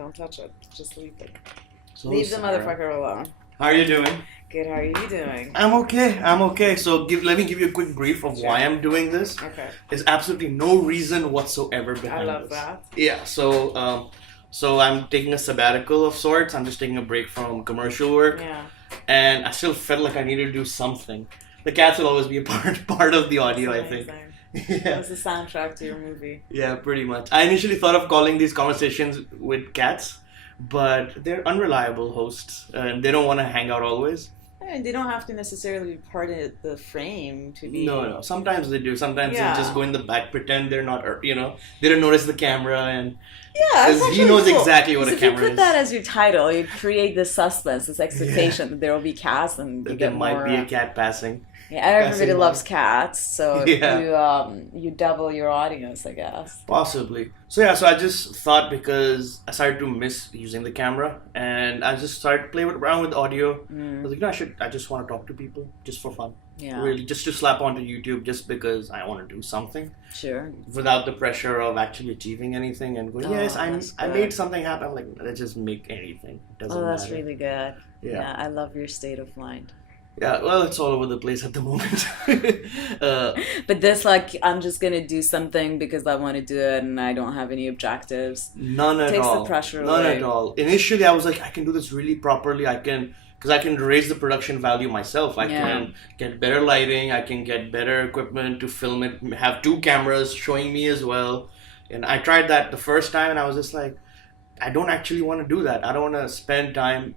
Don't touch it. Just leave it. So, Leave the Sarah, motherfucker alone. how are you doing? Good, how are you doing? I'm okay. So let me give you a quick brief of why I'm doing this. Okay. There's absolutely no reason whatsoever I behind love this. that. Yeah, so I'm taking a sabbatical of sorts. I'm just taking a break from commercial work. Yeah. And I still felt like I needed to do something. The cats will always be a part of the audio, I think. Yeah. It's the soundtrack to your movie. Yeah, pretty much. I initially thought of calling these conversations with cats, but they're unreliable hosts, and they don't want to hang out always. And they don't have to necessarily be part of the frame to be... No. Sometimes they do. Sometimes Yeah. they just go in the back, pretend they're not, they don't notice the camera, and Yeah, it's he actually knows cool. exactly what a If you camera put is. that as your title, you create this suspense, this expectation that there will be cats and you That get there might more... be a cat passing. Yeah, and everybody passing loves by. cats, so Yeah. you double your audience, I guess. Possibly. So I just thought, because I started to miss using the camera, and I just started playing around with audio. I was like, I just want to talk to people just for fun. Yeah, Really, just to slap onto YouTube, just because I want to do something sure. without the pressure of actually achieving anything and going, yes, that's I good. made something happen. I'm like, let's just make anything. Doesn't Oh, that's matter. really good. Yeah. I love your state of mind. Yeah, well, it's all over the place at the moment. But this, like, I'm just gonna do something because I want to do it and I don't have any objectives. None at Takes all. the pressure None away. at all. Initially, I was like, I can do this really properly. Because I can raise the production value myself. I can get better lighting. I can get better equipment to film it. Have 2 cameras showing me as well. And I tried that the first time, and I was just like, I don't actually want to do that. I don't want to spend time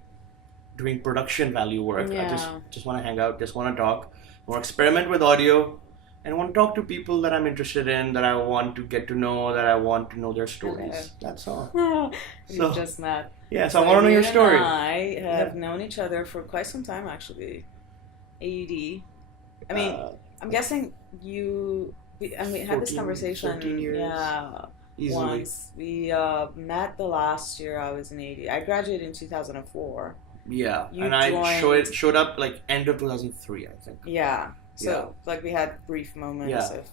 doing production value work. I just want to hang out, just want to talk, want to experiment with audio, and want to talk to people that I'm interested in, that I want to get to know, that I want to know their stories. Okay. That's all. We So- just met. Yeah, so I want to know your story. You and I have known each other for quite some time, actually. AUD. I mean, I'm guessing we had this 14, conversation. 13 years. Yeah. Easily. Once. We met the last year I was in AUD. I graduated in 2004. Yeah, You and I joined- showed up like end of 2003, I think. Yeah. So, like, we had brief moments Yeah. of...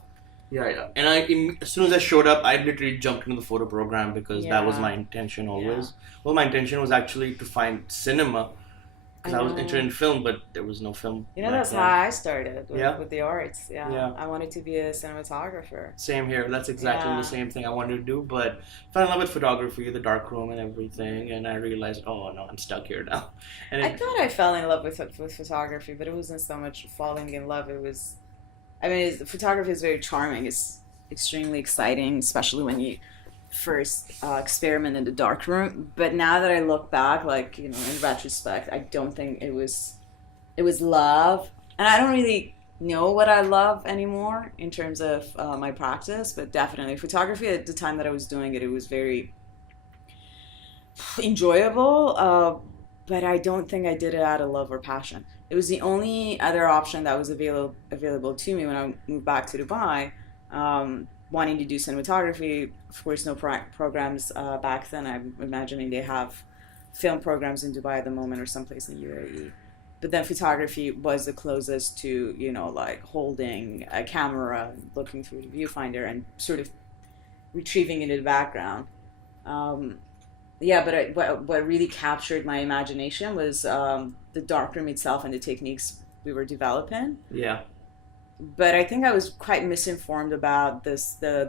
Yeah. And as soon as I showed up, I literally jumped into the photo program because that was Yeah. my intention always. Well, my intention was actually to find cinema, because I was know. interested in film, but there was no film. You know, back that's then. how I started Yeah? with the arts. Yeah. I wanted to be a cinematographer. Same here. That's exactly Yeah. the same thing I wanted to do, but fell in love with photography, the darkroom and everything, and I realized, oh no, I'm stuck here now. And I thought I fell in love with photography, but it wasn't so much falling in love. It was, photography is very charming. It's extremely exciting, especially when you first experiment in the darkroom. But now that I look back, like, in retrospect, I don't think it was love, and I don't really know what I love anymore in terms of my practice. But definitely, photography at the time that I was doing it, it was very enjoyable. But I don't think I did it out of love or passion. It was the only other option that was available to me when I moved back to Dubai, wanting to do cinematography. Of course, no programs back then. I'm imagining they have film programs in Dubai at the moment or someplace in UAE. But then photography was the closest to, like holding a camera, looking through the viewfinder and sort of retrieving it in the background. But what really captured my imagination was the darkroom itself and the techniques we were developing. yeah. But I think I was quite misinformed about this. The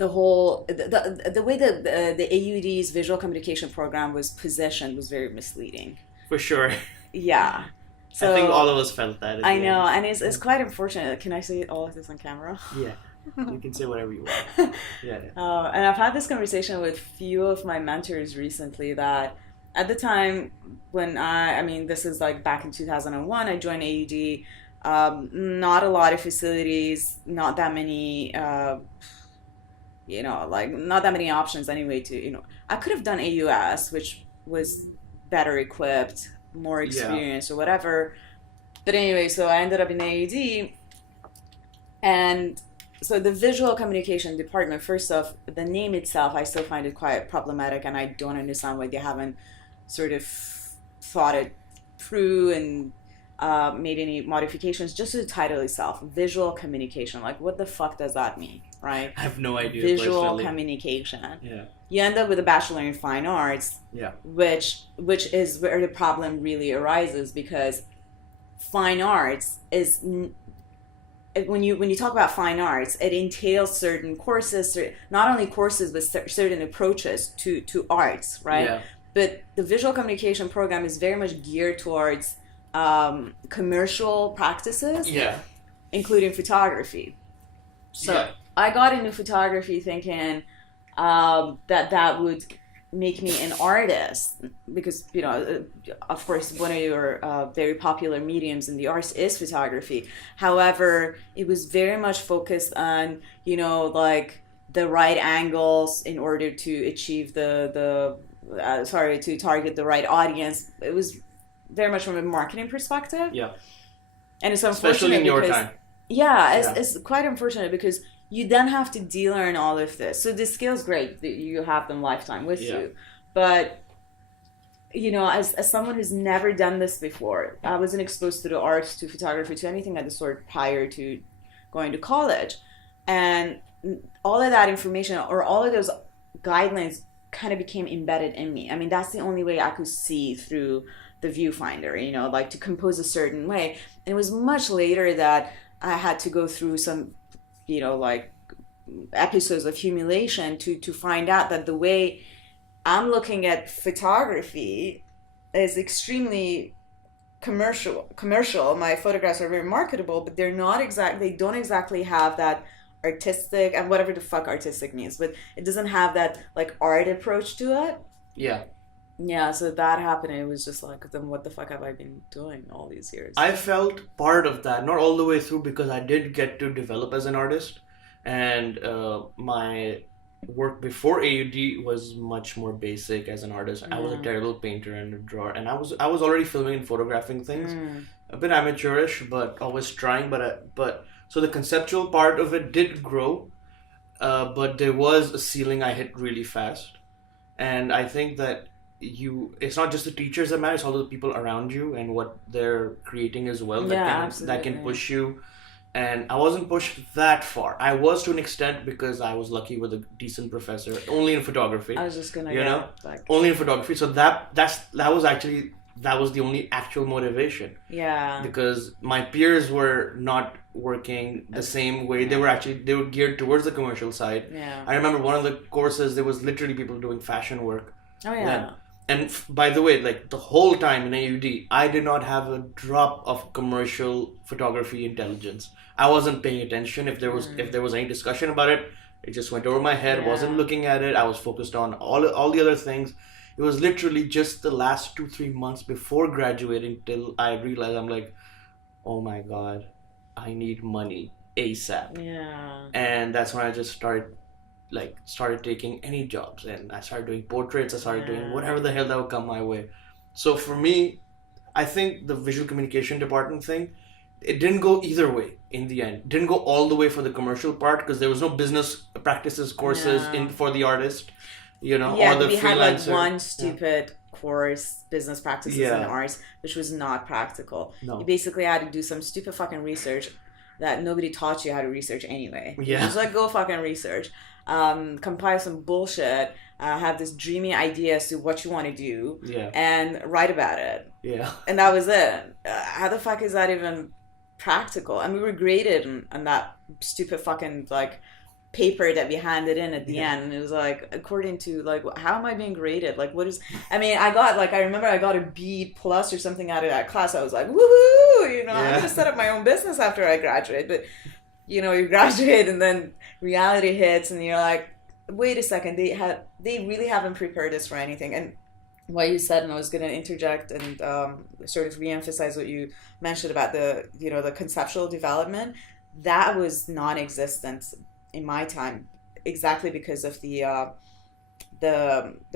whole the way the AUD's visual communication program was positioned was very misleading. For sure. Yeah. So I think all of us felt that. I know, and it's quite unfortunate. Can I say all of this on camera? Yeah. You can say whatever you want. Yeah. And I've had this conversation with few of my mentors recently that at the time when this is like back in 2001, I joined AUD, not a lot of facilities, not that many, not that many options anyway I could have done AUS, which was better equipped, more experienced or whatever. But anyway, so I ended up in AUD, and so the visual communication department, first off, the name itself, I still find it quite problematic, and I don't understand why they haven't sort of thought it through and made any modifications. Just the title itself, visual communication. Like, what the fuck does that mean? right? I have no idea. Visual personally. communication. Yeah. You end up with a bachelor in fine arts, Yeah. which is where the problem really arises, because fine arts is, when you talk about fine arts, it entails certain courses, not only courses but certain approaches to arts, right? Yeah. But the visual communication program is very much geared towards commercial practices, Yeah. including photography. So Yeah. I got into photography thinking that would make me an artist, because of course one of your very popular mediums in the arts is photography. However, it was very much focused on like the right angles in order to achieve to target the right audience. It was very much from a marketing perspective. Yeah. And it's unfortunate, especially in your because, time. Yeah, it's quite unfortunate, because you then have to de-learn all of this. So the skills, great, you have them lifetime with you. But, as someone who's never done this before, I wasn't exposed to the arts, to photography, to anything of the sort prior to going to college. And all of that information, or all of those guidelines, kind of became embedded in me. I mean, that's the only way I could see through the viewfinder, like to compose a certain way. And it was much later that I had to go through some like episodes of humiliation to find out that the way I'm looking at photography is extremely commercial. My photographs are very marketable, but they don't exactly have that artistic, and whatever the fuck artistic means, but it doesn't have that like art approach to it. Yeah, so that happened, and it was just like, then what the fuck have I been doing all these years? I felt part of that, not all the way through, because I did get to develop as an artist, and my work before AUD was much more basic as an artist. I was a terrible painter and a drawer, and I was already filming and photographing things, a bit amateurish, but always trying. But so the conceptual part of it did grow, but there was a ceiling I hit really fast, and I think that it's not just the teachers that matter, it's also the people around you and what they're creating as well, that can push you. And I wasn't pushed that far. I was, to an extent, because I was lucky with a decent professor, only in photography. I was just gonna only in photography. So that was the only actual motivation. Yeah. Because my peers were not working the same way. They were geared towards the commercial side. Yeah. I remember one of the courses, there was literally people doing fashion work. Oh yeah. And by the way, like the whole time in AUD, I did not have a drop of commercial photography intelligence. I wasn't paying attention. If there was any discussion about it, it just went over my head. Yeah. Wasn't looking at it. I was focused on all the other things. It was literally just the last 2-3 months before graduating till I realized, I'm like, oh my god, I need money ASAP. Yeah. And that's when I just started taking any jobs, and I started doing portraits. I started doing whatever the hell that would come my way. So for me, I think the visual communication department thing, it didn't go either way in the end. It didn't go all the way for the commercial part, because there was no business practices courses for the artist, or the we freelancer. had like one stupid course, business practices in arts, which was not practical. No. You basically had to do some stupid fucking research that nobody taught you how to research anyway. Yeah. Just like, go fucking research. Compile some bullshit, have this dreamy idea as to what you want to do, and write about it. Yeah. And that was it. How the fuck is that even practical? And we were graded on that stupid fucking like paper that we handed in at the end, and it was like, according to like, how am I being graded? Like, what is? I mean, I remember I got a B+ or something out of that class. I was like, woohoo! I'm gonna set up my own business after I graduate. But you graduate, and then reality hits, and you're like, wait a second, they really haven't prepared us for anything. And what you said, and I was going to interject and sort of re-emphasize what you mentioned about the conceptual development, that was non-existent in my time, exactly because of the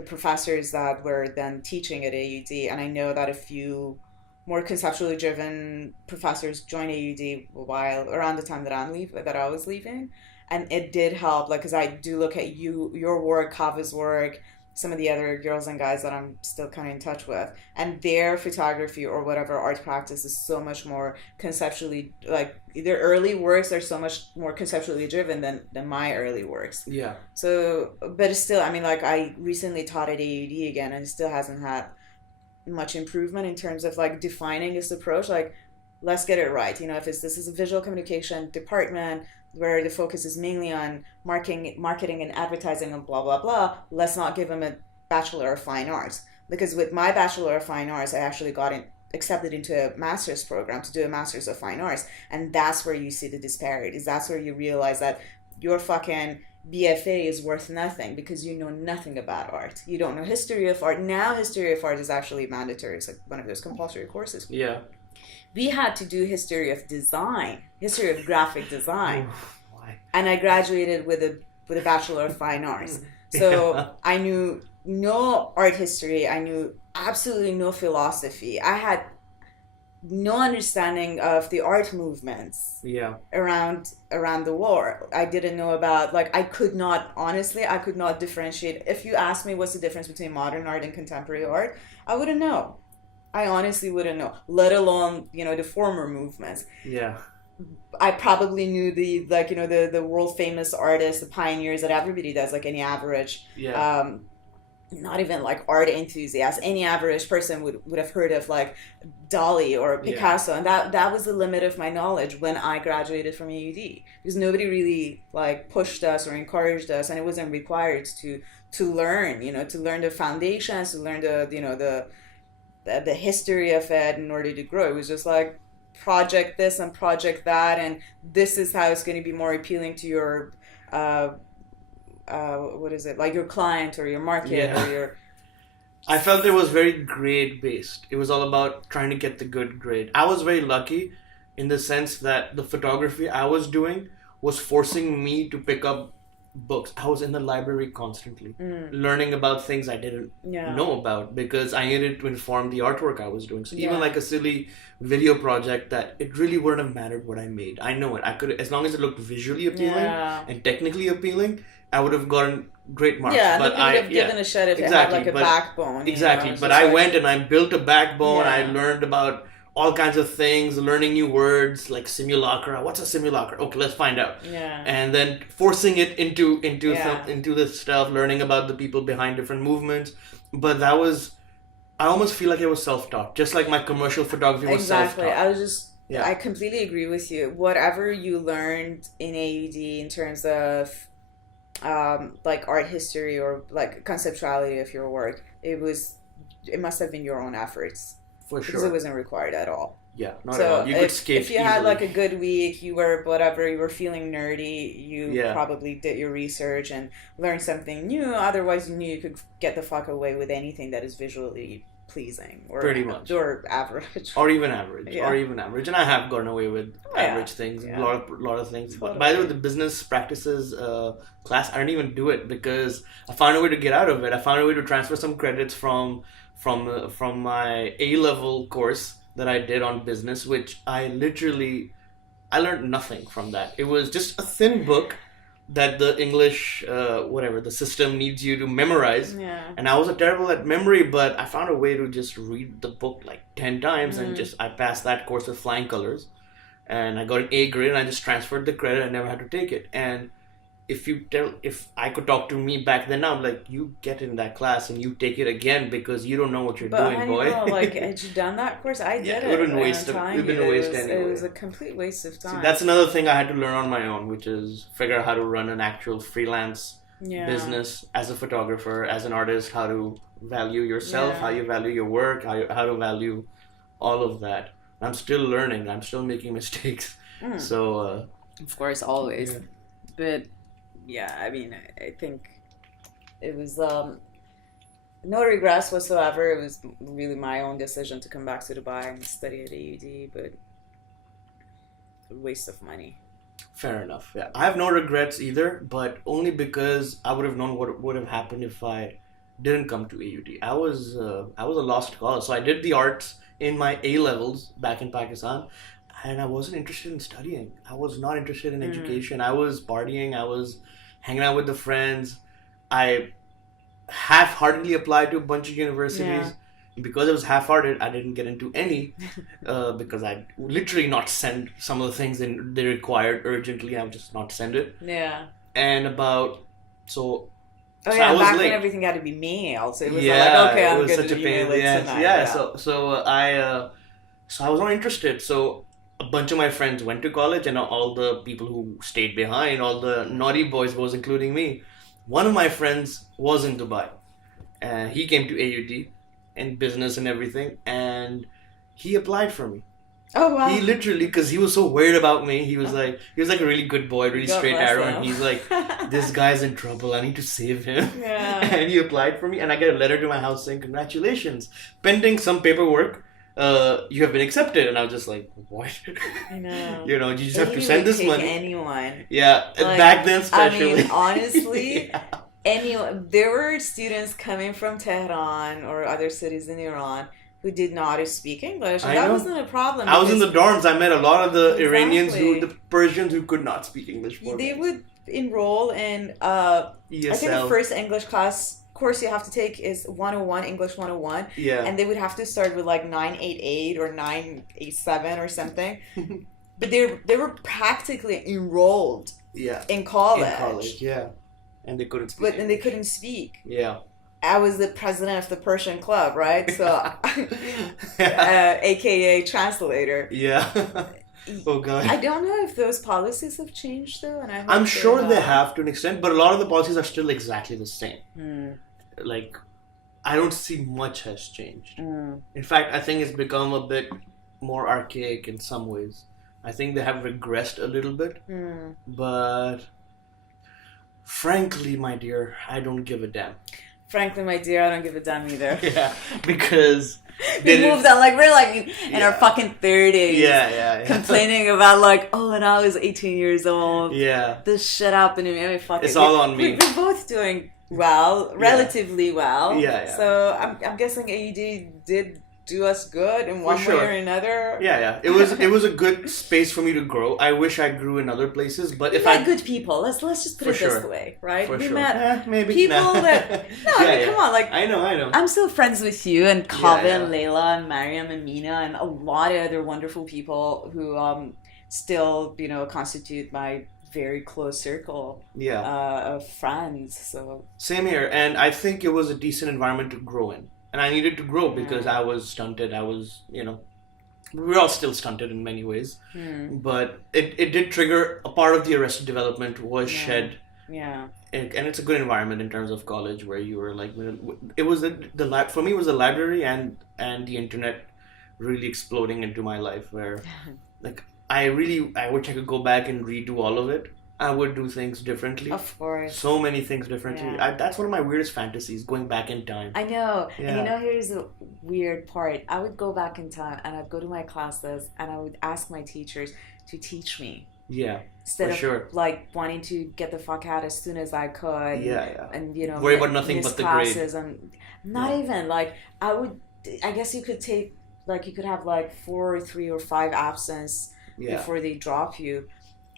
professors that were then teaching at AUD. And I know that a few more conceptually driven professors joined AUD while around the time that I was leaving, and it did help. Like, because I do look at your work, Kava's work, some of the other girls and guys that I'm still kind of in touch with, and their photography or whatever art practice is so much more conceptually, like their early works are so much more conceptually driven than my early works. Yeah. So, but it's still, I mean, like I recently taught at AUD again, and it still hasn't had much improvement in terms of like defining this approach. Like, let's get it right. You know, if this is a visual communication department where the focus is mainly on marketing and advertising and blah blah blah, let's not give them a Bachelor of Fine Arts. Because with my Bachelor of Fine Arts, I actually got accepted into a master's program to do a Master's of Fine Arts, and that's where you see the disparities. That's where you realize that your fucking BFA is worth nothing because you know nothing about art. You don't know history of art. Now history of art is actually mandatory. It's like one of those compulsory courses. Yeah. We had to do history of design, history of graphic design. Why? And I graduated with a Bachelor of Fine Arts. So Yeah. I knew no art history. I knew absolutely no philosophy. I had no understanding of the art movements Yeah. around the war. I didn't know about, like, I could not differentiate. If you asked me what's the difference between modern art and contemporary art, I wouldn't know. I honestly wouldn't know, let alone, you know, the former movements. Yeah. I probably knew the world famous artists, the pioneers that everybody does, like any average, Yeah. not even like art enthusiast, any average person would have heard of like Dali or Picasso, and that was the limit of my knowledge when I graduated from AUD, because nobody really like pushed us or encouraged us, and it wasn't required to learn, you know, to learn the foundations, to learn the history of it in order to grow. It was just like project this and project that, and this is how it's going to be more appealing to your what is it, like your client or your market or your. I felt it was very grade based. It was all about trying to get the good grade. I was very lucky in the sense that the photography I was doing was forcing me to pick up books. I was in the library constantly, learning about things I didn't know about because I needed to inform the artwork I was doing. So even like a silly video project that it really wouldn't have mattered what I made. I know it. I could, as long as it looked visually appealing and technically appealing, I would have gotten great marks. Yeah, but I would have given a shit if it had like a backbone. Exactly. You know? But I went and I built a backbone. I learned about all kinds of things, learning new words like simulacra. What's a simulacra? Okay, let's find out. Yeah. And then forcing it into this stuff, learning about the people behind different movements. But that was, I almost feel like it was self-taught, just like my commercial photography was self-taught. I completely agree with you. Whatever you learned in AUD in terms of like art history or like conceptuality of your work, it must have been your own efforts. For sure. Because it wasn't required at all. Yeah, not at all. You could skip if you had like a good week, you were feeling nerdy, you probably did your research and learned something new. Otherwise, you knew you could get the fuck away with anything that is visually pleasing or pretty much, or average, or even average. And I have gone away with average things, a lot of things. Totally. By the way, the business practices class, I didn't even do it because I found a way to get out of it. I found a way to transfer some credits from my A-level course that I did on business, which I learned nothing from that. It was just a thin book that the English, the system needs you to memorize. Yeah. And I was terrible at memory, but I found a way to just read the book like 10 times and I passed that course with flying colors. And I got an A grade and I just transferred the credit. I never had to take it. And if I could talk to me back then, I'm like, you get in that class and you take it again because you don't know what you're doing, boy. Like, had you done that course? I did it. It would have been a waste anyway. It was a complete waste of time. See, that's another thing I had to learn on my own, which is figure out how to run an actual freelance business as a photographer, as an artist, how to value yourself, how you value your work, how to value all of that. I'm still learning. I'm still making mistakes. So, of course, always. But yeah, I mean, I think it was no regrets whatsoever. It was really my own decision to come back to Dubai and study at AUD, but a waste of money. Fair enough. Yeah, I have no regrets either, but only because I would have known what would have happened if I didn't come to AUD. I was a lost cause. So I did the arts in my A levels back in Pakistan. And I wasn't interested in studying. I was not interested in education. I was partying. I was hanging out with the friends. I half-heartedly applied to a bunch of universities. Yeah. Because it was half-hearted, I didn't get into any because I literally not send some of the things they required urgently. I would just not send it. Yeah. And about so. Oh So yeah, I was back late. when everything had to be mailed, so it was Yeah, not like, okay, it I'm was going such to a pain. email it Yeah, tonight. yeah. So I was not interested. So a bunch of my friends went to college, and all the people who stayed behind, all the naughty boys, was including me. One of my friends was in Dubai, and he came to AUT in business and everything, and he applied for me. Oh wow. He literally, because he was so worried about me, he was like a really good boy, really God straight bless arrow, him. and he's like, this guy's in trouble, I need to save him. Yeah. And he applied for me, and I get a letter to my house saying, congratulations, pending some paperwork, you have been accepted. And I was just like, what? I know. You know, you just They have to would send this take money. anyone. Yeah, Like, back then especially. I mean, honestly, Yeah. there were students coming from Tehran or other cities in Iran who did not speak English. And I that know. wasn't a problem. I was in the dorms, I met a lot of the Iranians, Exactly. the Persians who could not speak English. They would enroll in, I think the ESL. first English class course you have to take is 101, English 101. Yeah. And they would have to start with like 988 or 987 or something. But they were practically enrolled Yeah. in college. In college, yeah. And they couldn't speak. But and they English. couldn't speak. Yeah. I was the president of the Persian club, right? So, AKA translator. Yeah. Oh god. I don't know if those policies have changed though, and I'm sure they have to an extent, but a lot of the policies are still exactly the same. Like, I don't see much has changed. In fact, I think it's become a bit more archaic in some ways. I think they have regressed a little bit, but frankly, my dear, I don't give a damn. Frankly, my dear, I don't give a damn either. Yeah, because We moved on, like we're like in our fucking 30s. Yeah. Complaining about like, oh, when I was 18 years old, Yeah. this shit happened to me. I mean, fuck It's it. all on me. We're both doing well, relatively well. Yeah. So I'm guessing AUD did do us good in one way or another. Yeah. It was a good space for me to grow. I wish I grew in other places, but We if met good people. Let's just put For it this sure. way, right? For We sure. met maybe people that I mean, come on, like I know. I'm still friends with you and Kaveh Yeah. and Layla and Mariam and Mina and a lot of other wonderful people who still, constitute my very close circle of friends. So Same here, and I think it was a decent environment to grow in. And I needed to grow because I was stunted. I was, we're all still stunted in many ways. But it did trigger a part of the Arrested Development was shed. Yeah. And it's a good environment in terms of college where you were like, it was for me it was the library and the internet really exploding into my life where like I wish I could go back and redo all of it. I would do things differently. Of course. So many things differently. Yeah. That's one of my weirdest fantasies, going back in time. I know. Yeah. And here's the weird part. I would go back in time and I'd go to my classes and I would ask my teachers to teach me. Yeah. Instead for of sure. like wanting to get the fuck out as soon as I could. Yeah. And worry about nothing miss but the classes grade. And not even like I guess you could take like you could have like 4 or 3 or 5 absence before they drop you.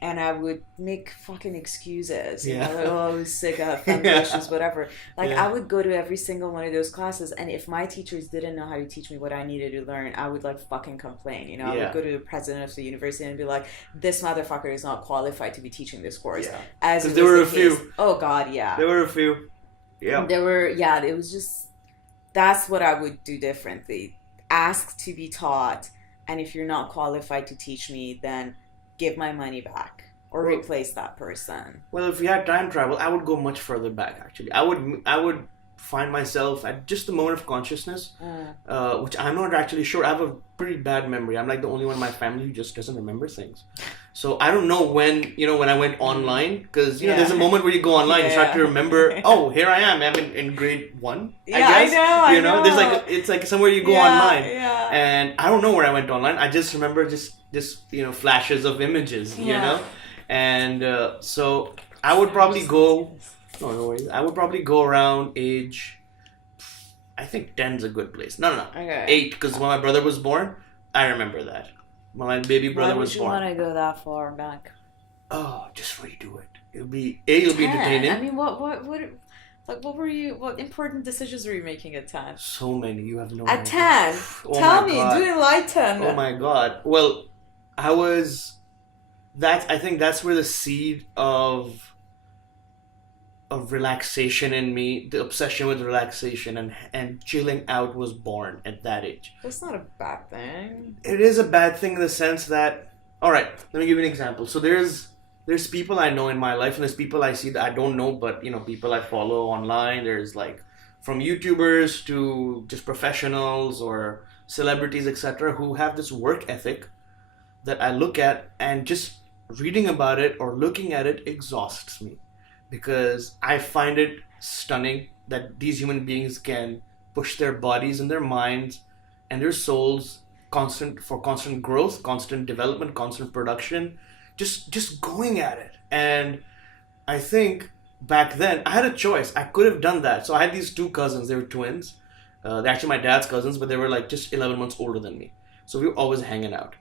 And I would make fucking excuses. Like, oh, I was sick, I have family issues, whatever. Like, I would go to every single one of those classes, and if my teachers didn't know how to teach me what I needed to learn, I would, like, fucking complain. I would go to the president of the university and be like, this motherfucker is not qualified to be teaching this course. Yeah. Because there were a few. Oh, God, yeah. There were a few. Yeah. It was just, that's what I would do differently. Ask to be taught, and if you're not qualified to teach me, then give my money back or replace that person. Well, if we had time travel, I would go much further back. Actually, I would find myself at just the moment of consciousness, which I'm not actually sure. I have a pretty bad memory. I'm like the only one in my family who just doesn't remember things. So I don't know when I went online, because there's a moment where you go online and start to remember. Oh, here I am. I'm in grade 1. Yeah, I guess. I know. There's like it's like somewhere you go online, Yeah. and I don't know where I went online. I just remember just flashes of images, and so I would probably go. No worries. I would probably go around age. I think 10's a good place. No. Okay. 8, because when my brother was born, I remember that. When my baby brother was born. Why would you want to go that far back? Oh, just redo it. It'll be entertaining. I mean, Like, what important decisions were you making at 10? So many. You have no At idea. 10? Oh Tell my me, God. do enlighten. Oh my God. Well, I was. I think that's where the seed of relaxation in me, the obsession with relaxation and chilling out was born at that age. That's not a bad thing. It is a bad thing in the sense that, all right, let me give you an example. So there's people I know in my life, and there's people I see that I don't know, but people I follow online. There's like from YouTubers to just professionals or celebrities, etc., who have this work ethic that I look at, and just reading about it or looking at it exhausts me because I find it stunning that these human beings can push their bodies and their minds and their souls constant growth, constant development, constant production, just going at it. And I think back then I had a choice. I could have done that. So I had these two cousins. They were twins. They're actually my dad's cousins, but they were like just 11 months older than me. So we were always hanging out.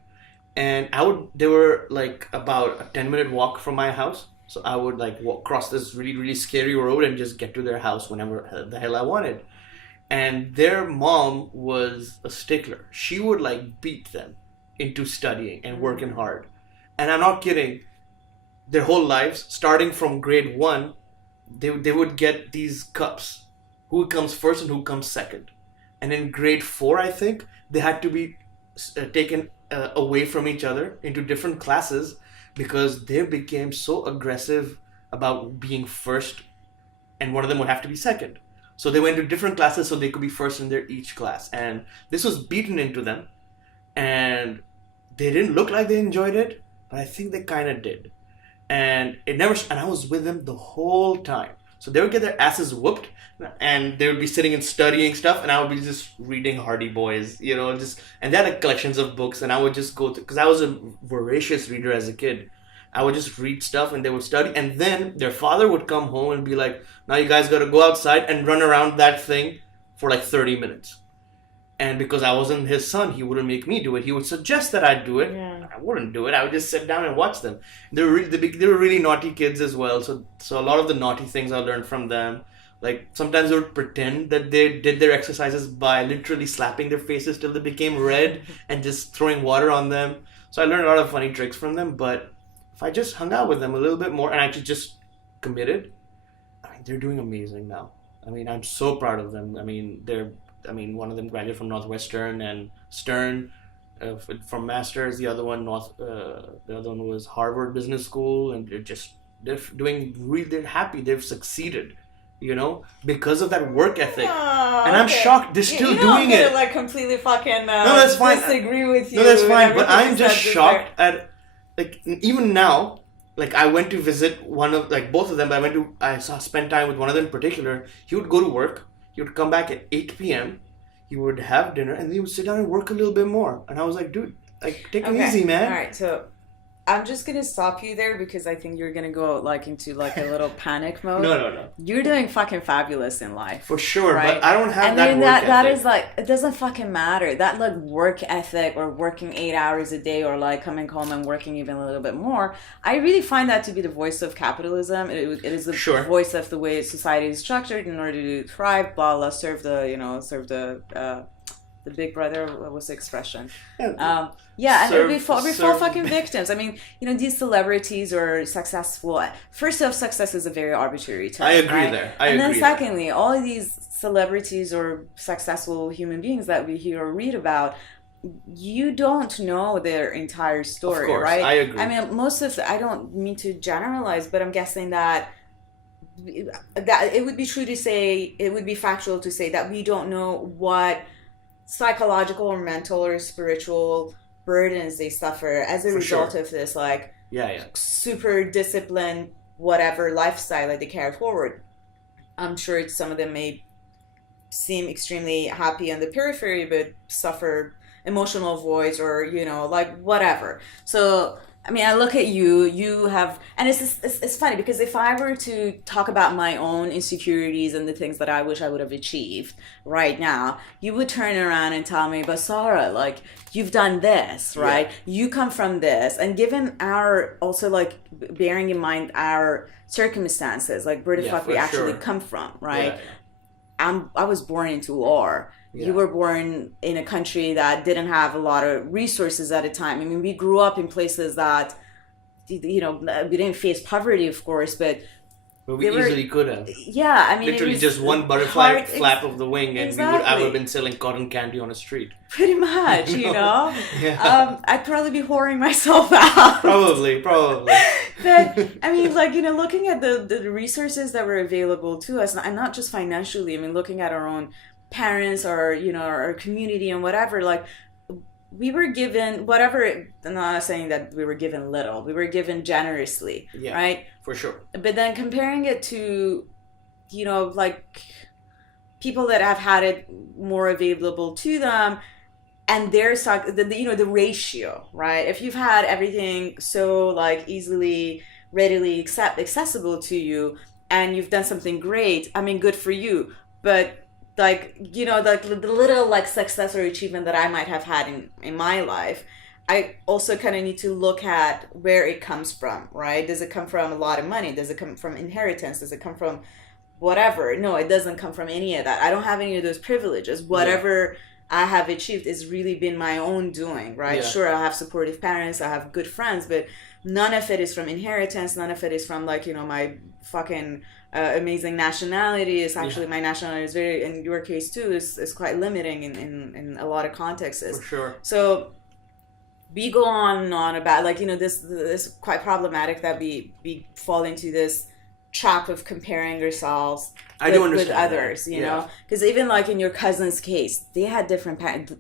And they were like about a 10-minute walk from my house. So I would like cross this really, really scary road and just get to their house whenever the hell I wanted. And their mom was a stickler. She would like beat them into studying and working hard. And I'm not kidding. Their whole lives, starting from grade 1, they would get these cups. Who comes first and who comes second. And in grade 4, I think, they had to be taken away from each other into different classes because they became so aggressive about being first, and one of them would have to be second. So they went to different classes so they could be first in their each class, and this was beaten into them, and they didn't look like they enjoyed it, but I think they kind of did. And I was with them the whole time. So they would get their asses whooped, and they would be sitting and studying stuff, and I would be just reading Hardy Boys, and they had like collections of books, and I would just go because I was a voracious reader as a kid. I would just read stuff, and they would study, and then their father would come home and be like, "Now you guys got to go outside and run around that thing for like 30 minutes." And because I wasn't his son, he wouldn't make me do it. He would suggest that I do it. Yeah. I wouldn't do it. I would just sit down and watch them. They were really naughty kids as well. So a lot of the naughty things I learned from them. Like sometimes they would pretend that they did their exercises by literally slapping their faces till they became red and just throwing water on them. So I learned a lot of funny tricks from them. But if I just hung out with them a little bit more and actually just committed, I mean, they're doing amazing now. I mean, I'm so proud of them. One of them graduated from Northwestern and Stern from masters. The other one was Harvard Business School, and they're doing really. They're happy. They've succeeded, because of that work ethic. Oh, and I'm shocked they're still doing it. I'm gonna like completely fucking no, that's fine. disagree with you. No, that's fine. But I'm just just shocked at like even now. Like I went to visit one of like both of them. But I spent time with one of them in particular. He would go to work. He would come back at 8 p.m. He would have dinner, and then he would sit down and work a little bit more. And I was like, dude, like, take it easy, man. All right, so I'm just going to stop you there because I think you're going to go like into like a little panic mode. No. You're doing fucking fabulous in life. For sure, right? But I don't have and that then work ethic. that is like, it doesn't fucking matter. That like work ethic or working 8 hours a day or like coming home and working even a little bit more, I really find that to be the voice of capitalism. It is the voice of the way society is structured in order to thrive, blah, blah, serve the big brother. What was the expression? And we fall fucking victims. I mean, these celebrities are successful. First off, success is a very arbitrary term. I agree right? there. And then secondly, all of these celebrities or successful human beings that we hear or read about, you don't know their entire story, of course, right? I agree. I mean, I don't mean to generalize, but I'm guessing that it would be true to say, it would be factual to say that we don't know what psychological or mental or spiritual burdens they suffer as a result of this super disciplined whatever lifestyle that they carry forward. I'm sure some of them may seem extremely happy on the periphery but suffer emotional voids or like whatever. So I mean, I look at you, you have, and it's funny because if I were to talk about my own insecurities and the things that I wish I would have achieved right now, you would turn around and tell me, but Sara, like, you've done this, right? Yeah. You come from this. And given our, also like, bearing in mind our circumstances, like, where the Yeah, fuck we for actually sure. come from, right? Yeah. I was born into war. Yeah. You were born in a country that didn't have a lot of resources at a time. I mean, we grew up in places that, you know, we didn't face poverty, of course, but But we they were, easily could have. yeah, I mean, it Literally was just one butterfly hard, flap of the wing, and I would exactly, have been selling cotton candy on a street. pretty much, you know. Yeah. I'd probably be whoring myself out. Probably. But I mean, like, you know, looking at the resources that were available to us, and not just financially. I mean, looking at our own parents or, you know, our community and whatever, like, we were given whatever. I'm not saying that we were given little. We were given generously, Yeah, right? for sure. But then comparing it to, you know, like, people that have had it more available to them, and there's you know, the ratio, right? If you've had everything so, like, easily, readily accessible to you, and you've done something great, I mean, good for you. But, like, you know, like, the little, like, success or achievement that I might have had in my life, I also kind of need to look at where it comes from, right? Does it come from a lot of money? Does it come from inheritance? Does it come from whatever? No, it doesn't come from any of that. I don't have any of those privileges. Whatever I have achieved has really been my own doing, right? Yeah. Sure, I have supportive parents, I have good friends, but none of it is from inheritance. None of it is from, like, you know, my fucking amazing nationality. It's actually, my nationality is very, in your case too, is quite limiting in a lot of contexts. For sure. So we go on and on about, like, you know, this quite problematic that we fall into this trap of comparing ourselves I do with understand others, that. you Yeah. know, because even, like, in your cousin's case, they had different parents.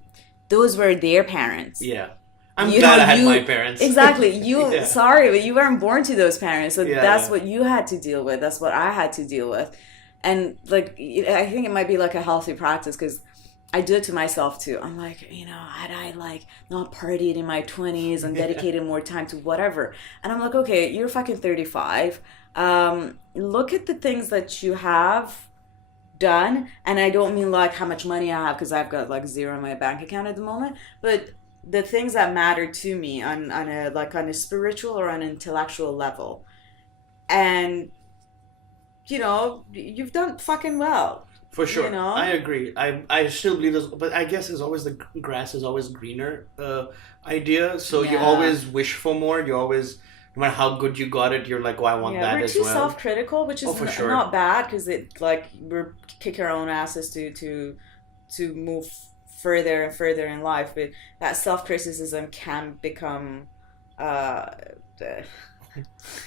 Those were their parents. Yeah. I'm You glad know, I had you- my parents. Exactly. You, Yeah. sorry, but you weren't born to those parents. So Yeah, that's yeah. what you had to deal with. That's what I had to deal with. And, like, I think it might be, like, a healthy practice, because I do it to myself too. I'm like, you know, had I, like, not partied in my 20s and dedicated more time to whatever. And I'm like, okay, you're fucking 35. Look at the things that you have done. And I don't mean, like, how much money I have, because I've got, like, zero in my bank account at the moment. But the things that matter to me on a, like, on a spiritual or on an intellectual level. And, you know, you've done fucking well. For sure, You know? I agree. I still believe this, but I guess it's always the grass is always greener idea. So you Yeah. always wish for more. You always, no matter how good you got it, you're like, oh, I want that we're as too well. self-critical, which is Oh, for sure. not bad, because it, like, we're kicking our own asses to move further and further in life. But that self-criticism can become, uh,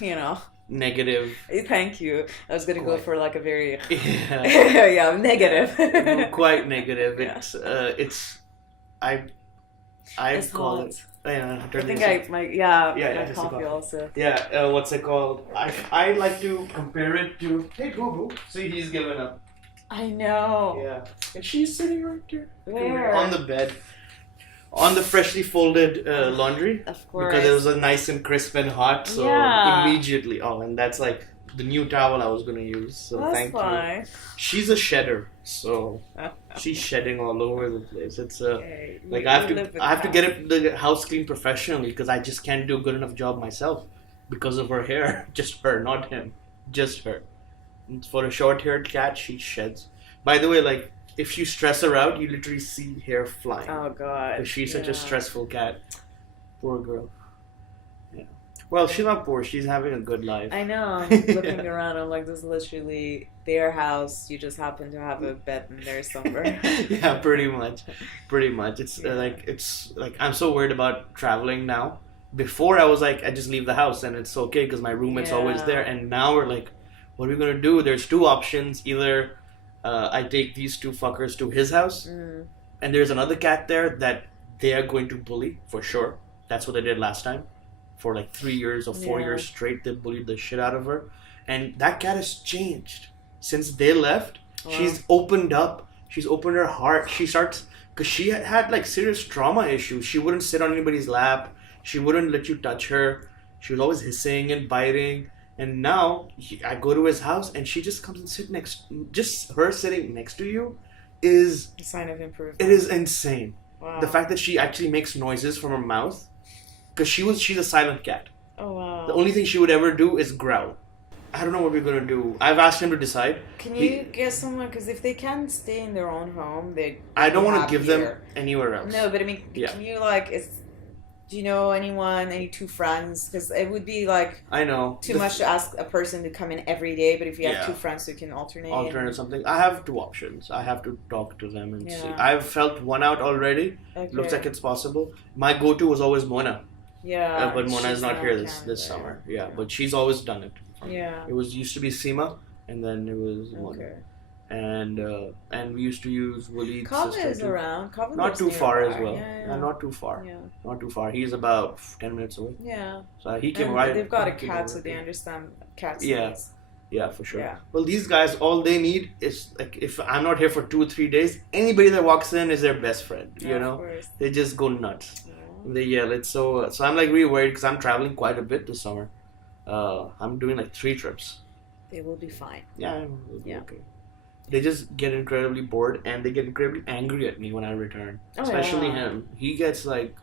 you know. Negative. Thank you. I was gonna go Quite. for, like, a very Yeah. yeah, negative. Quite negative. Yeah. It's I It's call hot. it. Yeah, I think I might, yeah, Yeah, my just a coffee coffee. also. Yeah, what's it called? I like to compare it to. Hey, Boo Boo. See, he's given up. I know. Yeah, and she's sitting right there. Where? On the bed. On the freshly folded laundry. Of course. Because it was a nice and crisp and hot, so Yeah. immediately. Oh, and that's like the new towel I was gonna use. So That's thank you. fine. She's a shedder, so she's shedding all over the place. It's Okay. like You I have live with to that. get the house clean professionally because I just can't do a good enough job myself because of her hair. Just her, not him. Just her. And for a short-haired cat, she sheds. By the way, like if you stress her out, you literally see hair flying. Oh god. 'Cause she's such a Yeah. stressful cat. Poor girl. Yeah. Well, she's not poor. She's having a good life. I know. I'm looking around, I'm like, this is literally their house. You just happen to have a bed in there somewhere. Yeah, pretty much. Pretty much. It's Yeah. it's like I'm so worried about traveling now. Before I was like, I just leave the house and it's okay because my roommate's always Yeah. there. And now we're like, what are we gonna do? There's two options. Either I take these two fuckers to his house, Mm. and there's another cat there that they are going to bully for sure. That's what they did last time. For like 3 years or 4 Yeah. years straight, they bullied the shit out of her. And that cat has changed. Since they left, Wow. she's opened up. She's opened her heart. She starts, because she had like serious trauma issues. She wouldn't sit on anybody's lap. She wouldn't let you touch her. She was always hissing and biting. And now I go to his house and she just comes and sit next. Just her sitting next to you is A sign of improvement. it is insane. Wow. The fact that she actually makes noises from her mouth, because she's a silent cat. Oh wow. The only thing she would ever do is growl. I don't know what we're gonna do. I've asked him to decide. Can you get someone? Because if they can stay in their own home, I don't want to give them happier. anywhere else. No, but I mean, Yeah. can you like? Do you know anyone? Any two friends? Because it would be like I know. too much to ask a person to come in every day. But if you have Yeah. two friends who can alternate, Something. I have two options. I have to talk to them and see. Yeah. I've felt one out already. Okay. Looks like it's possible. My go-to was always Mona, Yeah, but Mona is she's not here in this Canada. summer. Yeah, but she's always done it. Yeah. It used to be Seema, and then it was Mona. Okay. And we used to use Waleed's Kava sister is too. around. Kava Not lives too far as nearby. well. Yeah. Not too far. Yeah. Not too far. He's about 10 minutes away. Yeah. So he came And right. they've got a he came cat, over so they here. understand cats. Yeah. needs. Yeah, for sure. Yeah. Well, these guys, all they need is, like, if I'm not here for 2 or 3 days, anybody that walks in is their best friend. You Of know, course. they just go nuts. Yeah. They yell. It's so. So I'm like really worried because I'm traveling quite a bit this summer. I'm doing like 3 trips. They will be fine. Yeah, it'll be Yeah. okay. They just get incredibly bored and they get incredibly angry at me when I return. Oh, Especially yeah. him. He gets like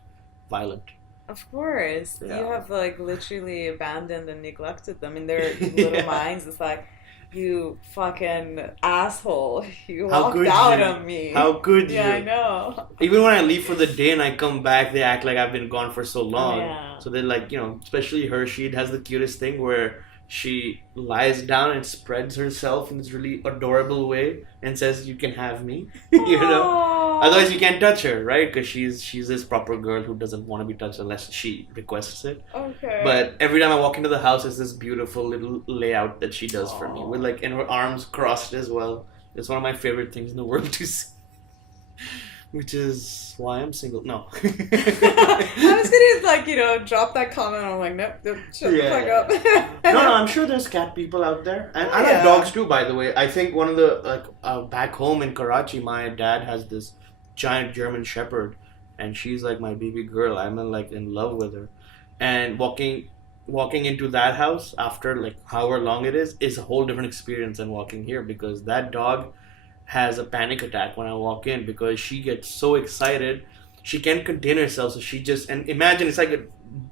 violent. Of course. Yeah. You have like literally abandoned and neglected them in their little Yeah. minds. It's like, you fucking asshole. You How walked could out you? on me. How could Yeah, I you? know. Even when I leave for the day and I come back, they act like I've been gone for so long. yeah. So they're like, you know, especially her, she has the cutest thing where she lies down and spreads herself in this really adorable way and says, "You can have me," you know. Aw. Otherwise, you can't touch her, right? Because she's this proper girl who doesn't want to be touched unless she requests it. Okay. But every time I walk into the house, it's this beautiful little layout that she does for me, Aw. with like and her arms crossed as well. It's one of my favorite things in the world to see. Which is why I'm single. No. I was gonna like drop that comment. I'm like, nope, shut the fuck up. No, I'm sure there's cat people out there, and I Yeah. like dogs too. By the way, I think one of the back home in Karachi, my dad has this giant German Shepherd, and she's like my baby girl. I'm in love with her, and walking into that house after like however long it is a whole different experience than walking here, because that dog has a panic attack when I walk in because she gets so excited. She can't contain herself, so she just, and imagine it's like a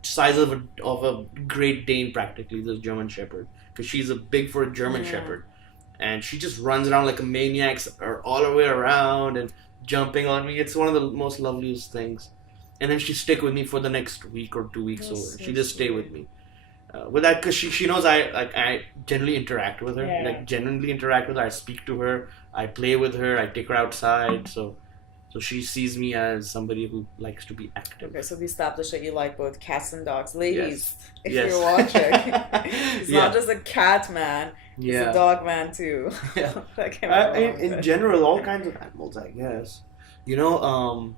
size of a Great Dane practically, this German Shepherd, because she's a big for a German Yeah. Shepherd, and she just runs around like a maniac all the way around and jumping on me. It's one of the most loveliest things. And then she stick with me for the next week or 2 weeks, That's or so she just stay sweet. with me. With that, because she knows I generally interact with her, Yeah. like genuinely interact with her. I speak to her, I play with her, I take her outside, so she sees me as somebody who likes to be active. Okay, so we established that you like both cats and dogs. Ladies, if Yes. you're watching, he's Yeah. not just a cat man, he's a dog man too. Yeah. That came out wrong, In but- general, all kinds of animals, I guess. You know,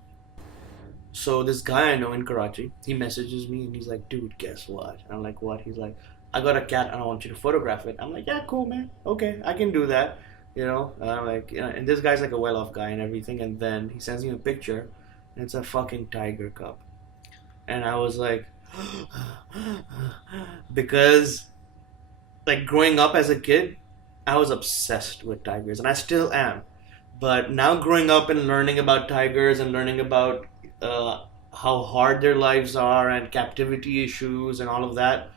so this guy I know in Karachi, he messages me and he's like, "Dude, guess what?" I'm like, "What?" He's like, "I got a cat and I want you to photograph it." I'm like, "Yeah, cool, man. Okay, I can do that." You know, and I'm like, and this guy's like a well-off guy and everything, and then he sends me a picture, and it's a fucking tiger cub, and I was like, because, like, growing up as a kid, I was obsessed with tigers, and I still am. But now growing up and learning about tigers and learning about how hard their lives are and captivity issues and all of that,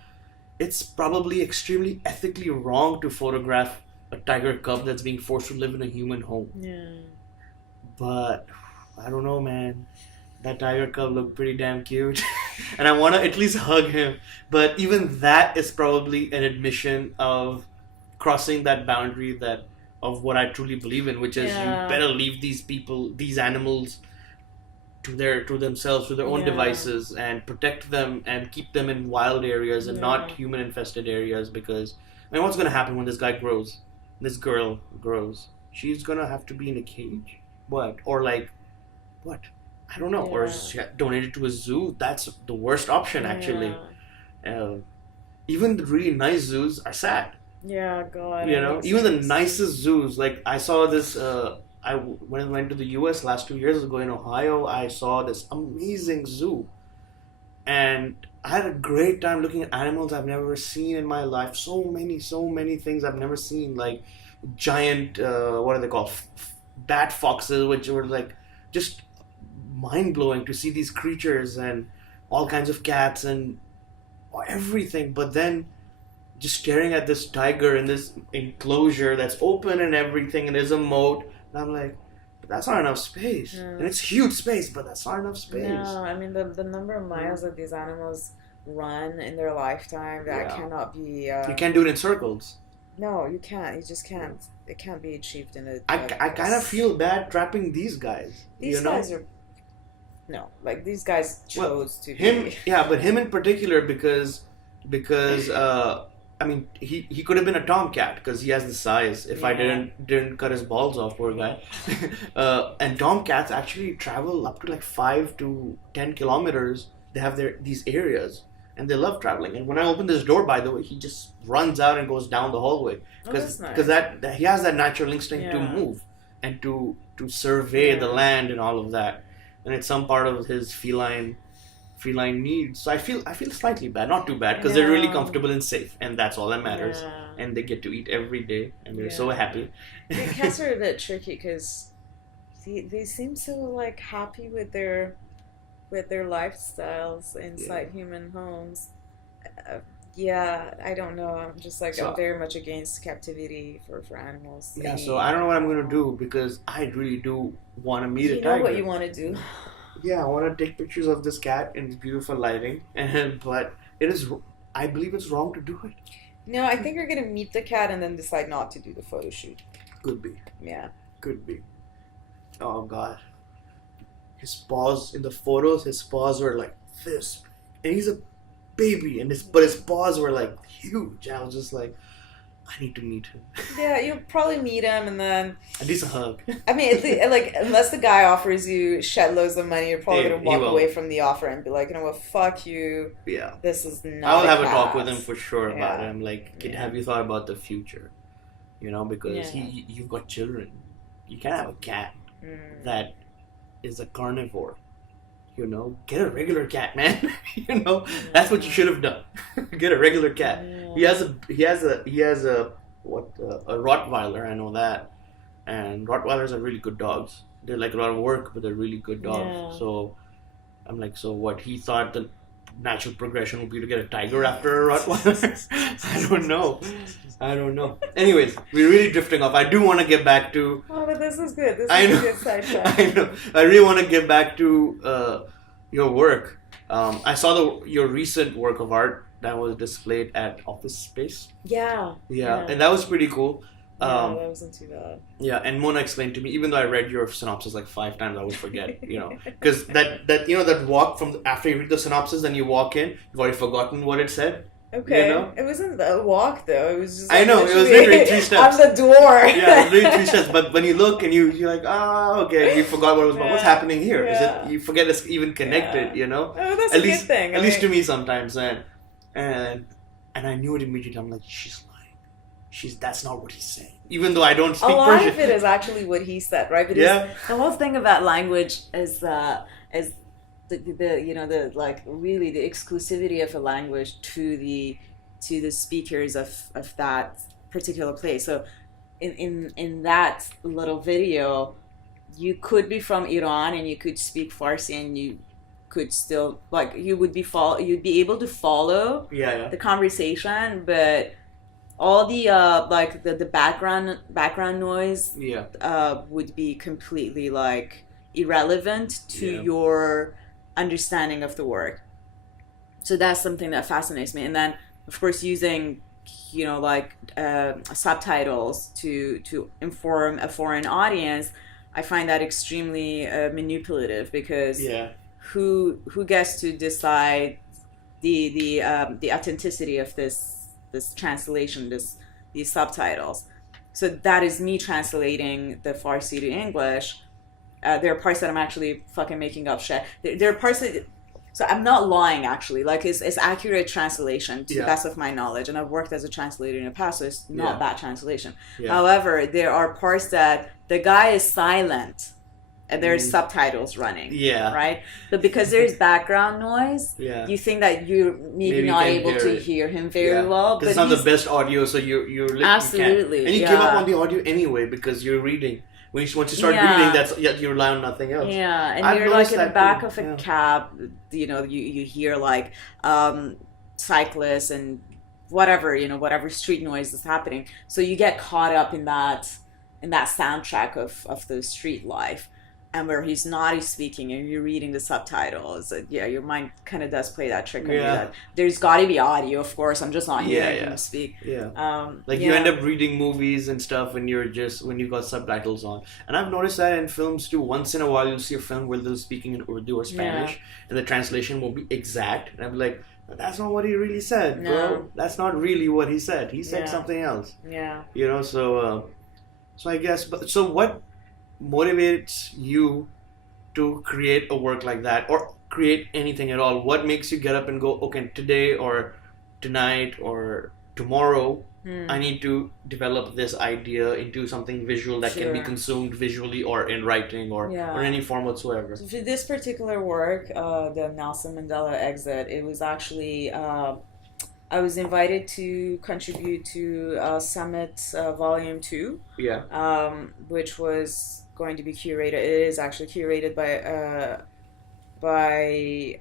it's probably extremely ethically wrong to photograph a tiger cub that's being forced to live in a human home. Yeah. But I don't know, man. That tiger cub looked pretty damn cute. And I want to at least hug him. But even that is probably an admission of crossing that boundary of what I truly believe in, which is Yeah. you better leave these people, these animals, to themselves, to their own Yeah. devices, and protect them and keep them in wild areas and not Yeah. human infested areas. Because I mean, what's gonna happen when this guy grows? This girl grows. She's gonna have to be in a cage. What? Or like, what? I don't know. Or Yeah. she donated to a zoo. That's the worst option, actually. Yeah. Even the really nice zoos are sad. Yeah, God. You it know, makes even the sense. nicest zoos. Like I saw this. When I went to the U.S. last 2 years ago in Ohio, I saw this amazing zoo, and I had a great time looking at animals I've never seen in my life. So many things I've never seen, like giant, what are they called? Bat foxes, which were like just mind blowing to see these creatures, and all kinds of cats and everything. But then just staring at this tiger in this enclosure that's open and everything, and there's a moat, and I'm like, but that's not enough space. And it's huge space, but that's not enough space. No, I mean the number of miles that these animals run in their lifetime, that cannot be. You can't do it in circles. No, you can't. You just can't. It can't be achieved in a. I kind of feel bad trapping these guys. These guys are. No, like these guys chose to. Him, be. yeah, but him in particular because I mean, he could have been a tomcat because he has the size. If I didn't cut his balls off, poor guy. And tomcats actually travel up to like 5 to 10 kilometers. They have these areas, and they love traveling. And when I open this door, by the way, he just runs out and goes down the hallway because that he has that natural instinct to move and to survey the land and all of that. And it's some part of his feline needs. So I feel slightly bad, not too bad, because they're really comfortable and safe, and that's all that matters. And they get to eat every day, and they're so happy. The cats are a bit tricky because they seem so like happy with their lifestyles inside human homes. I don't know. I'm just like, I'm very much against captivity for animals. Yeah, so I don't know what I'm going to do, because I really do want to meet a tiger. You know what you want to do? Yeah, I want to take pictures of this cat in beautiful lighting, but I believe it's wrong to do it. No, I think you're going to meet the cat and then decide not to do the photo shoot. Could be. Yeah. Could be. Oh, God. His paws, in the photos, his paws were like this. And he's a baby, but his paws were like huge. I was just like, I need to meet him. Yeah, you'll probably meet him, and then at least a hug. I mean, like, unless the guy offers you shed loads of money, you're probably gonna walk away from the offer and be like, you know what, fuck you. Yeah, this is not. I'll have a talk with him for sure about him. Like, have you thought about the future? You know, because you've got children. You can't have a cat that is a carnivore. You know, get a regular cat, man. You know, that's what you should have done. Get a regular cat. Yeah. He has a Rottweiler. I know that, and Rottweilers are really good dogs. They're like a lot of work, but they're really good dogs. Yeah. So I'm like, so what? He thought the natural progression would be to get a tiger after a Rottweiler. I don't know. Anyways, we're really drifting off. I do want to get back to. Oh, but this is good. This is a good sidetrack. I know. I really want to get back to your work. I saw your recent work of art that was displayed at Office Space. Yeah. And that was pretty cool. That wasn't too bad. Yeah, and Mona explained to me, even though I read your synopsis like 5 times, I would forget, you know. Because that walk from after you read the synopsis and you walk in, you've already forgotten what it said. Okay. You know? It wasn't a walk though. It was just. Like, I know, it was literally 3 steps. On the door. Yeah, literally 3 steps. But when you look and you're like, okay, you forgot what was what's happening here. Yeah. You forget it's even connected, you know? Oh, that's a good thing. At least to me sometimes. And I knew it immediately. I'm like, she's lying. That's not what he's saying. Even though I don't speak Persian. A lot of it is actually what he said, right? Because the whole thing about language is the like really the exclusivity of a language to the speakers of that particular place. So in that little video, you could be from Iran and you could speak Farsi and you could still you'd be able to follow the conversation, but all the the background noise would be completely like irrelevant to your understanding of the work. So that's something that fascinates me. And then of course using subtitles to inform a foreign audience, I find that extremely manipulative, because who gets to decide the authenticity of this translation, these subtitles? So that is me translating the Farsi to English. There are parts that I'm actually fucking making up shit. There are parts that, so I'm not lying actually. Like it's accurate translation to the best of my knowledge, and I've worked as a translator in the past, so it's not bad translation. However, there are parts that the guy is silent and there's subtitles running. Yeah. Right? But because there's background noise, Yeah. you think that you're maybe not able to hear him very well. But it's not the best audio, so you're absolutely. And you give up on the audio anyway because you're reading. Once you start reading, you rely on nothing else. Yeah, and I've you're like in the back too. of a cab, you hear like cyclists and whatever street noise is happening. So you get caught up in that soundtrack of the street life, and where he's speaking and you're reading the subtitles. Your mind kind of does play that trick on you. That there's got to be audio, of course. I'm just not hearing him speak. Yeah. You end up reading movies and stuff when you got subtitles on. And I've noticed that in films too. Once in a while, you'll see a film where they're speaking in Urdu or Spanish, and the translation won't be exact. And I'm like, that's not what he really said, bro. That's not really what he said. He said something else. Yeah. So I guess. So what motivates you to create a work like that, or create anything at all? What makes you get up and go, okay, today or tonight or tomorrow, I need to develop this idea into something visual that can be consumed visually or in writing or any form whatsoever? So for this particular work, the Nelson Mandela exit, it was actually I was invited to contribute to Summit Volume 2, which was going to be curated. It is actually curated by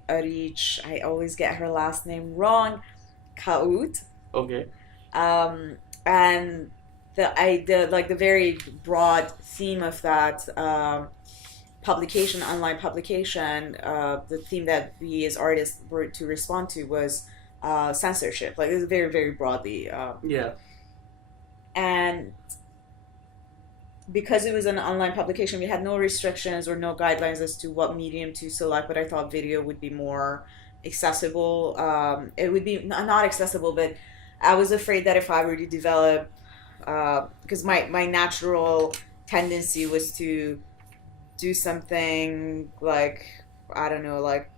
Arich. I always get her last name wrong. Kaout. Okay. And the very broad theme of that online publication, the theme that we as artists were to respond to was censorship. Like, it was very, very broadly. And because it was an online publication, we had no restrictions or no guidelines as to what medium to select, but I thought video would be more accessible. It would be not accessible, but I was afraid that if I were to develop, because my natural tendency was to do something like, I don't know, like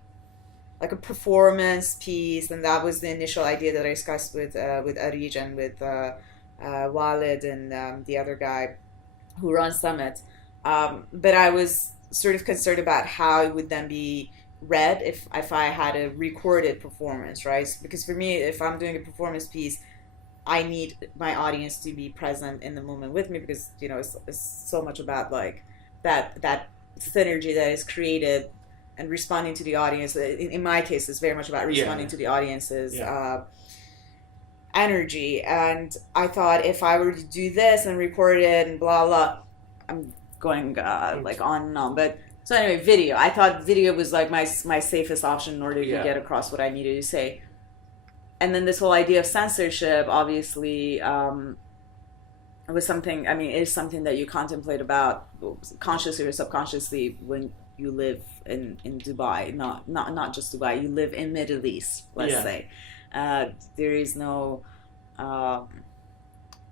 a performance piece, and that was the initial idea that I discussed with Arij and with Walid and the other guy who runs Summit. But I was sort of concerned about how it would then be read if I had a recorded performance, right? Because for me, if I'm doing a performance piece, I need my audience to be present in the moment with me, because it's so much about like that synergy that is created and responding to the audience. In my case, it's very much about responding to the audience's energy. And I thought, if I were to do this and record it and blah blah, I'm going like on and on. But so anyway, video. I thought video was like my safest option in order to get across what I needed to say. And then this whole idea of censorship, obviously, was something. I mean, it is something that you contemplate about consciously or subconsciously when you live in Dubai. Not just Dubai. You live in Middle East, let's say. There is no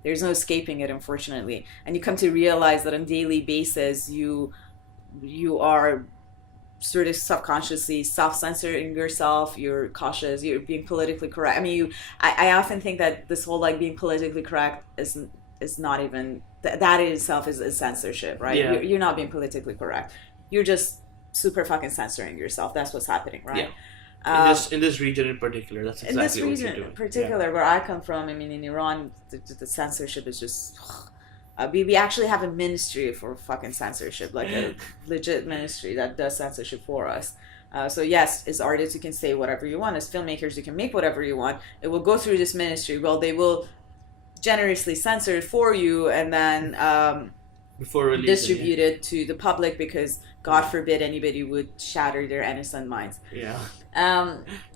escaping it, unfortunately. And you come to realize that on a daily basis, you are sort of subconsciously self-censoring yourself. You're cautious. You're being politically correct. I mean, I often think that this whole like being politically correct is not even that in itself is censorship, right? Yeah. You're not being politically correct. You're just super fucking censoring yourself. That's what's happening, right? Yeah. In this region in particular, that's exactly what you're doing. In this region in particular, where I come from, I mean, in Iran, the censorship is just... we actually have a ministry for fucking censorship, like a legit ministry that does censorship for us. So yes, as artists, you can say whatever you want. As filmmakers, you can make whatever you want. It will go through this ministry. Well, they will generously censor it for you, and then before distribute it to the public, because God forbid anybody would shatter their innocent minds. Yeah.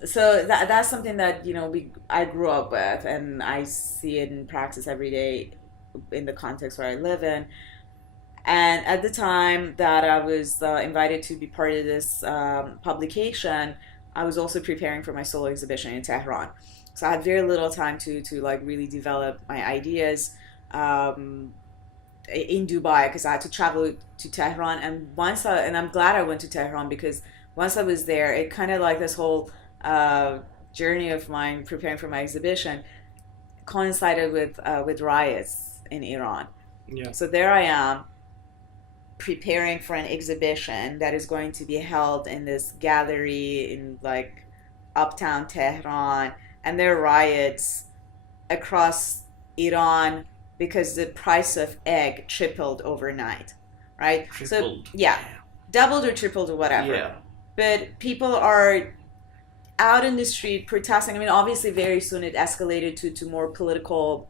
So that's something that I grew up with, and I see it in practice every day in the context where I live in. And at the time that I was invited to be part of this publication, I was also preparing for my solo exhibition in Tehran. So I had very little time to like really develop my ideas in Dubai, because I had to travel to Tehran. And and I'm glad I went to Tehran, because once I was there, it kind of like this whole journey of mine preparing for my exhibition coincided with riots in Iran. Yeah. So there I am, preparing for an exhibition that is going to be held in this gallery in like uptown Tehran, and there are riots across Iran because the price of egg tripled overnight, right? So Tripled. yeah, doubled or tripled or whatever. Yeah. But people are out in the street protesting. I mean, obviously, very soon it escalated to more political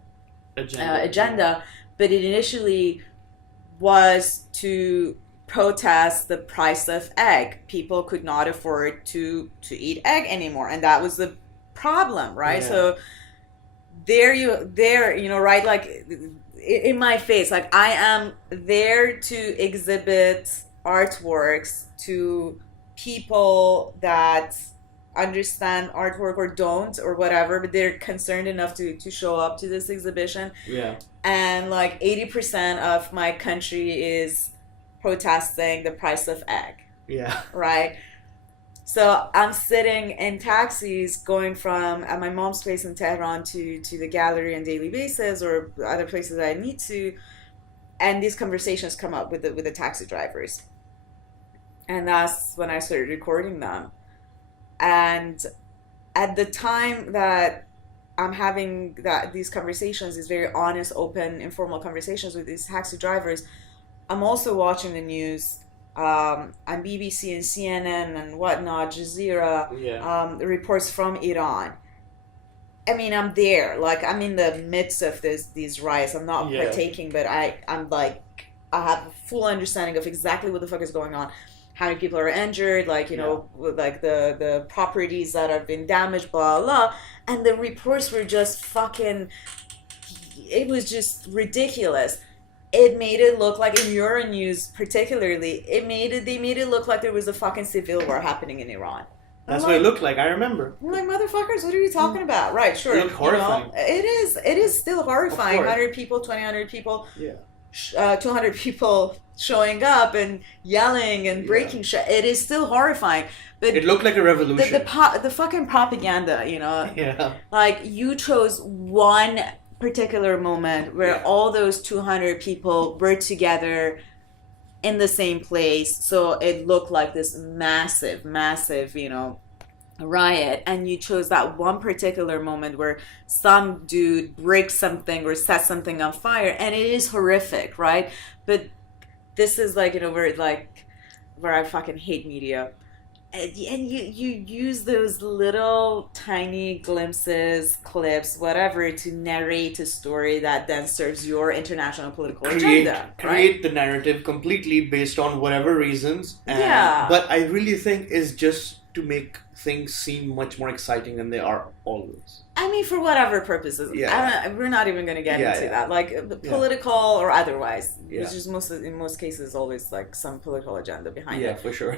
agenda, but it initially was to protest the price of egg. People could not afford to eat egg anymore, and that was the problem, right? Yeah. So you know, right, like in my face, like I am there to exhibit artworks to people that understand artwork or don't or whatever, but they're concerned enough to show up to this exhibition. Yeah. And like 80% of my country is protesting the price of egg. Yeah. Right? So I'm sitting in taxis going from at my mom's place in Tehran to the gallery on a daily basis or other places that I need to, and these conversations come up with the taxi drivers. And that's when I started recording them. And at the time that I'm having these conversations, these very honest, open, informal conversations with these taxi drivers, I'm also watching the news on BBC and CNN and whatnot, Jazeera, the reports from Iran. I mean, I'm there, like I'm in the midst of these riots. I'm not partaking, but I'm like, I have a full understanding of exactly what the fuck is going on. How many people are injured, like, you know, like the properties that have been damaged, blah, blah. And the reports were just fucking, it was just ridiculous. It made it look like, in Euronews particularly, they made it look like there was a fucking civil war happening in Iran. That's what it looked like, I remember. I'm like, motherfuckers, what are you talking about? Right, sure. It looked horrifying. You know, it is still horrifying. 100 people, 200 people. Yeah. 200 people showing up and yelling and breaking shit. It is still horrifying, but it looked like a revolution. The fucking propaganda, you know. Yeah. Like, you chose one particular moment where all those 200 people were together in the same place, so it looked like this massive, you know, riot, and you chose that one particular moment where some dude breaks something or sets something on fire, and it is horrific, right? But this is like, you know, where I fucking hate media, and you use those little tiny glimpses, clips, whatever, to narrate a story that then serves your international political agenda. Create the narrative completely based on whatever reasons. But I really think is just to make things seem much more exciting than they are always. I mean, for whatever purposes. We're not even going to get into that. Like, political or otherwise. It's just in most cases always like some political agenda behind it. Yeah, for sure.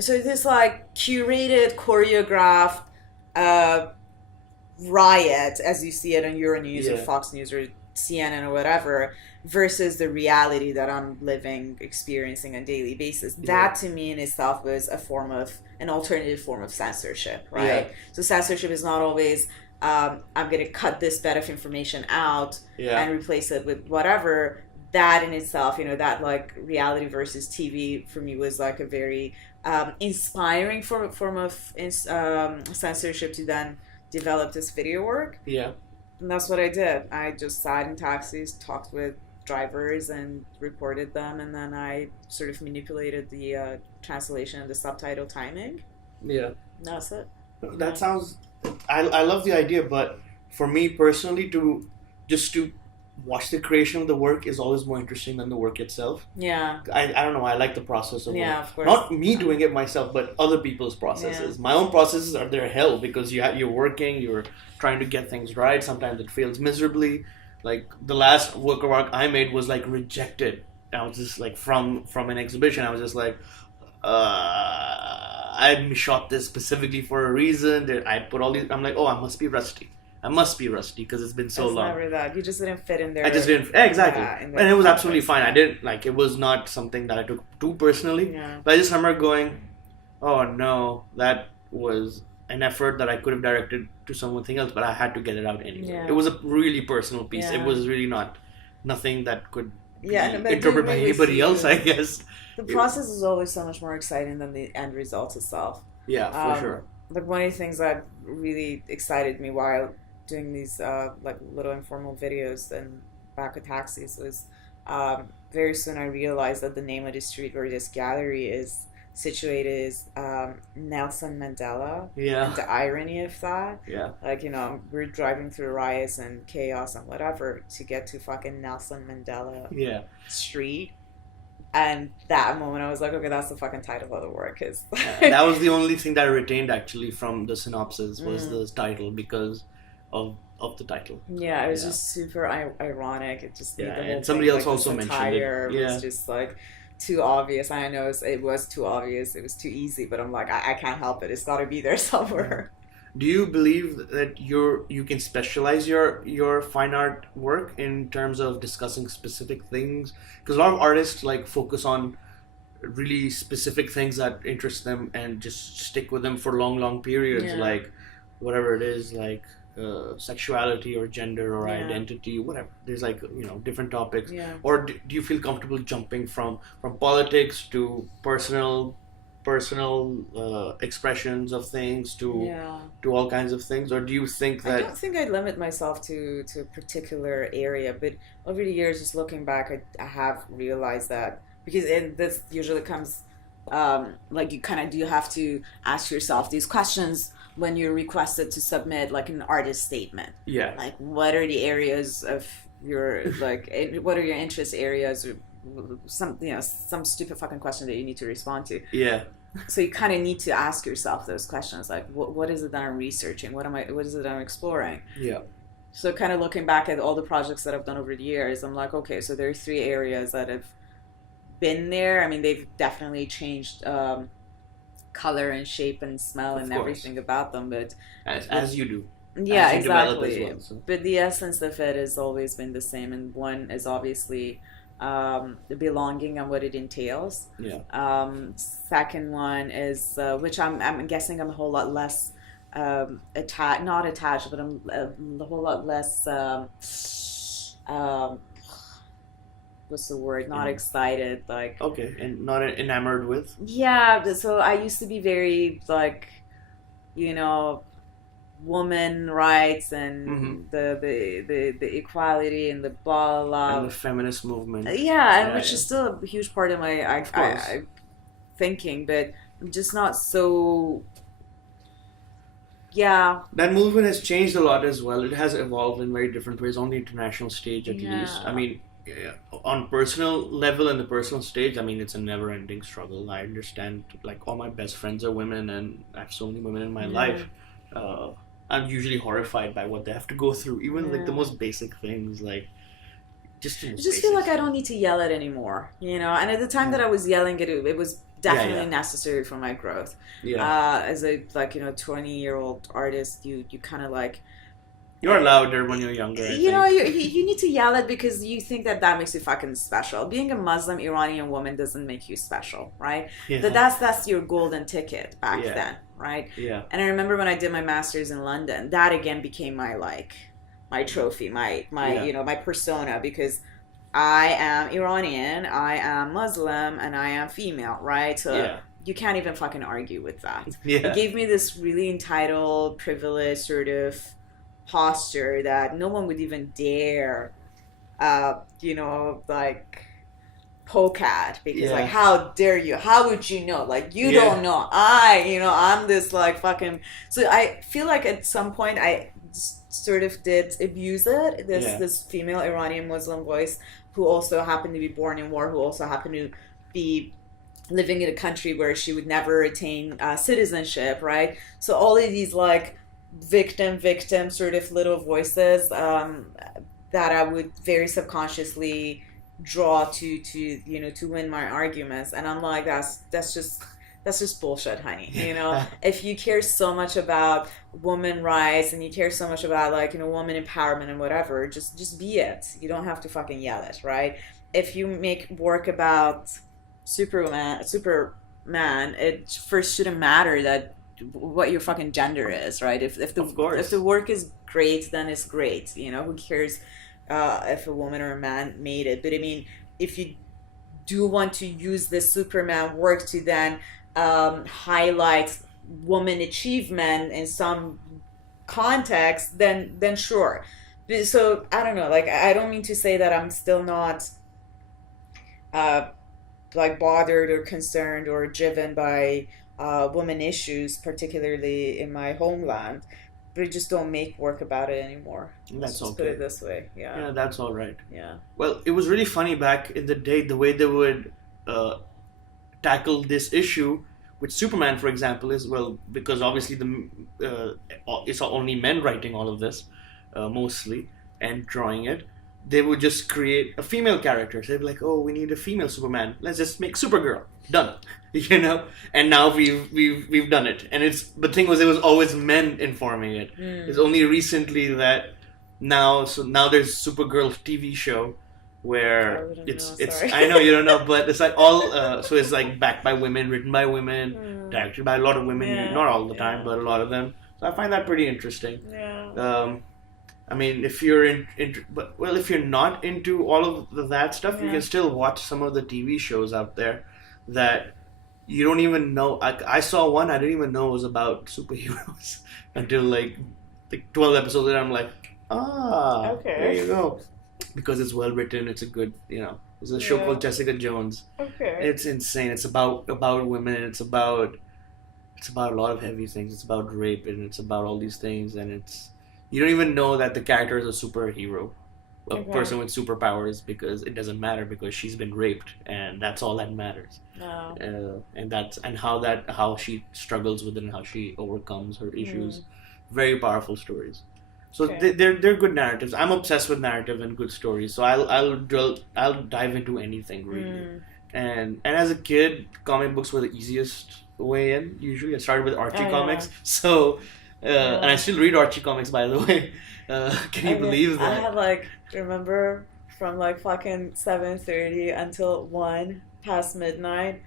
So this like curated, choreographed riot, as you see it on Euronews or Fox News or CNN or whatever, versus the reality that I'm experiencing on a daily basis. That to me in itself was an alternative form of censorship, right? So censorship is not always I'm going to cut this bit of information out and replace it with whatever. That in itself, you know, that like reality versus TV for me was like a very inspiring form of censorship to then develop this video work. Yeah. And that's what I did. I just sat in taxis, talked with drivers and recorded them, and then I sort of manipulated the translation and the subtitle timing. Yeah. And that's it. That sounds... I love the idea, but for me personally, to watch the creation of the work is always more interesting than the work itself. Yeah. I don't know. I like the process of work. Of course. Not me doing it myself, but other people's processes. Yeah. My own processes are their hell because you're working, you're trying to get things right. Sometimes it fails miserably. Like the last work of art I made was like rejected. I was just like from an exhibition. I was just like, I shot this specifically for a reason. That I put all these. I'm like, oh, I must be rusty because it's been so long. It's never that. You just didn't fit in there. I just didn't. Exactly. And it was absolutely fine. Yeah. I didn't, like, it was not something that I took too personally. Yeah. But I just remember going, oh no, that was an effort that I could have directed to something else, but I had to get it out anyway. Yeah. It was a really personal piece. Yeah. It was really nothing that could Yeah, be and I do interpreted by agree with anybody else, you. I guess. The process is always so much more exciting than the end result itself. Yeah, for sure. Like one of the things that really excited me while doing these like little informal videos and back with taxis was very soon I realized that the name of the street where this gallery is situated is Nelson Mandela, and Yeah, the irony of that, yeah, like we're driving through riots and chaos and whatever to get to fucking Nelson Mandela yeah. Street. And that moment, I was like, okay, that's the fucking title of the work. Is That was the only thing that I retained actually from the synopsis was Mm. the title because of the title. Yeah, it was Yeah, just super ironic. It just made yeah. the whole And somebody thing else like the also mentioned it. satire Yeah. was just like too obvious. I know it was too obvious. It was too easy, but I'm like, I can't help it. It's got to be there somewhere. Do you believe that you can specialize your fine art work in terms of discussing specific things? Because a lot of artists like focus on really specific things that interest them and just stick with them for long periods, Yeah, like whatever it is, like sexuality or gender or yeah, identity, whatever. There's like different topics. yeah, Or do you feel comfortable jumping from politics to personal expressions of things yeah. to all kinds of things, or do you think I that don't think I'd limit myself to a particular area, but over the years, just looking back, I have realized that because this usually comes like you kind of do have to ask yourself these questions when you're requested to submit like an artist statement. yeah, Like, what are the areas of your what are your interest areas? Or some stupid fucking question that you need to respond to. yeah, So you kind of need to ask yourself those questions, like what is it that I'm researching, what is it that I'm exploring. yeah, So kind of looking back at all the projects that I've done over the years, I'm like, okay, so there are three areas that have been there. I mean, they've definitely changed color and shape and smell of and course, everything about them, but as you do, yeah, as you develop as exactly. well. So But the essence of it has always been the same, and one is obviously the belonging and what it entails. yeah, Second one is which I'm guessing I'm a whole lot less not attached, but I'm a whole lot less um, what's the word? Not in, excited, like okay, and not enamored with. yeah. So I used to be very like you know woman rights Hmm. and the equality and the blah And blah. the feminist movement. Yeah, and Yeah, which yeah, is still a huge part of my of course. thinking, but I'm just not so. Yeah, That movement has changed a lot as well. It has evolved in very different ways on the international stage, at least. I yeah, mean, yeah, on personal level and the personal stage, I mean, it's a never-ending struggle. I understand, like, all my best friends are women, and I have so many women in my yeah, life. Uh, I'm usually horrified by what they have to go through, even like the yeah. most basic things, like just the I most just feel basic like I stuff. don't need to yell it anymore, And at the time that Yeah, I was yelling it was yeah, definitely yeah, necessary for my growth. yeah. As a 20-year-old artist, you kind of like You're louder when you're younger, I think. you need to yell it because you think that that makes you fucking special. Being a Muslim Iranian woman doesn't make you special, right? That Yeah, that's your golden ticket back yeah, then, right? yeah, And I remember when I did my master's in London, that again became my trophy, yeah, my persona because I am Iranian, I am Muslim, and I am female, right? So yeah, you can't even fucking argue with that. It yeah, gave me this really entitled, privileged sort of posture that no one would even dare, like poke at because like yeah, how dare you, how would you know, like you yeah, don't know, I'm this like fucking. So I feel like at some point I sort of did abuse it, yeah, this female Iranian Muslim voice who also happened to be born in war, who also happened to be living in a country where she would never attain citizenship, right? So all of these like victim sort of little voices that I would very subconsciously draw to win my arguments, and I'm like that's just bullshit, honey. If you care so much about women rights and you care so much about like woman empowerment and whatever, just be it. You don't have to fucking yell it, right? If you make work about Superman, it first shouldn't matter that what your fucking gender is, right? of If the course. work is great, then it's great. Who cares if a woman or a man made it? But I mean, if you do want to use the Superman work to then highlight woman achievement in some context, then sure. So I don't know. Like I don't mean to say that I'm still not uh, like bothered or concerned or driven by women issues, particularly in my homeland. But I just don't make work about it anymore. That's Let's just okay. put it this way. Yeah. Yeah, that's all right. Yeah. Well, it was really funny back in the day the way they would tackle this issue with Superman, for example, is well because obviously it's only men writing all of this mostly and drawing it. They would just create a female character. So they'd be like, "Oh, we need a female Superman. Let's just make Supergirl." Done, you know. And now we've done it. And it's the thing was, it was always men informing it. It's only recently that now there's Supergirl TV show where it's I know you don't know, but it's like all so it's like backed by women, written by women, directed by a lot of women, not all the time, but a lot of them. So I find that pretty interesting. Yeah. I mean, if you're if you're not into all of that stuff, you can still watch some of the TV shows out there that you don't even know. I saw one I didn't even know was about superheroes until like 12 episodes later. I'm like, Okay. there you go, because it's well written. It's a good, There's a show called Jessica Jones. Okay. It's insane. It's about women. And it's about a lot of heavy things. It's about rape and it's about all these things, and you don't even know that the character is a superhero, a person with superpowers, because it doesn't matter, because she's been raped and that's all that matters. No. And how she struggles with it and how she overcomes her issues. Very powerful stories. So they're good narratives. I'm obsessed with narrative and good stories. So I'll dive into anything really. And as a kid, comic books were the easiest way in. Usually, I started with Archie comics. So. And I still read Archie comics, by the way. Can you believe that? I had remember from fucking 7:30 until 1 past midnight,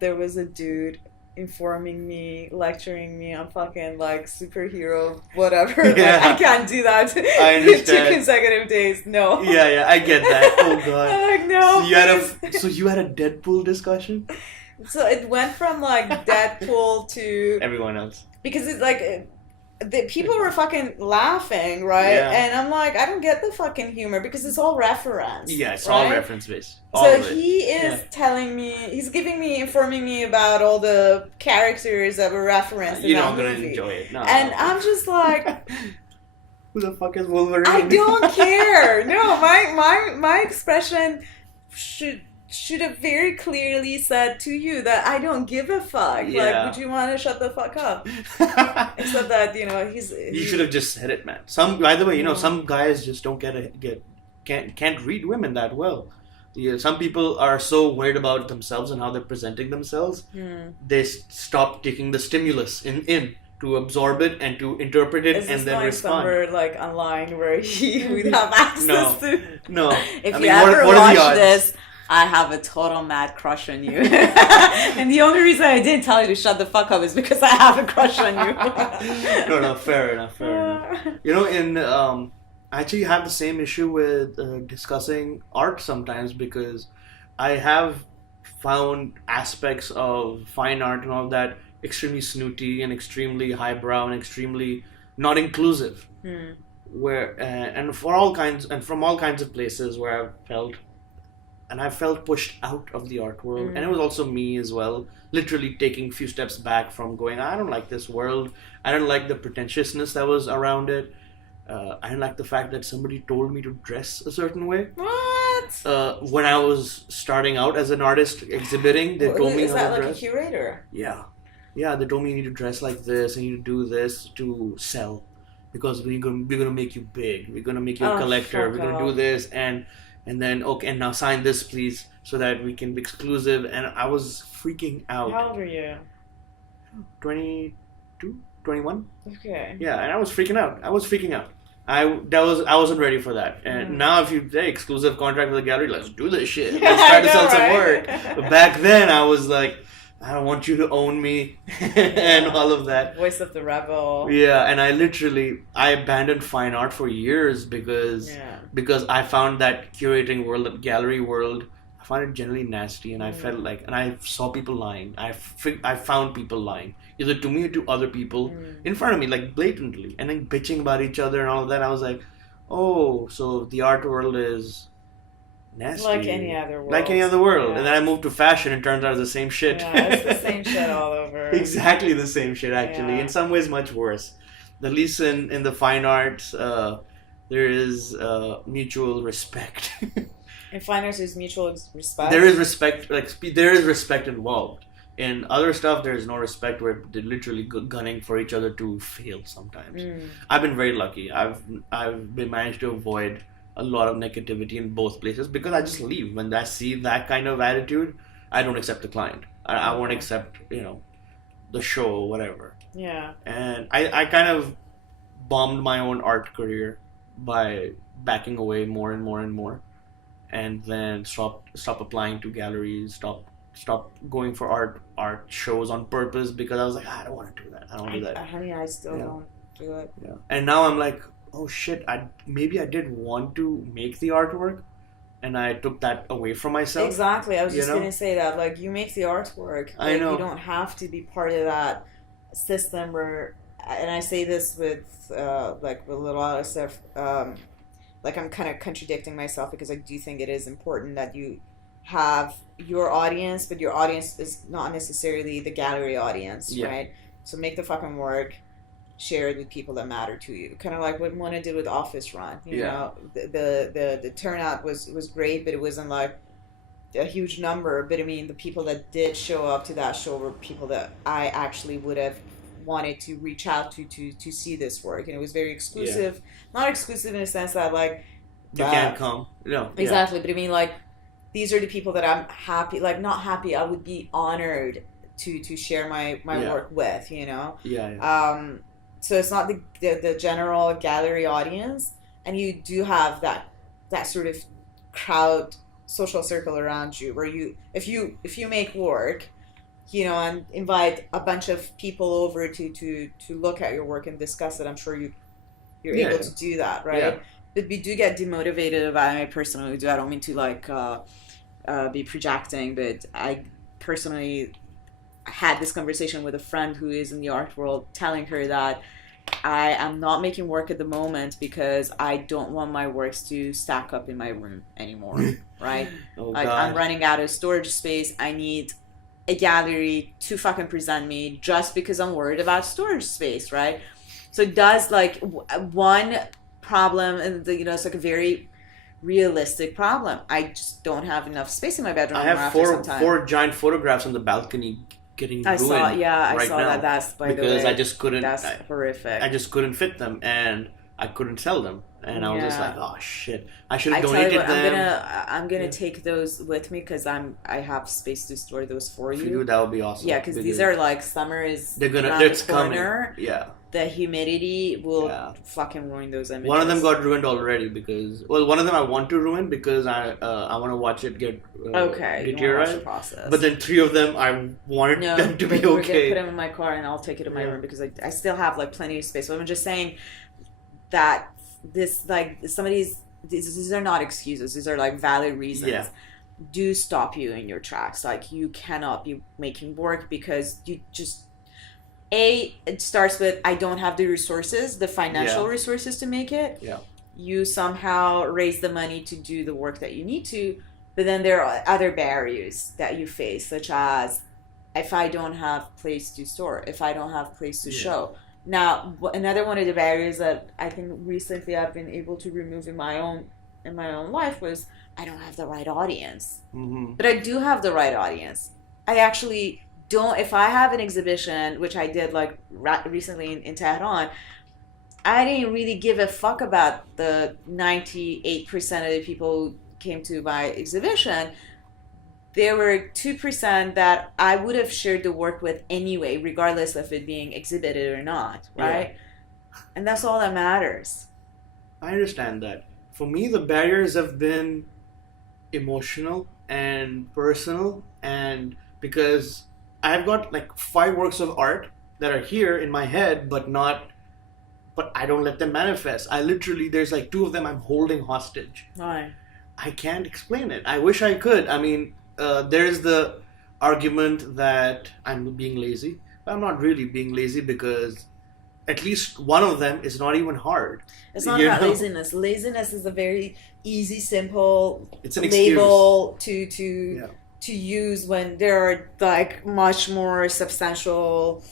there was a dude informing me, lecturing me on fucking superhero whatever. Yeah. I can't do that. I understand. 2 consecutive days. No. Yeah, I get that. Oh god. I'm no. So you had a Deadpool discussion? So it went from Deadpool to everyone else. Because it's the people were fucking laughing, right? Yeah. And I'm like, I don't get the fucking humor because it's all reference. Yeah, it's right? all reference based. So he is telling me, he's informing me about all the characters that were referenced in that movie. You're not gonna enjoy it. No, and I'm just like, who the fuck is Wolverine? I don't care. No, my expression should have very clearly said to you that I don't give a fuck. Yeah. Would you want to shut the fuck up? Except that you should have just said it, man. By the way, some guys just don't can't read women that well. Yeah, some people are so worried about themselves and how they're presenting themselves, they stop taking the stimulus in to absorb it and to interpret it and then respond. Somewhere online where he would have access to. No. If you ever watch this, I have a total mad crush on you. And the only reason I didn't tell you to shut the fuck up is because I have a crush on you. No, fair enough. I actually have the same issue with discussing art sometimes, because I have found aspects of fine art and all that extremely snooty and extremely highbrow and extremely not inclusive. From all kinds of places where I've felt pushed out of the art world. And it was also me as well, literally taking a few steps back from going, I don't like this world. I don't like the pretentiousness that was around it. I didn't like the fact that somebody told me to dress a certain way. What? When I was starting out as an artist exhibiting, they told me is how that to dress. A curator? Yeah, they told me you need to dress like this and you need to do this to sell, because we're gonna make you big. We're gonna make you a collector. We're gonna do this and then and now sign this please, so that we can be exclusive. And I was freaking out. How old are you? 22, 21. Okay. Yeah, and I was freaking out. I wasn't ready for that. And now if you say exclusive contract with the gallery, let's do this shit. Let's try to sell some work. But back then I was like, I don't want you to own me and all of that. Voice of the rebel. Yeah, and I abandoned fine art for years because I found that curating world, that gallery world, found it generally nasty, and I felt like, and I saw people lying. I found people lying, either to me or to other people in front of me, like blatantly, and then bitching about each other and all of that. I was like, oh, so the art world is nasty. Like any other world. Like any other world. Yeah. And then I moved to fashion, and it turns out it's the same shit. Yeah, it's the same shit all over. Exactly the same shit, actually. Yeah. In some ways, much worse. At least in the fine arts, there is mutual respect. In fine arts, there's mutual respect. There is respect, there is respect involved. In other stuff, there is no respect. Where they're literally gunning for each other to fail sometimes. I've been very lucky. I've been managed to avoid a lot of negativity in both places because I just leave when I see that kind of attitude. I don't accept the client. I won't accept the show or whatever. Yeah. And I kind of bombed my own art career by backing away more and more and more, and then stop applying to galleries, stop going for art shows on purpose because I was like, I don't want to do that. I don't do that. Honey, I still don't do it. Yeah. And now I'm like, oh shit, maybe I did want to make the artwork, and I took that away from myself. Exactly. I was just gonna say that. Like, you make the artwork. Like, I know. You don't have to be part of that system where, and I say this with with a lot of stuff. Like, I'm kind of contradicting myself because I do think it is important that you have your audience, but your audience is not necessarily the gallery audience, right? So make the fucking work, share it with people that matter to you. Kind of like what Mona did with Office Run. You know, the turnout was great, but it wasn't like a huge number. But I mean, the people that did show up to that show were people that I actually would have wanted to reach out to see this work, and it was very exclusive. Not exclusive in a sense that like you can't come. No. Exactly, but I mean, like, these are the people that I'm happy, like, not happy, I would be honored to share my work with, you know? So it's not the general gallery audience, and you do have that sort of crowd, social circle around you, where if you make work, and invite a bunch of people over to look at your work and discuss it, I'm sure you're able to do that, right? Yeah. But we do get demotivated by my personally do. I don't mean to like be projecting, but I personally had this conversation with a friend who is in the art world, telling her that I am not making work at the moment because I don't want my works to stack up in my room anymore, right? Like, God. I'm running out of storage space. I need a gallery to fucking present me just because I'm worried about storage space, right? So it does, like, one problem, and it's like a very realistic problem. I just don't have enough space in my bedroom. I have four giant photographs on the balcony getting ruined. I saw that. That's, by the way, because I just couldn't. That's horrific. I just couldn't fit them, and I couldn't sell them, and I was just like, oh shit, I should have donated them. I'm gonna take those with me because I have space to store those for you. If you do, that would be awesome. Yeah, because these are like, summer is it's coming. Yeah. The humidity will fucking ruin those images. One of them got ruined already because, one of them I want to ruin because I want to watch it get deteriorated. But then 3 of them I wanted them to be okay. We're gonna put them in my car and I'll take it to my room because I still have like plenty of space. So I'm just saying that this, like, some of these are not excuses. These are like valid reasons. Yeah. Do stop you in your tracks. Like, you cannot be making work because you just. It starts with, I don't have the resources, the financial resources to make it. Yeah. You somehow raise the money to do the work that you need to, but then there are other barriers that you face, such as if I don't have place to store, if I don't have place to show. Now, another one of the barriers that I think recently I've been able to remove in my own life was I don't have the right audience. Mm-hmm. But I do have the right audience. I actually don't. If I have an exhibition, which I did like recently in Tehran, I didn't really give a fuck about the 98% of the people who came to my exhibition. There were 2% that I would have shared the work with anyway, regardless of it being exhibited or not, right? Yeah. And that's all that matters. I understand that. For me, the barriers have been emotional and personal, and because I've got like 5 works of art that are here in my head, but I don't let them manifest. There's like 2 of them I'm holding hostage. Why? I can't explain it. I wish I could. I mean, there's the argument that I'm being lazy. But I'm not really being lazy because at least one of them is not even hard. It's not You about know? laziness. Laziness is a very easy, simple It's an excuse. label Yeah. to use when there are like much more substantial,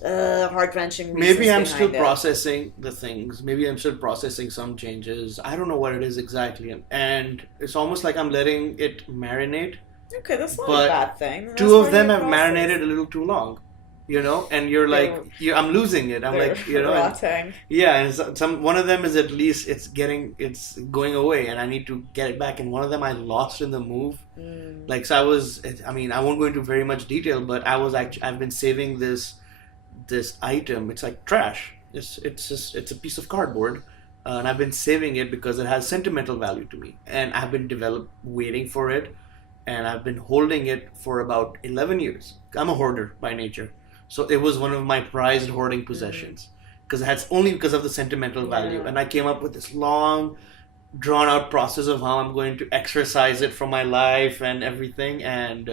heart-wrenching reasons Maybe I'm still behind it. processing the things. Maybe I'm still processing some changes. I don't know what it is exactly. And it's almost like I'm letting it marinate. Okay, that's not a But bad thing. That's two of part them the have process. marinated a little too long. You know, and you're like, I'm losing it. I'm They're like, you know, and- rotting. yeah, and some one of them is at least it's going away, and I need to get it back. And one of them I lost in the move. Like, so I mean, I won't go into very much detail, but I've been saving this item. It's like trash. It's a piece of cardboard, and I've been saving it because it has sentimental value to me, and I've been waiting for it, and I've been holding it for about 11 years. I'm a hoarder by nature. So it was one of my prized hoarding possessions because only because of the sentimental value. Yeah. And I came up with this long, drawn out process of how I'm going to exercise it from my life and everything. And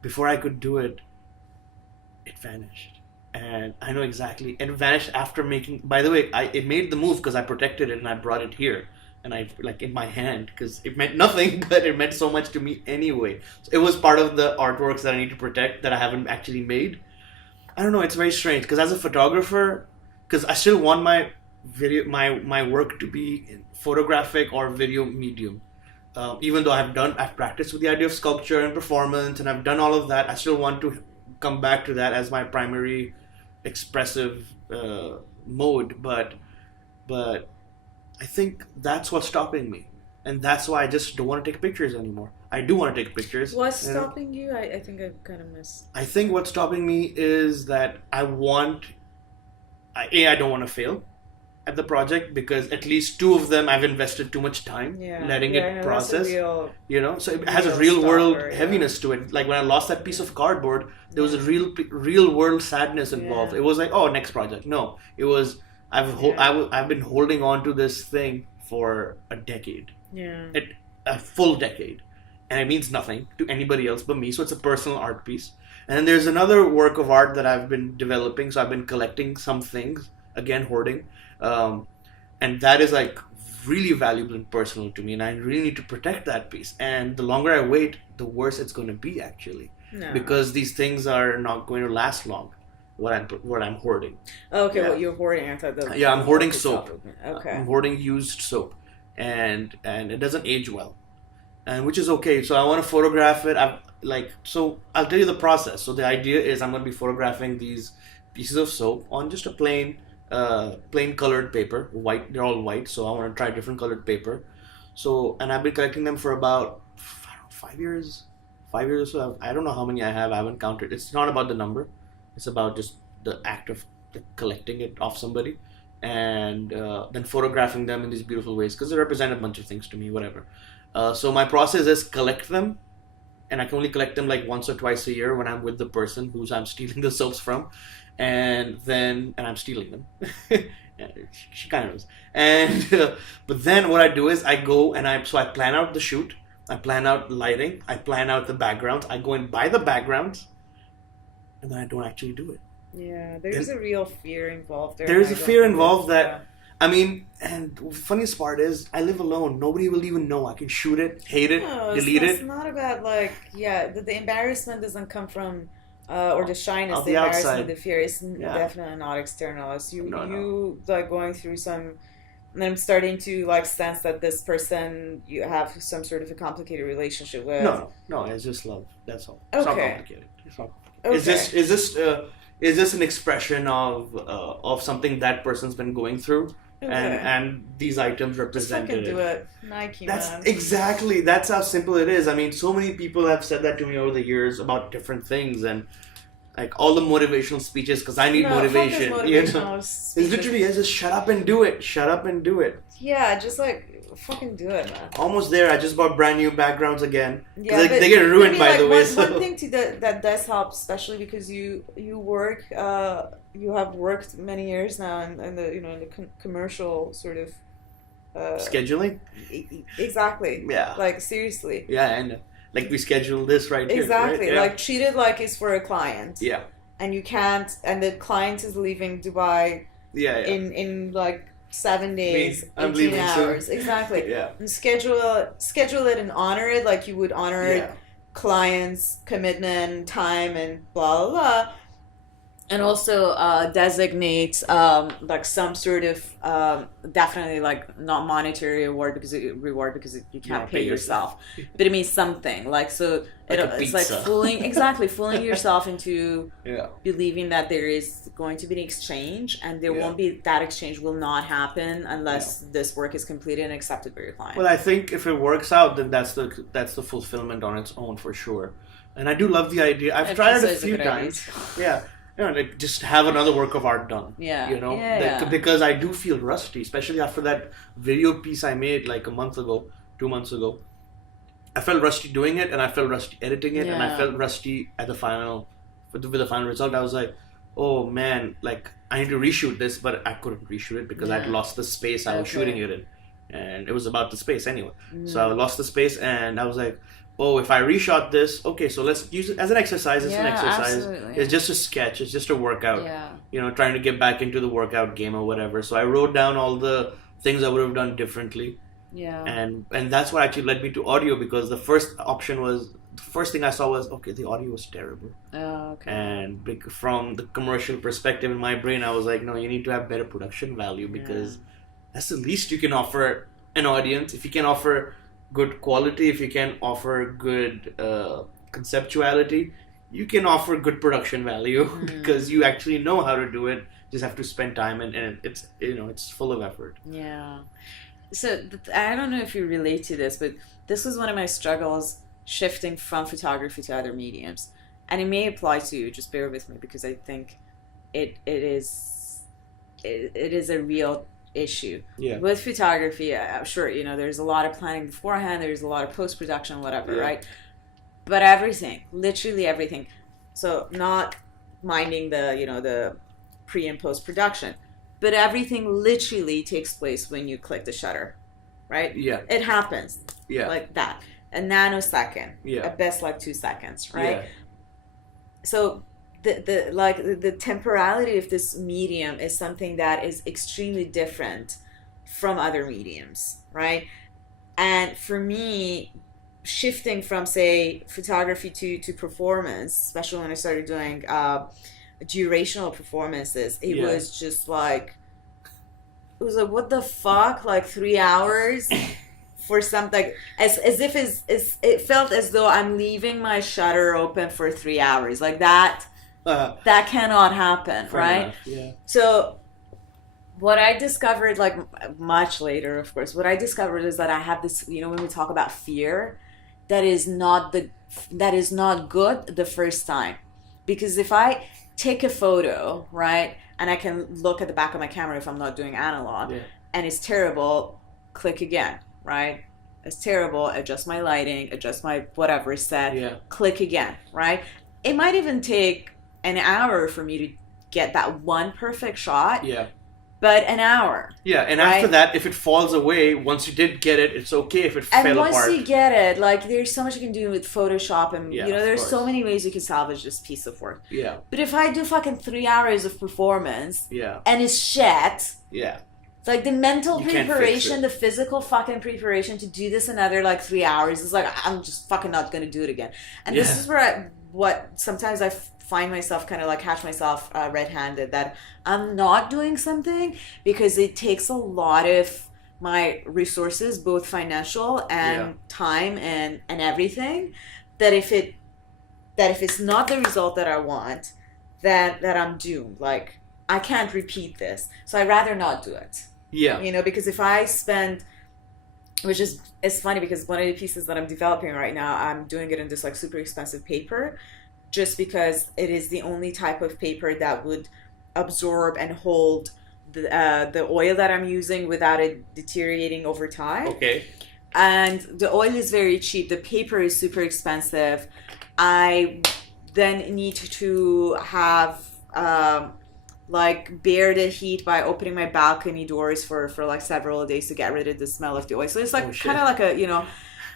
before I could do it, it vanished. And I know exactly. It vanished after making. By the way, it made the move because I protected it and I brought it here. And I like in my hand because it meant nothing, but it meant so much to me anyway. So it was part of the artworks that I need to protect that I haven't actually made. I don't know. It's very strange because as a photographer, because I still want my my work to be in photographic or video medium. Even though I've practiced with the idea of sculpture and performance, and I've done all of that. I still want to come back to that as my primary expressive mode, but I think that's what's stopping me, and that's why I just don't want to take pictures anymore. I do want to take pictures. What's you know? stopping you? I think I kind of missed. I think what's stopping me is that I don't want to fail at the project because at least two of them I've invested too much time letting it process. You know, so it has a real world heaviness to it. Like when I lost that piece of cardboard, there was a real world sadness involved. It was like, oh, next project. No, it was I've been holding on to this thing for a decade. Yeah. A full decade. And it means nothing to anybody else but me. So it's a personal art piece. And then there's another work of art that I've been developing. So I've been collecting some things, again, hoarding. And that is like really valuable and personal to me. And I really need to protect that piece. And the longer I wait, the worse it's going to be, actually. No. Because these things are not going to last long. What I'm hoarding. Okay, Yeah. what you're hoarding? I thought that. Yeah, I'm hoarding soap. Okay. I'm hoarding used soap, and it doesn't age well, and which is okay. So I want to photograph it. So I'll tell you the process. So the idea is I'm going to be photographing these pieces of soap on just a plain colored paper, white. They're all white. So I want to try different colored paper. So and I've been collecting them for about 5 years. 5 years or so. I don't know how many I have. I haven't counted. It's not about the number. It's about just the act of collecting it off somebody and then photographing them in these beautiful ways because they represent a bunch of things to me, whatever. So my process is collect them, and I can only collect them like once or twice a year when I'm with the person who's I'm stealing the soaps from, and I'm stealing them. Yeah, she kind of is. And but then what I do is I go and I plan out the shoot, I plan out lighting, I plan out the backgrounds, I go and buy the backgrounds. And then I don't actually do it. Yeah, there's a real fear involved there. There's a fear involved that, I mean, and the funniest part is I live alone. Nobody will even know. I can shoot it, hate it, delete it. It's not about the embarrassment doesn't come from, or the shyness, the outside. embarrassment, the fear is definitely not external. It's you like going through some, and I'm starting to like sense that this person you have some sort of a complicated relationship with. No, it's just love. That's all. Okay. It's not complicated. It's not. Okay. Is this an expression of something that person's been going through, and these items represent it? Just fucking do it, Nike, man. That's how simple it is. I mean, so many people have said that to me over the years about different things, and like all the motivational speeches because I need motivation. It's literally just shut up and do it. Shut up and do it. Yeah, just like fucking do it, man. Almost there. I just bought brand new backgrounds again. Yeah, but they get ruined by the way. One thing that does help, especially because you work, you have worked many years now in the commercial sort of Scheduling? Exactly. Yeah. Like, seriously. Yeah, and like we schedule this right here. Exactly. Right? Yeah. Like, treat it like it's for a client. Yeah. And you can't, and the client is leaving Dubai Yeah. in like 7 days, I'm 18 leaving hours. soon. Exactly. Yeah. And schedule it and honor it like you would honor clients' commitment, time, and blah, blah, blah. And also designate like some sort of definitely like not monetary reward because you can't pay yourself, but it means something like so like it's like fooling yourself into believing that there is going to be an exchange, and there won't be, that exchange will not happen unless this work is completed and accepted by your client. Well, I think if it works out, then that's the fulfillment on its own for sure. And I do love the idea. I've tried it a few times. Yeah. Like just have another work of art done. Yeah. You know, because I do feel rusty, especially after that video piece I made like 2 months ago. I felt rusty doing it, and I felt rusty editing it, and I felt rusty at the final, with the final result. I was like, oh man, like I need to reshoot this, but I couldn't reshoot it because I'd lost the space I was shooting it in, and it was about the space anyway. So I lost the space, and I was like, oh, if I reshot this, okay, so let's use it as an exercise. It's an exercise. Absolutely. It's just a sketch. It's just a workout. Yeah. You know, trying to get back into the workout game or whatever. So I wrote down all the things I would have done differently. Yeah. And that's what actually led me to audio, because the first thing I saw was, okay, the audio was terrible. Oh, okay. And from the commercial perspective in my brain, I was like, no, you need to have better production value, because that's the least you can offer an audience. If you can offer good quality, if you can offer good conceptuality, you can offer good production value because you actually know how to do it. Just have to spend time, and it's, you know, it's full of effort. Yeah. So I don't know if you relate to this, but this was one of my struggles shifting from photography to other mediums, and it may apply to you. Just bear with me, because I think it is a real issue. With photography. I'm sure, you know, there's a lot of planning beforehand, there's a lot of post-production, whatever, right? But everything, literally everything, so not minding the, you know, the pre and post-production, but everything literally takes place when you click the shutter, right? It happens like that, a nanosecond, at best like 2 seconds, right? So the temporality of this medium is something that is extremely different from other mediums, right? And for me, shifting from, say, photography to performance, especially when I started doing durational performances, it was just like, it was like, what the fuck, like 3 hours for something, as if it felt as though I'm leaving my shutter open for 3 hours, like that. That cannot happen, right? So what I discovered, like much later, of course, what I discovered is that I have this, you know, when we talk about fear, that is not good the first time. Because if I take a photo, right, and I can look at the back of my camera if I'm not doing analog, and it's terrible, click again, right? It's terrible, adjust my lighting, adjust my whatever is set, click again, right? It might even take an hour for me to get that one perfect shot. But an hour. And after that, if it falls away, once you did get it, it's okay if it fell apart. And once you get it, like, there's so much you can do with Photoshop, and you know, there's so many ways you can salvage this piece of work. But if I do fucking 3 hours of performance, and it's shit, like the mental preparation, the physical fucking preparation to do this another like 3 hours is like, I'm just fucking not gonna do it again. And this is where sometimes I find myself kind of like catch myself red-handed, that I'm not doing something because it takes a lot of my resources, both financial and time and everything, that if it's not the result that I want, that I'm doomed. Like, I can't repeat this, so I'd rather not do it. You know, because if I spend, which is, it's funny because one of the pieces that I'm developing right now, I'm doing it in this like super expensive paper, just because it is the only type of paper that would absorb and hold the oil that I'm using without it deteriorating over time. And the oil is very cheap. The paper is super expensive. I then need to have like bear the heat by opening my balcony doors for like several days to get rid of the smell of the oil. So it's Oh like kind shit. of like a,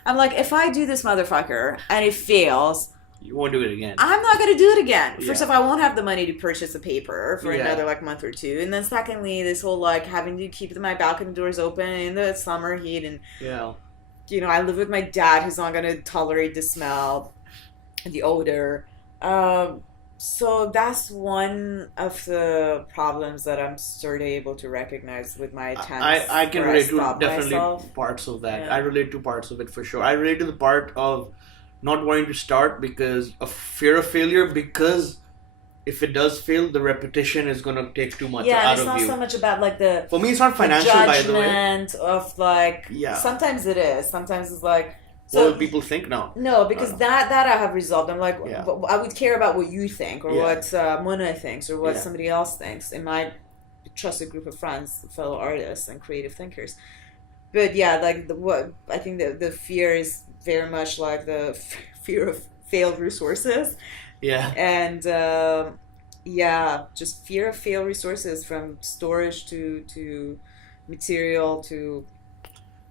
I'm like, if I do this motherfucker and it fails, You won't do it again. I'm not going to do it again. First Yeah. off, I won't have the money to purchase a paper for Yeah. another like month or two. And then secondly, this whole like having to keep my balcony doors open in the summer heat. And, Yeah. I live with my dad who's not going to tolerate the smell and the odor. So that's one of the problems that I'm sort of able to recognize with my attempts. I can where relate to stop definitely myself. parts of that. Yeah. I relate to parts of it for sure. I relate to the part of not wanting to start because of fear of failure, because if it does fail, the repetition is going to take too much Yeah, and out it's of not you. so much about like the For me, it's not financial, by the way. judgment of like. Yeah. Sometimes it is. Sometimes it's like. What So will people think now? no, because No. that I have resolved. I'm like, Yeah. I would care about what you think or Yeah. what Mona thinks or what Yeah. somebody else thinks in my trusted group of friends, fellow artists and creative thinkers. But yeah, like what I think the fear is very much like the fear of failed resources, Yeah. and yeah, just fear of failed resources from storage to material to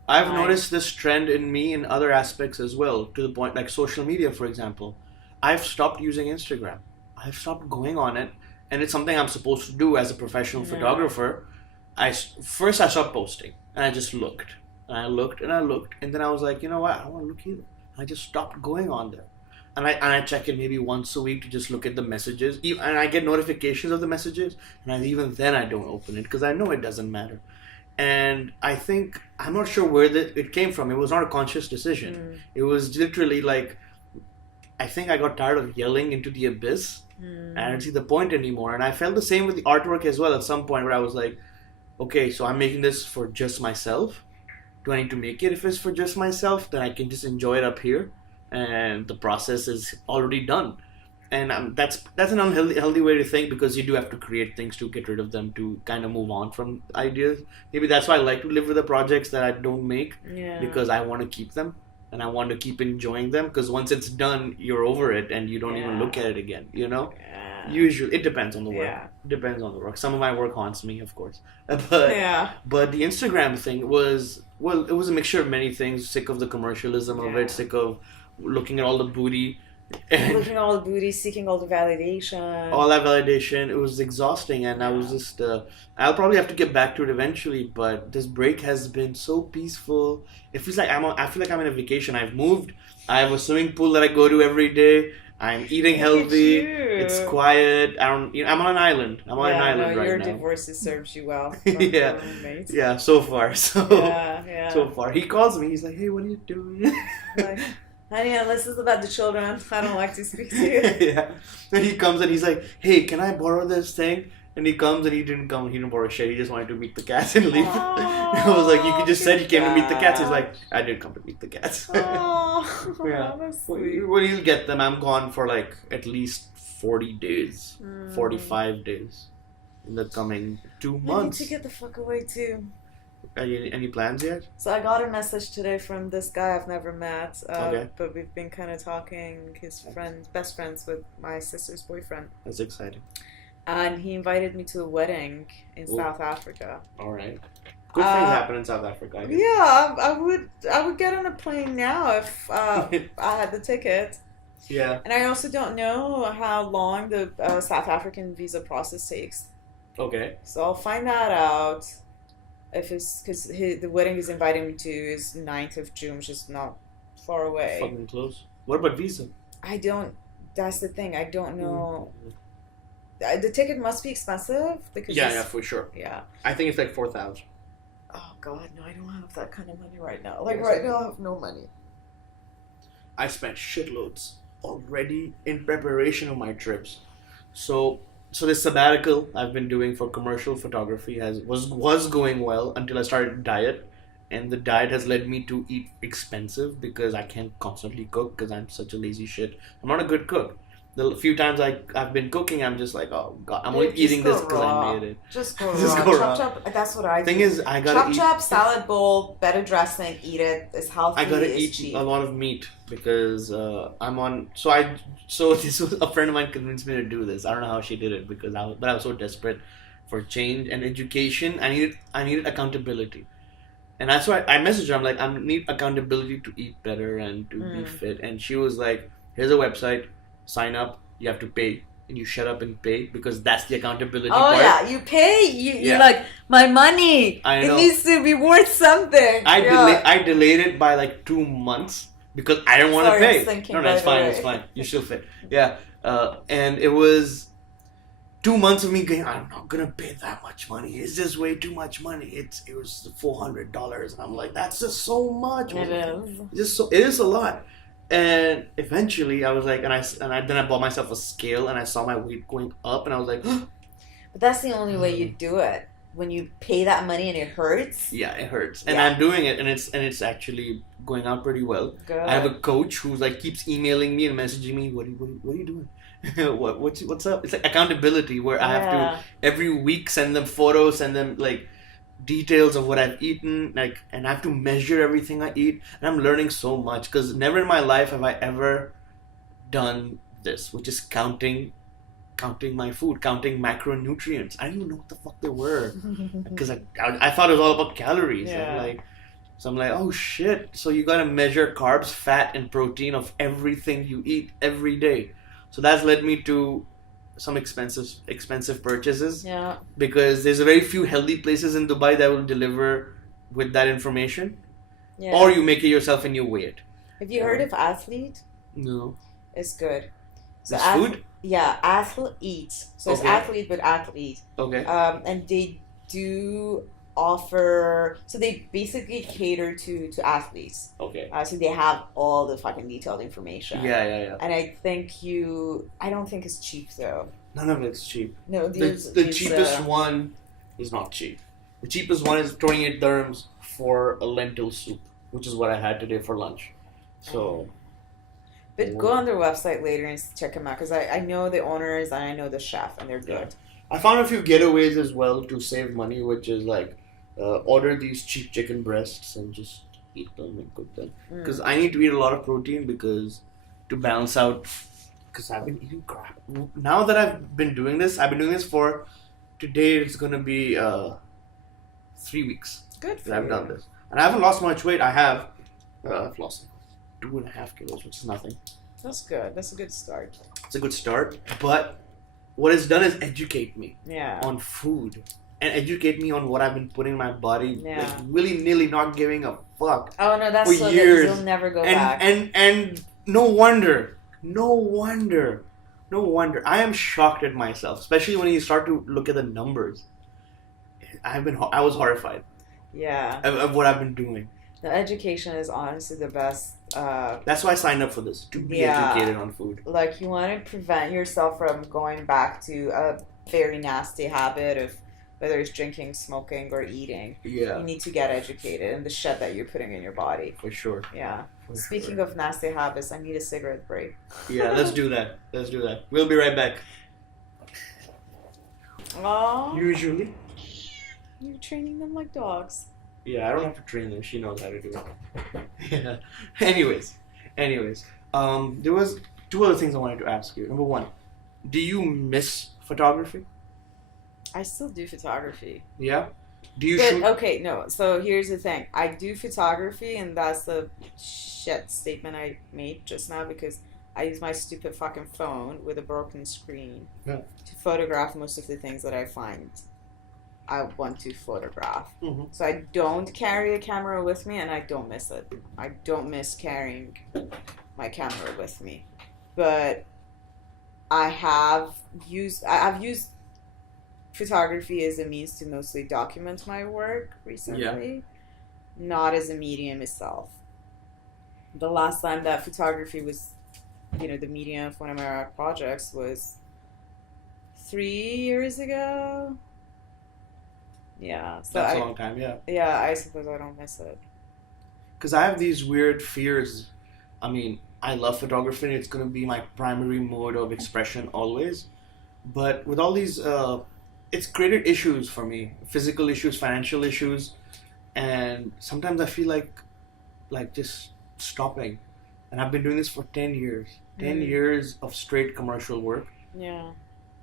I've time. noticed this trend in me in other aspects as well, to the point like social media, for example. I've stopped using Instagram. I've stopped going on it, and it's something I'm supposed to do as a professional Yeah. photographer. First I stopped posting, and I just looked, and I looked, and I looked, and then I was like, you know what? I don't want to look either. I just stopped going on there, and I check it maybe once a week to just look at the messages, and I get notifications of the messages, and even then I don't open it because I know it doesn't matter. And I think I'm not sure where it came from. It was not a conscious decision. It was literally like I think I got tired of yelling into the abyss. And I didn't see the point anymore. And I felt the same with the artwork as well at some point where I was like, okay, so I'm making this for just myself. Do I need to make it if it's for just myself? Then I can just enjoy it up here, and the process is already done. And that's an unhealthy way to think, because you do have to create things to get rid of them, to kind of move on from ideas. Maybe that's why I like to live with the projects that I don't make, Yeah. because I want to keep them and I want to keep enjoying them, because once it's done, you're over it and you don't even Yeah. look at it again, you know? Yeah. Usually, it depends on the work. Yeah. Depends on the work. Some of my work haunts me, of course. But Yeah. but the Instagram thing was, well, it was a mixture of many things. Sick of the commercialism of Yeah. it, sick of looking at all the booty and Looking at all the booty, seeking all the validation. all that validation. It was exhausting, and I was just I'll probably have to get back to it eventually, but this break has been so peaceful. It feels like I feel like I'm in a vacation. I've moved. I have a swimming pool that I go to every day. I'm eating Look at healthy. you. It's quiet. I'm on an island. I'm on an island no, right your now. divorce serves you well. Yeah. From roommates. Yeah, so far. So Yeah. so far. He calls me. He's like, "Hey, what are you doing?" Like, honey, unless it's about the children, I don't like to speak to you. Yeah. And he comes and he's like, "Hey, can I borrow this thing?" And he comes and he didn't come. He didn't borrow shit. He just wanted to meet the cats and leave. I was like, "You could just said you came to meet the cats." He's like, "I didn't come to meet the cats." Oh, Yeah. that's sweet. When you get them, I'm gone for like at least 40 days, Mm. 45 days in the coming 2 I need months. to get the fuck away too. Any plans yet? So I got a message today from this guy I've never met, Okay. but we've been kind of talking. His best friends with my sister's boyfriend, That's exciting. and he invited me to a wedding in Ooh. South Africa. All right. Good things happen in South Africa. I guess. Yeah, I would get on a plane now if I had the ticket. Yeah. And I also don't know how long the South African visa process takes, Okay. so I'll find that out. If it's because the wedding he's inviting me to is 9th of June, which is not far away. Fucking close. What about visa? I don't. That's the thing. I don't know. The ticket must be expensive because Yeah, for sure. yeah. I think it's like 4,000. Oh God, no! I don't have that kind of money right now. Like Yes, right I now, I have no money. I spent shitloads already in preparation of my trips. So this sabbatical I've been doing for commercial photography was going well until I started diet, and the diet has led me to eat expensive because I can't constantly cook because I'm such a lazy shit. I'm not a good cook. The few times I've been cooking, I'm just like, oh god, I'm only Dude, eating this go because I raw. made it. Just go Just raw. go Chop raw. chop. That's what I do. Thing is, I gotta Chop eat. chop, salad bowl, better dressing, eat it. It's healthy. I gotta it's eat cheap. a lot of meat because I'm on. So this was a friend of mine convinced me to do this. I don't know how she did it because I was so desperate for change and education. I needed accountability, and that's why I messaged her. I'm like, I need accountability to eat better and to be fit. And she was like, here's a website, sign up. You have to pay, and you shut up and pay because that's the accountability Oh part. yeah, you pay. You're Yeah. like, my money. I know. It needs to be worth something. I delayed it by like 2 months because I didn't want to Sorry, I'm pay. thinking No, it's right fine. away. It's fine. You still fit. Yeah. And it was 2 months of me going, I'm not gonna pay that much money. It's just way too much money. It was $400, and I'm like, that's just so much. It is. It is a lot. And eventually, I was like, then I bought myself a scale, and I saw my weight going up, and I was like, But that's the only way you do it. When you pay that money and it hurts. yeah, it hurts. And Yeah. I'm doing it, and it's actually going out pretty well. Good. I have a coach who's like keeps emailing me and messaging me. What are you doing? what's up? It's like accountability where I have to every week send them photos, send them like details of what I've eaten, like, and I have to measure everything I eat. And I'm learning so much because never in my life have I ever done this, which is counting my food, counting macronutrients. I didn't even know what the fuck they were because I thought it was all about calories. Yeah. So I'm like, oh shit. So you gotta measure carbs, fat, and protein of everything you eat every day. So that's led me to some expensive purchases. Yeah. Because there's a very few healthy places in Dubai that will deliver with that information. Yeah. Or you make it yourself and you weigh it. Have you heard of Athlete? No. It's good. So This food? Yeah, Athlete. So it's Okay. athlete but athlete. Okay. And they do offer, so they basically cater to athletes. Okay. So they have all the fucking detailed information. Yeah. And I don't think it's cheap though. None of it's cheap. No, The cheapest one is not cheap. The cheapest one is 28 dirhams for a lentil soup, which is what I had today for lunch. So. But go on their website later and check them out because I know the owners and I know the chef and they're good. I found a few getaways as well to save money, which is like order these cheap chicken breasts and just eat them and cook them. Because I need to eat a lot of protein to balance out. Because I've been eating crap. Now that I've been doing this for today. It's gonna be 3 weeks Good for that I've you. done this, and I haven't lost much weight. I've lost 2.5 kilos, which is nothing. That's good. That's a good start. It's a good start, but what it's done is educate me Yeah. on food and educate me on what I've been putting in my body, Yeah. like willy-nilly, not giving a fuck. Oh no, that's For so years. good. You'll never go back. And no wonder. I am shocked at myself, especially when you start to look at the numbers. I was horrified Yeah. of what I've been doing. The education is honestly the best. That's why I signed up for this, to be Yeah. educated on food. Like, you want to prevent yourself from going back to a very nasty habit of whether it's drinking, smoking, or eating. Yeah, You need to get educated in the shit that you're putting in your body. for sure. Yeah. For Speaking sure. of nasty habits, I need a cigarette break. Yeah, let's do that. We'll be right back. Oh, Usually. you're training them like dogs. Yeah, I don't have to train them. She knows how to do it. Yeah. Anyways. There was 2 other things I wanted to ask you. Number 1, do you miss photography? I still do photography. Yeah. Do you But, shoot? okay, no. So here's the thing. I do photography, and that's the shit statement I made just now because I use my stupid fucking phone with a broken screen Yeah. to photograph most of the things that I find I want to photograph. Mm-hmm. So I don't carry a camera with me, and I don't miss it. I don't miss carrying my camera with me. But I've used photography as a means to mostly document my work recently, not as a medium itself. The last time that photography was, the medium of one of my art projects was 3 years ago. Yeah, so That's a long time, yeah. yeah, I suppose I don't miss it. Because I have these weird fears. I mean, I love photography and it's going to be my primary mode of expression always. But with all these, it's created issues for me, physical issues, financial issues, and sometimes I feel like just stopping. And I've been doing this for 10 years. 10 years of straight commercial work. Yeah.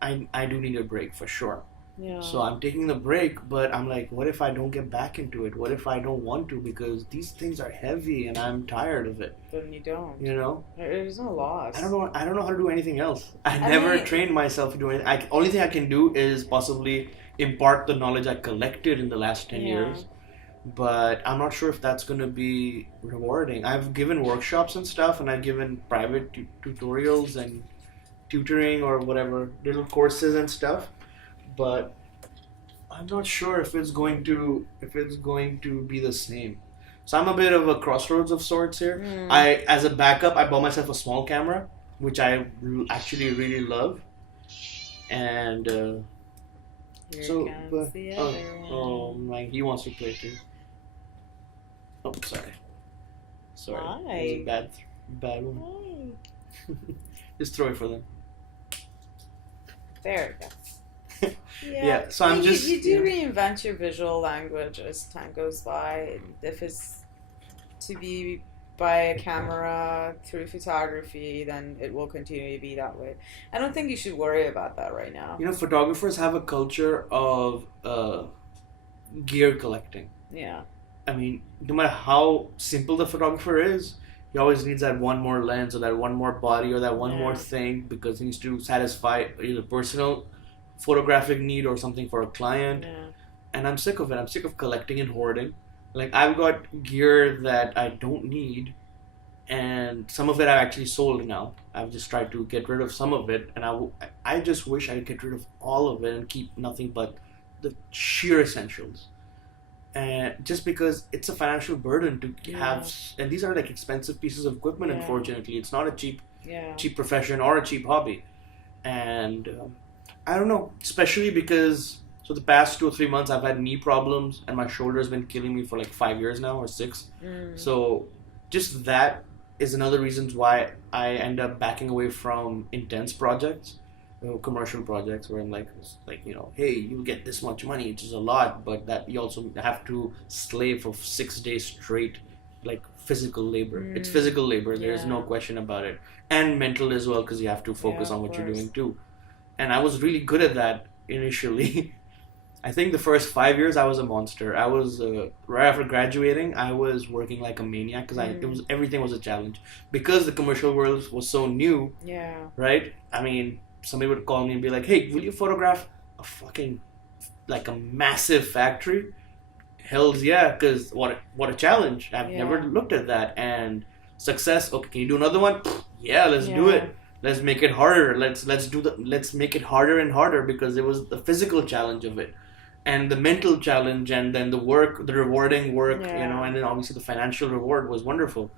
I do need a break for sure. Yeah. So I'm taking the break, but I'm like, what if I don't get back into it? What if I don't want to? Because these things are heavy and I'm tired of it. Then you don't. You know? There's no loss. I don't know how to do anything else. I never trained myself to do anything. Only thing I can do is possibly impart the knowledge I collected in the last 10 years. But I'm not sure if that's going to be rewarding. I've given workshops and stuff, and I've given private tutorials and tutoring or whatever, little courses and stuff. But I'm not sure if it's going to be the same. So I'm a bit of a crossroads of sorts here. As a backup, I bought myself a small camera, which I actually really love. And he wants to play too. Oh, sorry. Hi. It was a bad one. Just throw it for them. There we go. Yeah, so I'm just... You do reinvent your visual language as time goes by. If it's to be by a camera through photography, then it will continue to be that way. I don't think you should worry about that right now. You know, photographers have a culture of gear collecting. Yeah. I mean, no matter how simple the photographer is, he always needs that one more lens or that one more body or that one more thing because he needs to satisfy either personal photographic need or something for a client. And I'm sick of it. I'm sick of collecting and hoarding. Like, I've got gear that I don't need, and some of it I've actually sold now. I've just tried to get rid of some of it, and I just wish I could get rid of all of it and keep nothing but the sheer essentials. And just because it's a financial burden to have, and these are like expensive pieces of equipment. Unfortunately, it's not a cheap profession or a cheap hobby. And I don't know, especially because the past 2 or 3 months I've had knee problems and my shoulder has been killing me for like 5 years now or 6. So just that is another reason why I end up backing away from intense projects, commercial projects where I'm like, hey, you get this much money, which is a lot, but that you also have to slave for 6 days straight, like physical labor. It's physical labor. There's no question about it. And mental as well, because you have to focus on what you're doing too. And I was really good at that initially. I think the first 5 years I was a monster. I was right after graduating, I was working like a maniac because everything was a challenge because the commercial world was so new. Right? I mean, somebody would call me and be like, "Hey, will you photograph a fucking like a massive factory?" Hell's yeah, because what a challenge! I've never looked at that. And success. Okay, can you do another one? Yeah, let's do it. Let's make it harder. Let's make it harder and harder because it was the physical challenge of it, and the mental challenge, and then the work, the rewarding work, and then obviously the financial reward was wonderful.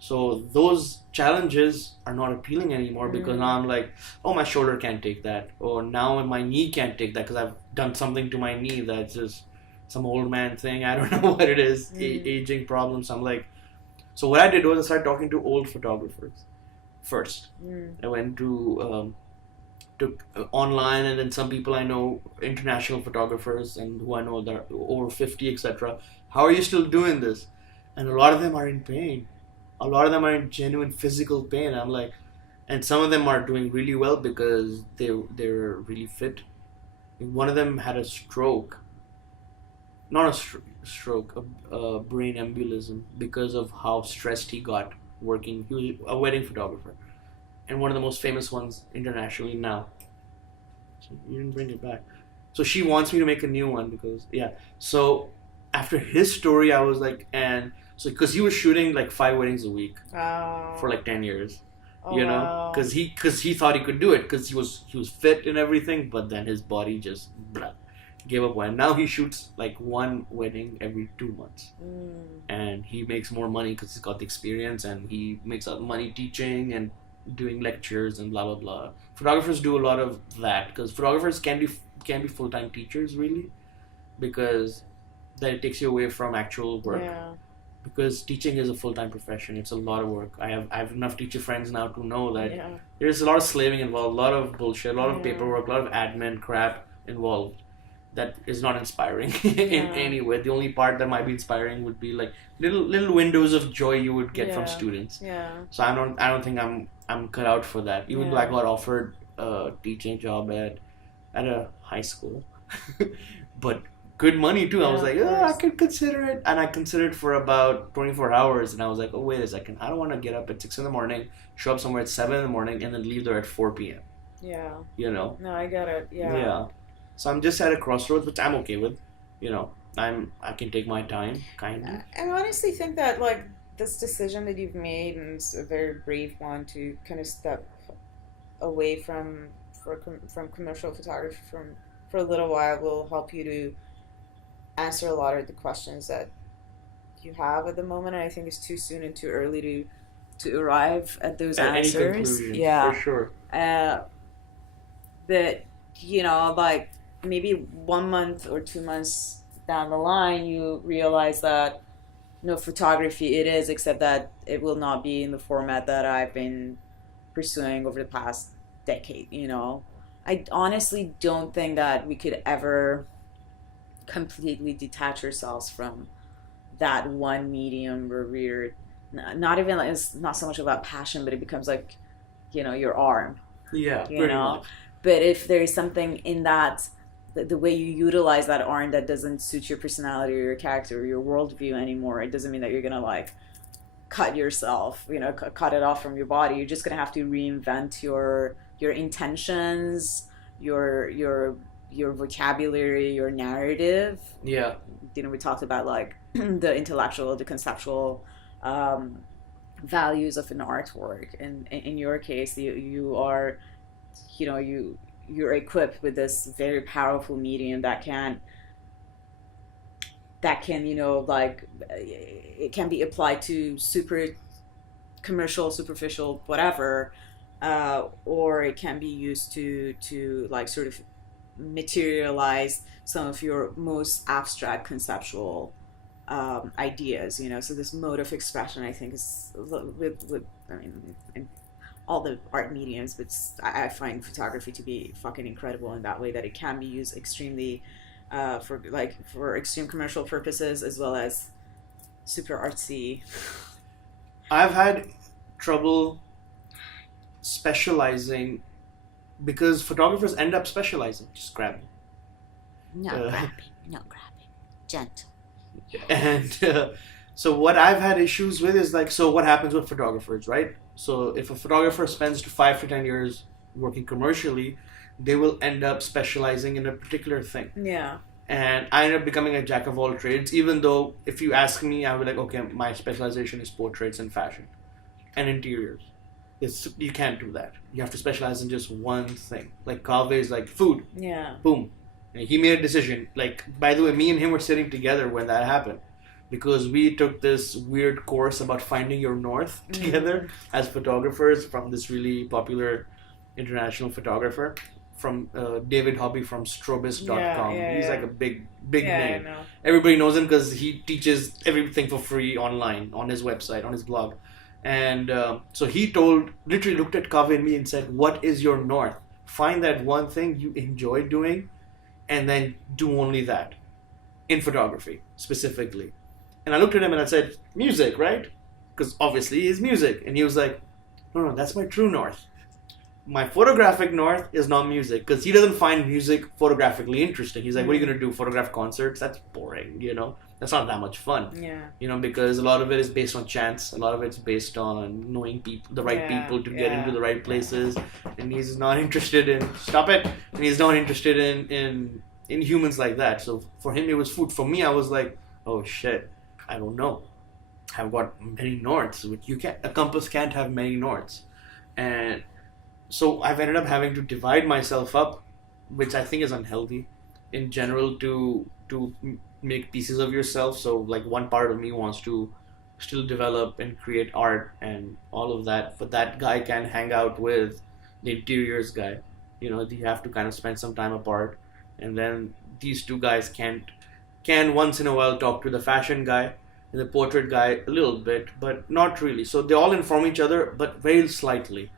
So those challenges are not appealing anymore because now I'm like, oh, my shoulder can't take that, or now my knee can't take that because I've done something to my knee that's just some old man thing. I don't know what it is, aging problems. I'm like, so what I did was I started talking to old photographers. First, I went to online, and then some people I know, international photographers, and who I know that are over 50, etc. How are you still doing this? And a lot of them are in pain. A lot of them are in genuine physical pain. I'm like, and some of them are doing really well because they're really fit. One of them had a stroke, not a stroke, a brain embolism because of how stressed he got working. He was a wedding photographer and one of the most famous ones internationally now. So you didn't bring it back. So she wants me to make a new one because so after his story I was like, and so because he was shooting like 5 weddings a week for like 10 years, because he thought he could do it because he was fit and everything, but then his body just gave up. And now he shoots like 1 wedding every 2 months, and he makes more money because he's got the experience, and he makes money teaching and doing lectures and blah blah blah. Photographers do a lot of that because photographers can be full-time teachers really, because that it takes you away from actual work. because teaching is a full-time profession. It's a lot of work. I have enough teacher friends now to know that Yeah. there's a lot of slaving involved, a lot of bullshit, a lot of Yeah. paperwork, a lot of admin crap involved that is not inspiring in Yeah. any way. The only part that might be inspiring would be like little windows of joy you would get from Yeah. students. Yeah. So I don't think I'm cut out for that. Even though I Yeah. got offered a teaching job at a high school, but good money too. I was Yeah, like, of I course. could consider it, and I considered for about 24 hours, and I was like, oh wait a second, I don't want to get up at 6 in the morning, show up somewhere at 7 in the morning, and then leave there at 4 p.m. Yeah. You know? No, I get it. Yeah. Yeah. So I'm just at a crossroads, which I'm okay with. You know, I can take my time, kindly. I honestly think that like this decision that you've made, and it's a very brave one, to kind of step away from commercial photography for a little while, will help you to answer a lot of the questions that you have at the moment. And I think it's too soon and too early to arrive at those Any answers. conclusions, Yeah. for sure. But like maybe 1 month or 2 months down the line, you realize that no, photography it is, except that it will not be in the format that I've been pursuing over the past decade. I honestly don't think that we could ever completely detach ourselves from that one medium where we're not even like, it's not so much about passion, but it becomes like your arm. Yeah, you pretty know much. but if there is something in that, the way you utilize that arm that doesn't suit your personality or your character or your worldview anymore, it doesn't mean that you're gonna like cut yourself, cut it off from your body. You're just gonna have to reinvent your intentions, your vocabulary, your narrative. Yeah. We talked about like the intellectual, the conceptual values of an artwork, and in your case, you are, you're equipped with this very powerful medium that can like it can be applied to super commercial, superficial, whatever, or it can be used to like sort of materialize some of your most abstract conceptual ideas. So this mode of expression, I think, is with I mean, in all the art mediums, but I find photography to be fucking incredible in that way, that it can be used extremely for extreme commercial purposes, as well as super artsy. I've had trouble specializing because photographers end up specializing. Just grab me. No Uh, grabbing, no grabbing, gentle. And so what I've had issues with is like, so what happens with photographers, right? So if a photographer spends 5 to 10 years working commercially, they will end up specializing in a particular thing. Yeah. And I end up becoming a jack of all trades, even though if you ask me, I would be like, okay, my specialization is portraits and fashion and interiors. You can't do that. You have to specialize in just one thing. Like Kaveh is like food. Yeah. Boom. And he made a decision. Like, by the way, me and him were sitting together when that happened, because we took this weird course about finding your north together as photographers from this really popular international photographer from David Hobby from Strobist.com. He's like a big name. I know. Everybody knows him because he teaches everything for free online on his website, on his blog. And so he literally looked at Kaveh and me and said, what is your north? Find that one thing you enjoy doing and then do only that in photography specifically. And I looked at him and I said, music, right? Because obviously it's music. And he was like, no, that's my true north. My photographic north is not music, because he doesn't find music photographically interesting. He's like, what are you going to do? Photograph concerts? That's boring, That's not that much fun. Yeah. Because a lot of it is based on chance. A lot of it's based on knowing the right people to get into the right places. And he's not interested in, stop it. And he's not interested in humans like that. So for him, it was food. For me, I was like, oh shit, I don't know. I've got many norths, which a compass can't have many norths. And so I've ended up having to divide myself up, which I think is unhealthy in general, to make pieces of yourself. So like one part of me wants to still develop and create art and all of that, but that guy can hang out with the interiors guy. You have to kind of spend some time apart, and then these two guys can once in a while talk to the fashion guy, and the portrait guy a little bit, but not really. So they all inform each other, but very slightly.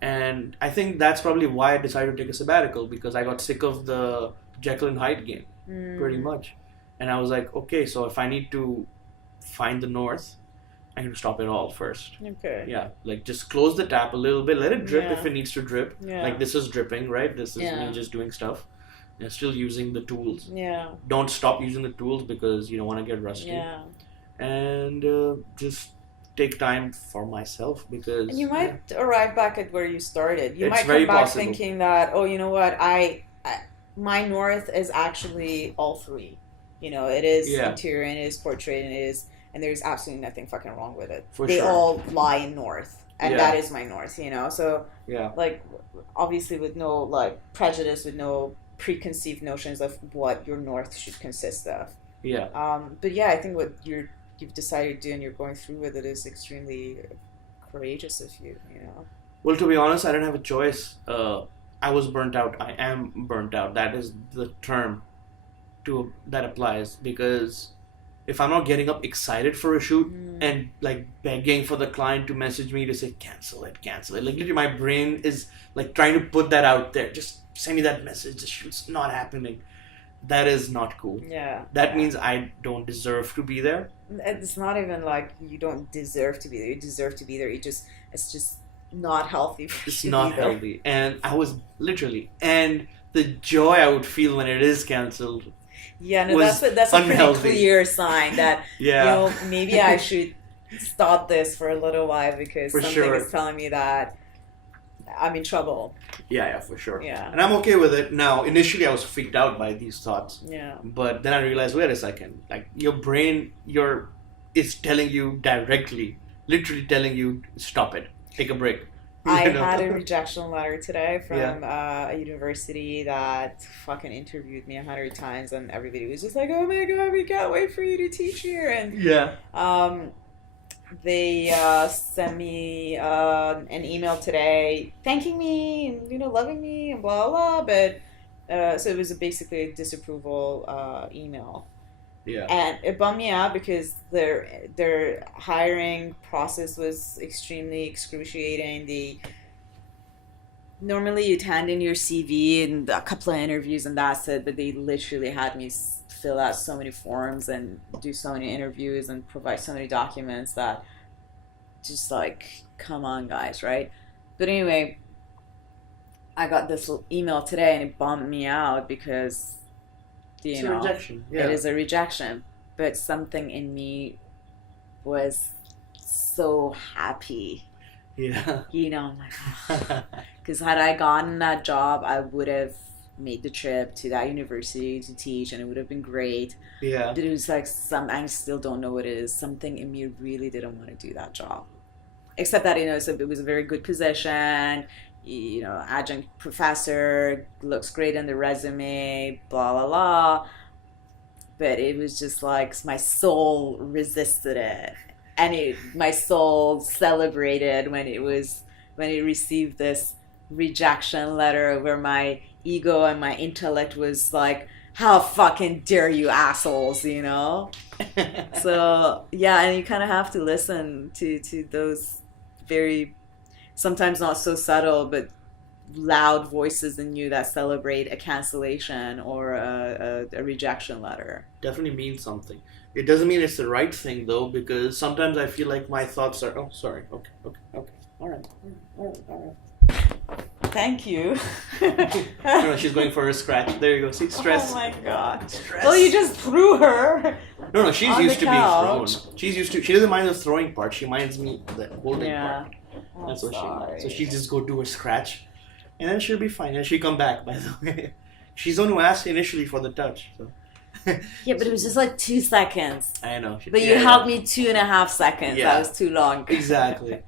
And I think that's probably why I decided to take a sabbatical, because I got sick of the Jekyll and Hyde game, pretty much. And I was like, okay, so if I need to find the north, I can stop it all first. Okay. Yeah, like just close the tap a little bit, let it drip Yeah. if it needs to drip. Yeah. Like this is dripping, right? This is Yeah. me just doing stuff. And still using the tools. Yeah. Don't stop using the tools because you don't want to get rusty. Yeah. And just take time for myself, because And you might arrive back at where you started. You It's might very come back possible. thinking that, oh, you know what, my north is actually all three. You know, it is Yeah. interior and it is portrait and there's absolutely nothing fucking wrong with it. For they sure. all lie in north, and Yeah. that is my north. You know, so yeah, like obviously with no like prejudice, with no preconceived notions of what your north should consist of. yeah. But yeah, I think what you've decided to do and you're going through with it is extremely courageous of you. You know. Well, to be honest, I didn't have a choice. I was burnt out. I am burnt out. That is the term that applies, because if I'm not getting up excited for a shoot and like begging for the client to message me to say cancel it, like literally my brain is like trying to put that out there. Just send me that message. The shoot's not happening. That is not cool. Yeah. That means I don't deserve to be there. It's not even like you don't deserve to be there. You deserve to be there. It's just not healthy for It's you to not be there. healthy. And I was literally, and the joy I would feel when it is cancelled. Yeah, no, Was that's a pretty unhealthy. clear sign that Yeah. you know maybe I should stop this for a little while because For something sure. is telling me that I'm in trouble. Yeah, for sure. Yeah. And I'm okay with it. Now, initially I was freaked out by these thoughts. Yeah. But then I realized, wait a second. Like, your brain, is telling you directly, literally telling you, stop it. Take a break. I You know? had a rejection letter today from a university that fucking interviewed me 100 times, and everybody was just like, "Oh my god, we can't wait for you to teach here." And Yeah. they sent me an email today thanking me and loving me and blah blah. But so it was basically a disapproval email. Yeah. And it bummed me out because their hiring process was extremely excruciating. Normally you'd hand in your CV and a couple of interviews and that's it, but they literally had me fill out so many forms and do so many interviews and provide so many documents that just like, come on guys, right? But anyway, I got this email today and it bummed me out because It's a rejection. Yeah. it is a rejection, but something in me was so happy. Yeah. I'm like, because had I gotten that job, I would have made the trip to that university to teach, and it would have been great. Yeah. But it was like I still don't know what it is. Something in me really didn't want to do that job, except that it was a very good position. Adjunct professor, looks great on the resume, blah blah blah. But it was just like my soul resisted it, and my soul celebrated when it received this rejection letter, where my ego and my intellect was like, "How fucking dare you, assholes!" So yeah, and you kind of have to listen to those very, sometimes not so subtle, but loud voices in you that celebrate a cancellation or a rejection letter. Definitely means something. It doesn't mean it's the right thing though, because sometimes I feel like my thoughts are, oh, sorry, okay, all right. Thank you. No, she's going for a scratch. There you go. See, stress. Oh my god. Stress. Well, you just threw her. No, she's on used the to being couch. thrown. She doesn't mind the throwing part. She minds me the holding Yeah. part. I'm That's what sorry. So she'll just go do a scratch, and then she'll be fine. And she'll come back. By the way, she's the one who asked initially for the touch. So. Yeah, but it was just like 2 seconds. I know. But you held me 2.5 seconds. Yeah. That was too long. Exactly.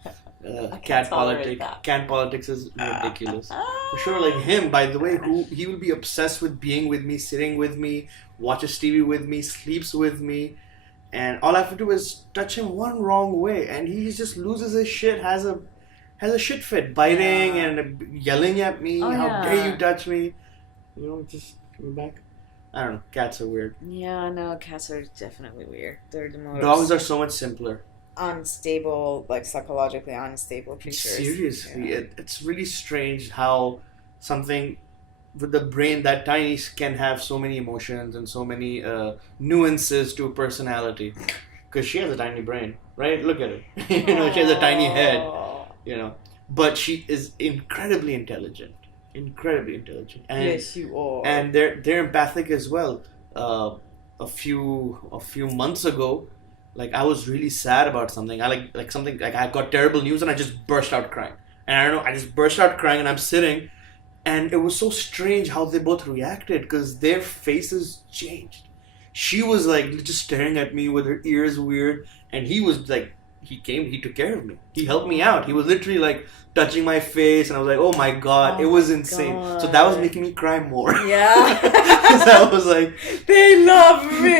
Cat tolerate politics. that. Cat politics is ridiculous. For sure, like him, by the way, he will be obsessed with being with me, sitting with me, watches TV with me, sleeps with me, and all I have to do is touch him one wrong way, and he just loses his shit, has a shit fit, biting and yelling at me. Oh, How yeah. dare you touch me? Just coming back. I don't know. Cats are weird. Yeah, no, cats are definitely weird. They're the most Dogs are so much simpler. unstable, like psychologically unstable creatures. Seriously, Yeah. it's really strange how something with the brain that tiny can have so many emotions and so many nuances to personality. Because she has a tiny brain, right? Look at it. She has a tiny head. Aw. But she is incredibly intelligent, and Yes, you are. they're empathic as well. A few months ago, like I was really sad about something. I like something like I got terrible news and I just burst out crying. And I don't know, I just burst out crying and I'm sitting, and it was so strange how they both reacted because their faces changed. She was like just staring at me with her ears weird, and he was like, he took care of me. He helped me out. He was literally like touching my face, and I was like, oh my god, it Oh was my insane. God. So that was making me cry more. Yeah. Because I was like, They love me.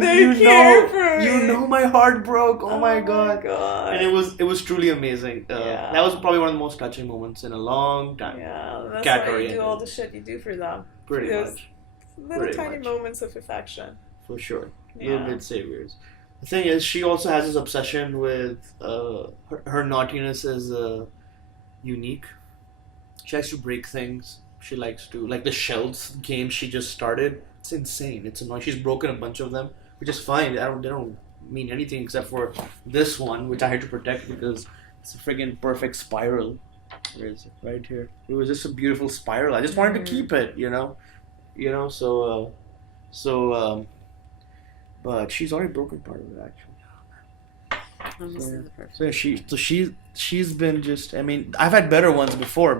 They care for me. you know, my heart broke. Oh my god. God. And it was truly amazing. Yeah. That was probably one of the most touching moments in a long time. Yeah, that's Cat why you oriented. do all the shit you do for them. Pretty Those much, little Pretty tiny much. moments of affection. for sure. Yeah. Little bit saviors. The thing is, she also has this obsession with her naughtiness is unique. She likes to break things. She likes to, like the shells game she just started. It's insane. It's annoying. She's broken a bunch of them, which is fine. They don't mean anything except for this one, which I had to protect because it's a friggin' perfect spiral. Where is it? Right here. It was just a beautiful spiral. I just wanted to keep it, but she's already broken part of it actually. I'm missing the perfect. She's been just. I mean, I've had better ones before,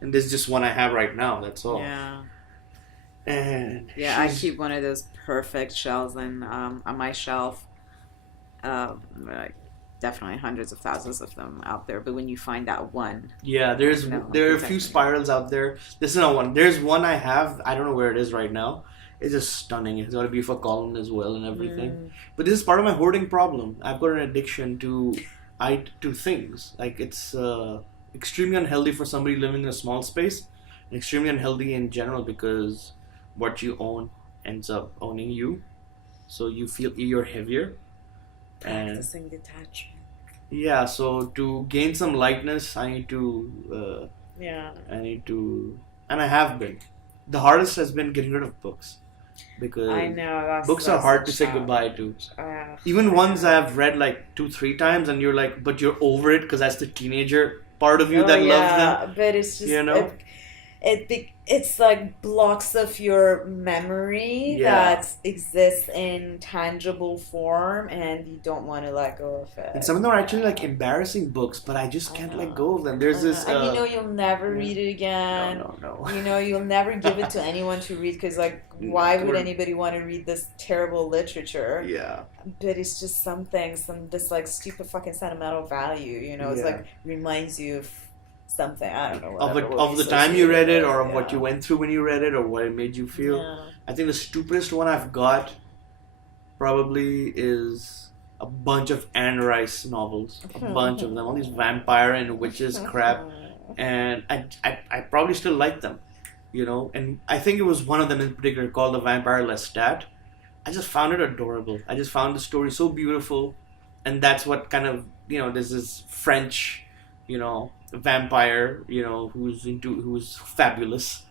and this is just one I have right now. That's all. Yeah. And Yeah, I keep one of those perfect shells on my shelf. Like, definitely hundreds of thousands of them out there, but when you find that one, Yeah, there are a few exactly. spirals out there. This is not one. There's one I have. I don't know where it is right now. It's just stunning. It's got a beautiful column as well and everything. But this is part of my hoarding problem. I've got an addiction to things. Like it's extremely unhealthy for somebody living in a small space, and extremely unhealthy in general because what you own ends up owning you. So you feel you're heavier. And Practicing detachment. yeah, so to gain some lightness, I need to, Yeah. and I have been. The hardest has been getting rid of books. Because I know. books are hard to say goodbye to. Even ones I've read like 2-3 times, and you're like, but you're over it because that's the teenager part of you that loves them. But it's just You know? it's like blocks of your memory that exists in tangible form, and you don't want to let go of it. And some of them are actually like embarrassing books, but I just can't let go of them. There's this. And you'll never read it again. No. You'll never give it to anyone to read because, like, why would anybody want to read this terrible literature? Yeah. But it's just this like stupid fucking sentimental value. It's like reminds you of something. I don't know. Of the time you read it, or of what you went through when you read it, or what it made you feel. Yeah. I think the stupidest one I've got probably is a bunch of Anne Rice novels. A bunch of them. All these vampire and witches crap. And I probably still like them. And I think it was one of them in particular called The Vampire Lestat. I just found it adorable. I just found the story so beautiful. And that's what kind of, there's this French, vampire, who's fabulous,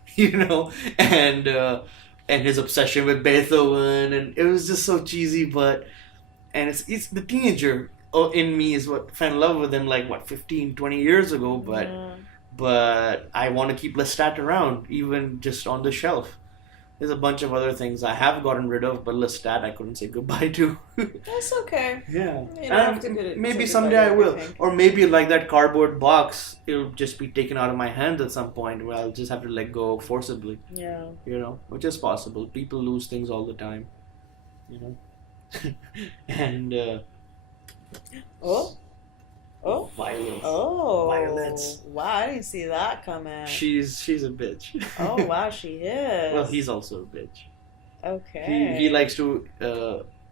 and his obsession with Beethoven, and it was just so cheesy, and it's the teenager in me is what fell in love with him like 15-20 years ago, but I want to keep Lestat around, even just on the shelf. There's a bunch of other things I have gotten rid of, but Lestat I couldn't say goodbye to. That's okay. Yeah. You don't have to maybe say someday goodbye I to will. everything. Or maybe like that cardboard box, it'll just be taken out of my hands at some point where I'll just have to let go forcibly. Yeah. Which is possible. People lose things all the time. And Oh. Violet. Oh. Violets. Wow, I didn't see that coming. She's a bitch. Oh, wow, she is. Well, he's also a bitch. Okay. He likes to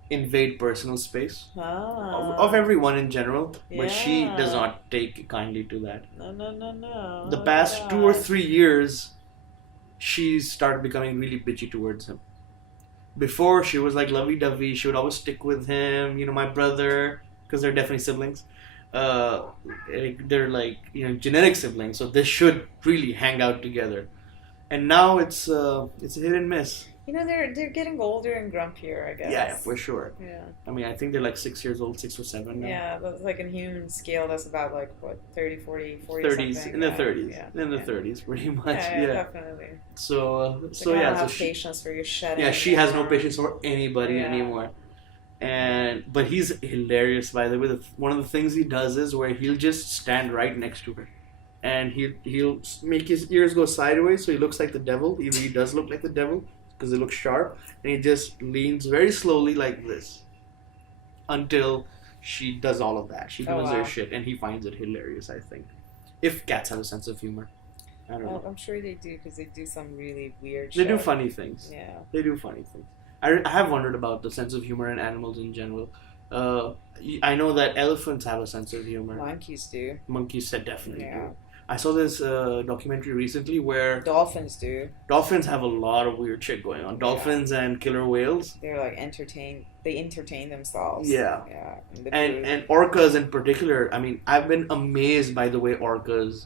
invade personal space of everyone in general, but she does not take kindly to that. No. The past 2 or 3 years, she started becoming really bitchy towards him. Before, she was like lovey-dovey. She would always stick with him. My brother, because they're definitely siblings. Uh, they're like genetic siblings, so they should really hang out together. And now it's a hit and miss. They're getting older and grumpier, I guess. Yeah, for sure. Yeah. I mean, I think they're like 6 years old, 6 or 7 now. Yeah, that's like in human scale, that's about like what 30, 40, 40 30s, something. in the 30s, Yeah. in the 30s, pretty much. Yeah, definitely. So Like, so I yeah, don't so have she, patience for your shut yeah, she has no patience for anybody Yeah. anymore. But he's hilarious, by the way. One of the things he does is where he'll just stand right next to her, and he'll make his ears go sideways so he looks like the devil. Either he does look like the devil because they look sharp, and he just leans very slowly like this until she does all of that. She does her shit, and he finds it hilarious, I think. If cats have a sense of humor. I don't know. I'm sure they do, because they do some really weird They shit. do funny things. Yeah. They do funny things. I have wondered about the sense of humor in animals in general. I know that elephants have a sense of humor. Monkeys do. Monkeys definitely Yeah. do. I saw this documentary recently where Dolphins do. dolphins have a lot of weird shit going on. Dolphins and killer whales. They're like entertained. They entertain themselves. Yeah. Yeah. And orcas in particular. I mean, I've been amazed by the way orcas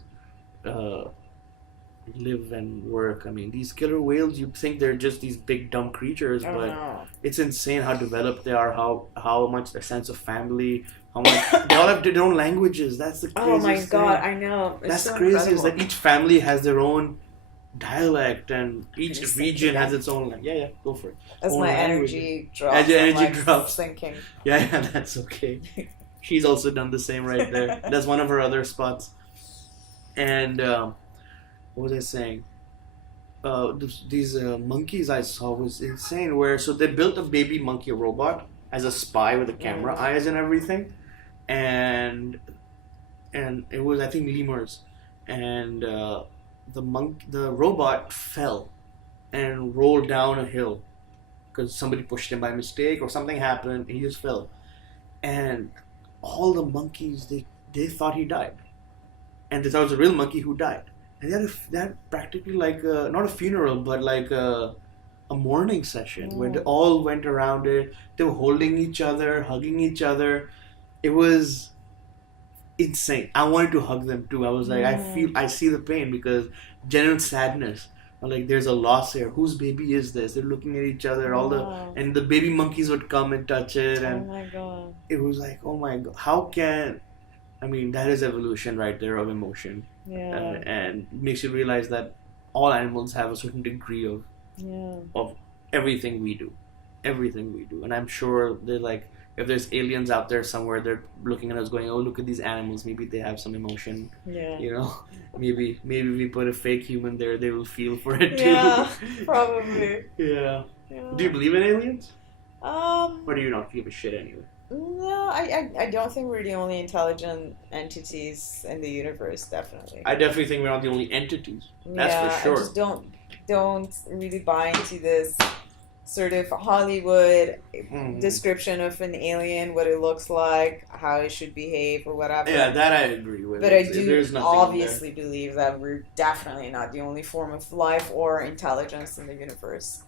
live and work. I mean, these killer whales, you think they're just these big dumb creatures, I don't but know. it's insane how developed they are, how much their sense of family, how much they all have their own languages. That's the craziest Oh my god, thing. I know. It's That's so crazy. Is incredible. that each family has their own dialect and each Can you region say has that? its own. Yeah, go for it. As own my language. energy drops. As your I'm, energy like, drops. Thinking. Yeah, that's okay. She's also done the same right there. That's one of her other spots. And what was I saying? These monkeys I saw was insane. So they built a baby monkey robot as a spy with a camera eyes and everything, and it was, I think, lemurs, and the robot fell and rolled down a hill because somebody pushed him by mistake or something happened. He just fell, and all the monkeys they thought he died, and they thought it was a real monkey who died. And they had practically like not a funeral, but like a mourning session where they all went around it. They were holding each other, hugging each other. It was insane. I wanted to hug them too. I was like, I see the pain because genuine sadness. Like, there's a loss here. Whose baby is this? They're looking at each other. And the baby monkeys would come and touch it, and oh my god. it was like, oh my god, that is evolution right there of emotion. Yeah. And makes you realize that all animals have a certain degree of everything we do, and I'm sure they're like, if there's aliens out there somewhere, they're looking at us going, oh, look at these animals, maybe they have some emotion. Yeah. Maybe we put a fake human there, they will feel for it too. Yeah, probably. Yeah. Yeah. Do you believe in aliens, Or do you not give a shit anyway? No, I don't think we're the only intelligent entities in the universe, definitely. I definitely think we're not the only entities. That's for sure. I just don't really buy into this sort of Hollywood description of an alien, what it looks like, how it should behave, or whatever. Yeah, that I agree with. But I do There's nothing obviously believe that we're definitely not the only form of life or intelligence in the universe.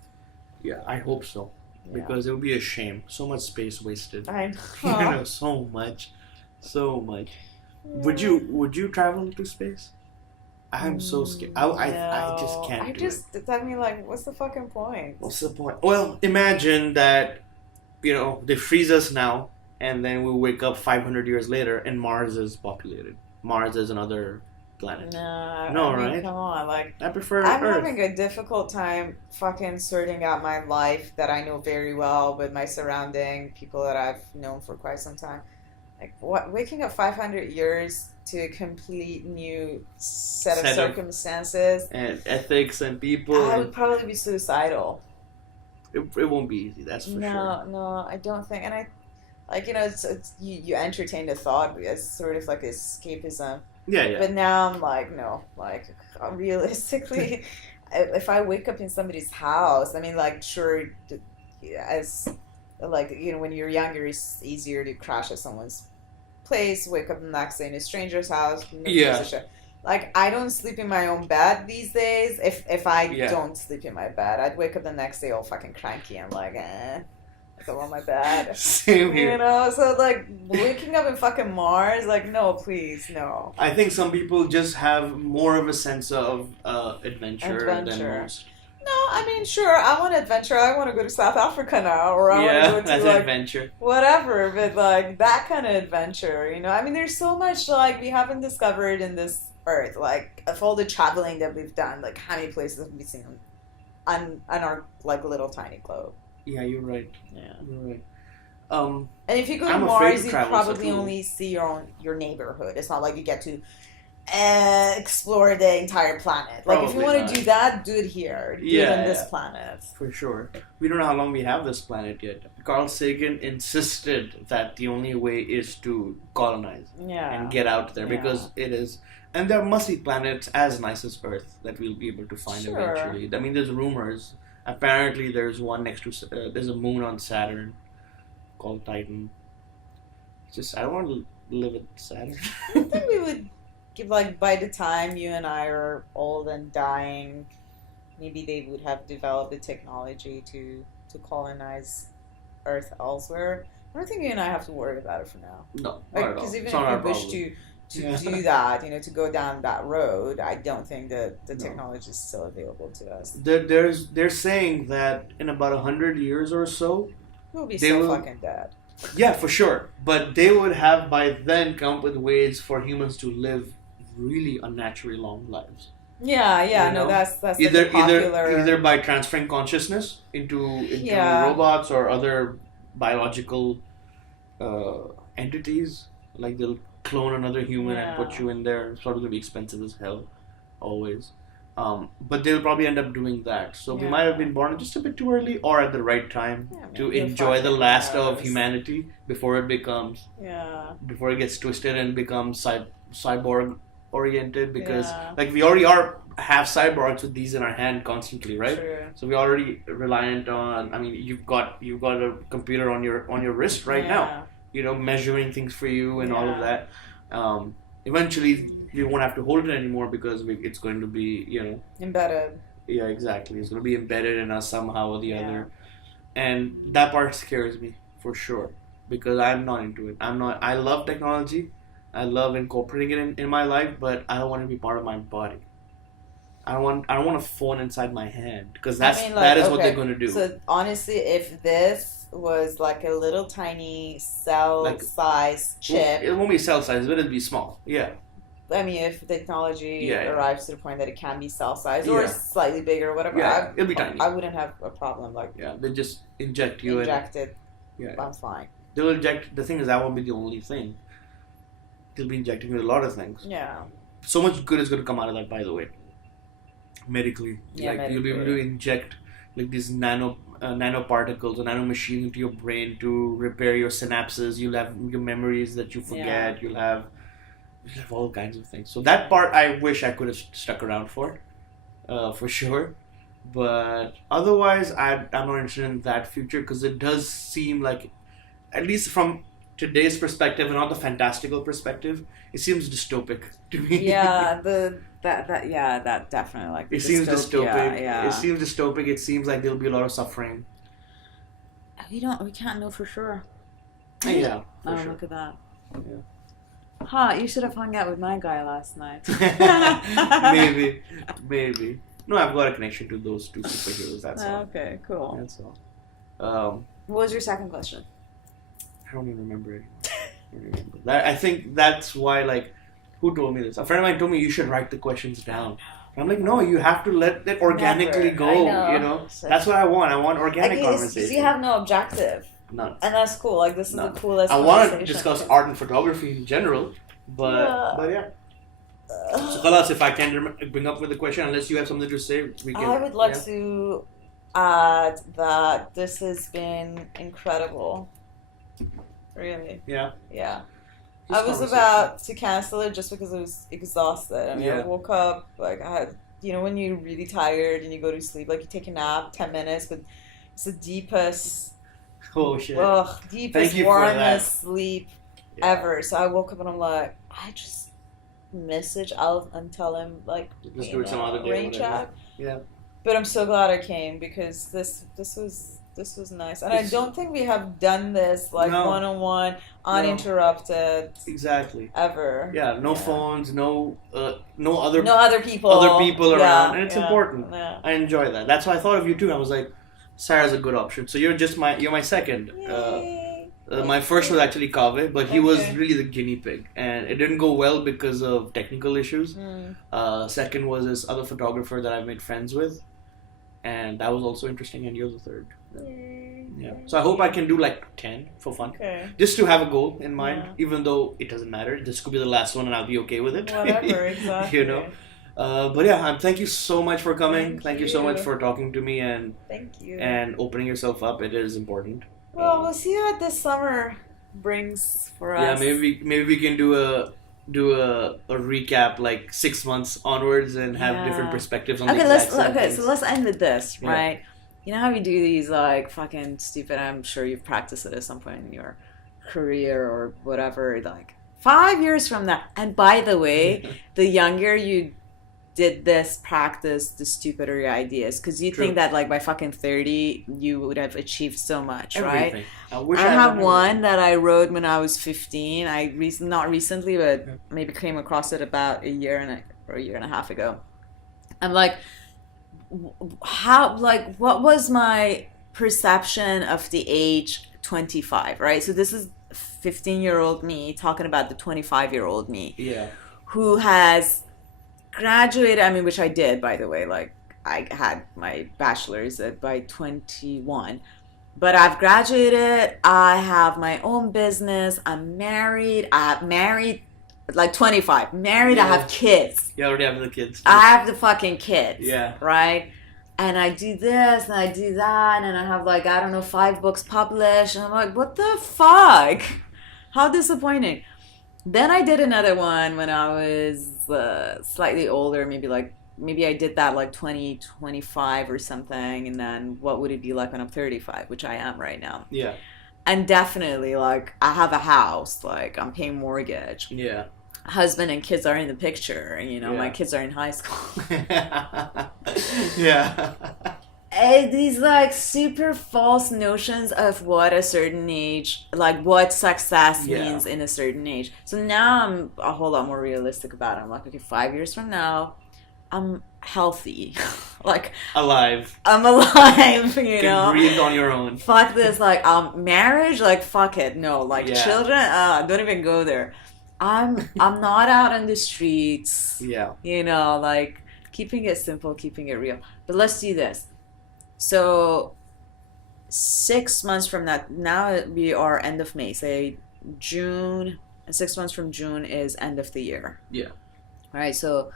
Yeah, I hope so. Yeah. Because it would be a shame. So much space wasted. I know. So much. Yeah. Would you travel to space? I'm so scared. I just can't do it. I mean, like, what's the fucking point? What's the point? Well, imagine that, they freeze us now, and then we wake up 500 years later, and Mars is populated. Mars is another planet. Right? Come on, like, I prefer I'm Earth. having a difficult time fucking sorting out my life that I know very well with my surrounding people that I've known for quite some time. Like, waking up 500 years to a complete new set of circumstances and ethics and people. I would probably be suicidal. It won't be easy, that's for sure. No, I don't think. And I, like, it's you entertain the thought as sort of like escapism. Yeah. But now I'm like, no, like, realistically, if I wake up in somebody's house, I mean, like, sure, as, like, when you're younger, it's easier to crash at someone's place, wake up the next day in a stranger's house. Yeah. Like, I don't sleep in my own bed these days. If I Yeah. don't sleep in my bed, I'd wake up the next day all fucking cranky and like, I go on my bed. Same You here. know, so like waking up in fucking Mars, like, no, please, no. I think some people just have more of a sense of adventure than Adventure. most. No, I mean, sure, I want adventure. I want to go to South Africa now, or I Yeah, want to go that's to like adventure. whatever, but like that kind of adventure, you know. I mean, there's so much like we haven't discovered in this earth, like of all the traveling that we've done, like how many places have we seen on our like little tiny globe? Yeah, you're right. Yeah. You're right. And if you go to I'm afraid Mars, to you travel, so probably too. only see your neighborhood. It's not like you get to explore the entire planet. Like if you Probably want not. to do that, do it here. Do it Yeah, on this yeah. planet. For sure. We don't know how long we have this planet yet. Carl Sagan insisted that the only way is to colonize Yeah. and get out there Yeah. because it is. And there must be planets as nice as Earth that we'll be able to find Sure. eventually. I mean, there's rumors. Apparently, there's one next to. There's a moon on Saturn called Titan. It's just, I don't want to live at Saturn. I don't think we would give like by the time you and I are old and dying, maybe they would have developed the technology to colonize Earth elsewhere. I don't think you and I have to worry about it for now. No, not Like, at all. because even It's if not our we wish problem. to Yeah. do that, you know, to go down that road, I don't think that the No. technology is still available to us. They're saying that in about 100 years or so, We'll be They so will- fucking dead. yeah, for sure. But they would have by then come up with ways for humans to live really unnaturally long lives. Yeah, yeah, You no, know? that's like Either a popular. either by transferring consciousness into Yeah. robots or other biological entities, like they'll clone another human and put Yeah. you in there. It's probably gonna be expensive as hell, always. But they'll probably end up doing that. So we Yeah. might have been born just a bit too early or at the right time Yeah, to maybe enjoy the fucking last of knows. humanity before it becomes Yeah. before it gets twisted and becomes cyborg oriented because Yeah. like we already are have cyborgs with these in our hand constantly, right? True. So we're already reliant on. I mean, you've got a computer on your wrist right now, measuring things for you and all of Yeah. that. Eventually, you won't have to hold it anymore because it's going to be, Embedded. yeah, exactly. It's going to be embedded in us somehow or the Yeah. other, and that part scares me for sure because I'm not into it. I love technology. I love incorporating it in my life, but I don't want it to be part of my body. I don't want a phone inside my hand because that is what they're going to do. So honestly, if this was like a little tiny cell Like- size chip, It won't be cell size, but it'll be small. Yeah. I mean, if technology Yeah, yeah. arrives to the point that it can be cell size or Yeah. slightly bigger or whatever, Yeah, it'll be tiny. I wouldn't have a problem like Yeah, they just inject you inject it. Yeah. I'm fine. They'll inject. The thing is, that won't be the only thing. They'll be injecting with a lot of things. Yeah. So much good is going to come out of that, by the way. Medically, Yeah, like you'll be able to medically. inject like these nanoparticles or nanomachines into your brain to repair your synapses. You'll have your memories that you forget. You'll have all kinds of things. So that part, I wish I could have stuck around for sure. But otherwise, I'm not interested in that future because it does seem like, at least from today's perspective and not the fantastical perspective, it seems dystopic to me. Yeah, that definitely like the It seems dystopia, dystopic. Yeah. It seems dystopic. It seems like there'll be a lot of suffering. we can't know for sure. Yeah, for Oh, sure. look at that. Yeah. Huh, you should have hung out with my guy last night. Maybe. No, I've got a connection to those two superheroes. That's all. Okay, cool. That's all. What was your second question? I don't even remember anymore. I don't remember. I think that's why, like, who told me this? A friend of mine told me you should write the questions down. I'm like, no, you have to let it organically Never. go. I know. You know, that's what I want. I want organic conversation. Because you have no objective, None. and that's cool. Like this is None. the coolest. I want to conversation. discuss art and photography in general, but yeah. So, Khalas, if I can bring up with the question, unless you have something to say, we can. I would like yeah. to add that this has been incredible. Really. Yeah. Yeah. This I was conversation. about to cancel it just because I was exhausted. I mean, I Yeah. woke up, like, I had, when you're really tired and you go to sleep, like, you take a nap, 10 minutes, but it's the deepest, Oh shit. deepest, Thank you for that. warmest sleep Yeah. ever. So I woke up and I'm like, I just message out and tell him like Just do it some other day. rain Whatever. check. Yeah. But I'm so glad I came because this was nice, and I don't think we have done this like No. one-on-one, uninterrupted, Exactly. ever. Yeah. No phones. No other people around, Yeah, and it's yeah, important. Yeah. I enjoy that. That's why I thought of you too. I was like, Sarah's a good option. So you're my second. Yay. My first was actually Kaveh, but he was Okay. really the guinea pig, and it didn't go well because of technical issues. Second was this other photographer that I made friends with, and that was also interesting. And you're the third. Yay. Yeah. So I hope I can do like 10 for fun, Okay. just to have a goal in mind. Yeah. Even though it doesn't matter, this could be the last one, and I'll be okay with it. Whatever, exactly. You know. But yeah, thank you so much for coming. Thank you so much you. for talking to me Thank you. and opening yourself up. It is important. Well, we'll see what this summer brings for us. Yeah, maybe we can do a recap like 6 months onwards and have different perspectives on the exact same things. So let's end with this, Yeah. right? You know how we do these like fucking stupid, I'm sure you've practiced it at some point in your career or whatever, like 5 years from now. And by the way, the younger you did this practice, the stupider your ideas, because you True. think that like by fucking 30 you would have achieved so much, right? Everything. I wish I had have done one that I wrote when I was 15. Not recently, but maybe came across it about a year and a half ago. I'm like, what was my perception of the age 25, right? So this is 15-year-old me talking about the 25-year-old me, Yeah. who has graduated. I mean, which I did, by the way. Like, I had my bachelor's by 21. But I've graduated. I have my own business. I'm married. Like 25. Married. Yeah. I have kids. You already have the kids. I have the fucking kids. Yeah. Right? And I do this and I do that. And I have like, I don't know, 5 books published. And I'm like, what the fuck? How disappointing. Then I did another one when I was slightly older, maybe I did that like 20, 25 or something, and then what would it be like when I'm 35, which I am right now. Yeah. And definitely, like, I have a house, like, I'm paying mortgage. Yeah. Husband and kids are in the picture, you know, Yeah. my kids are in high school. Yeah. These like super false notions of what a certain age, like what success Yeah. means in a certain age. So now I'm a whole lot more realistic about it. I'm like, okay, 5 years from now, I'm healthy. Like, Alive. I'm alive, you Can know? breathe on your own. Fuck this, like, marriage, like, fuck it. No, like, Yeah. children, don't even go there. I'm not out on the streets, Yeah. you know, like, keeping it simple, keeping it real. But let's do this. So 6 months from now we are end of May, say June, and 6 months from June is end of the year. Yeah. Right, so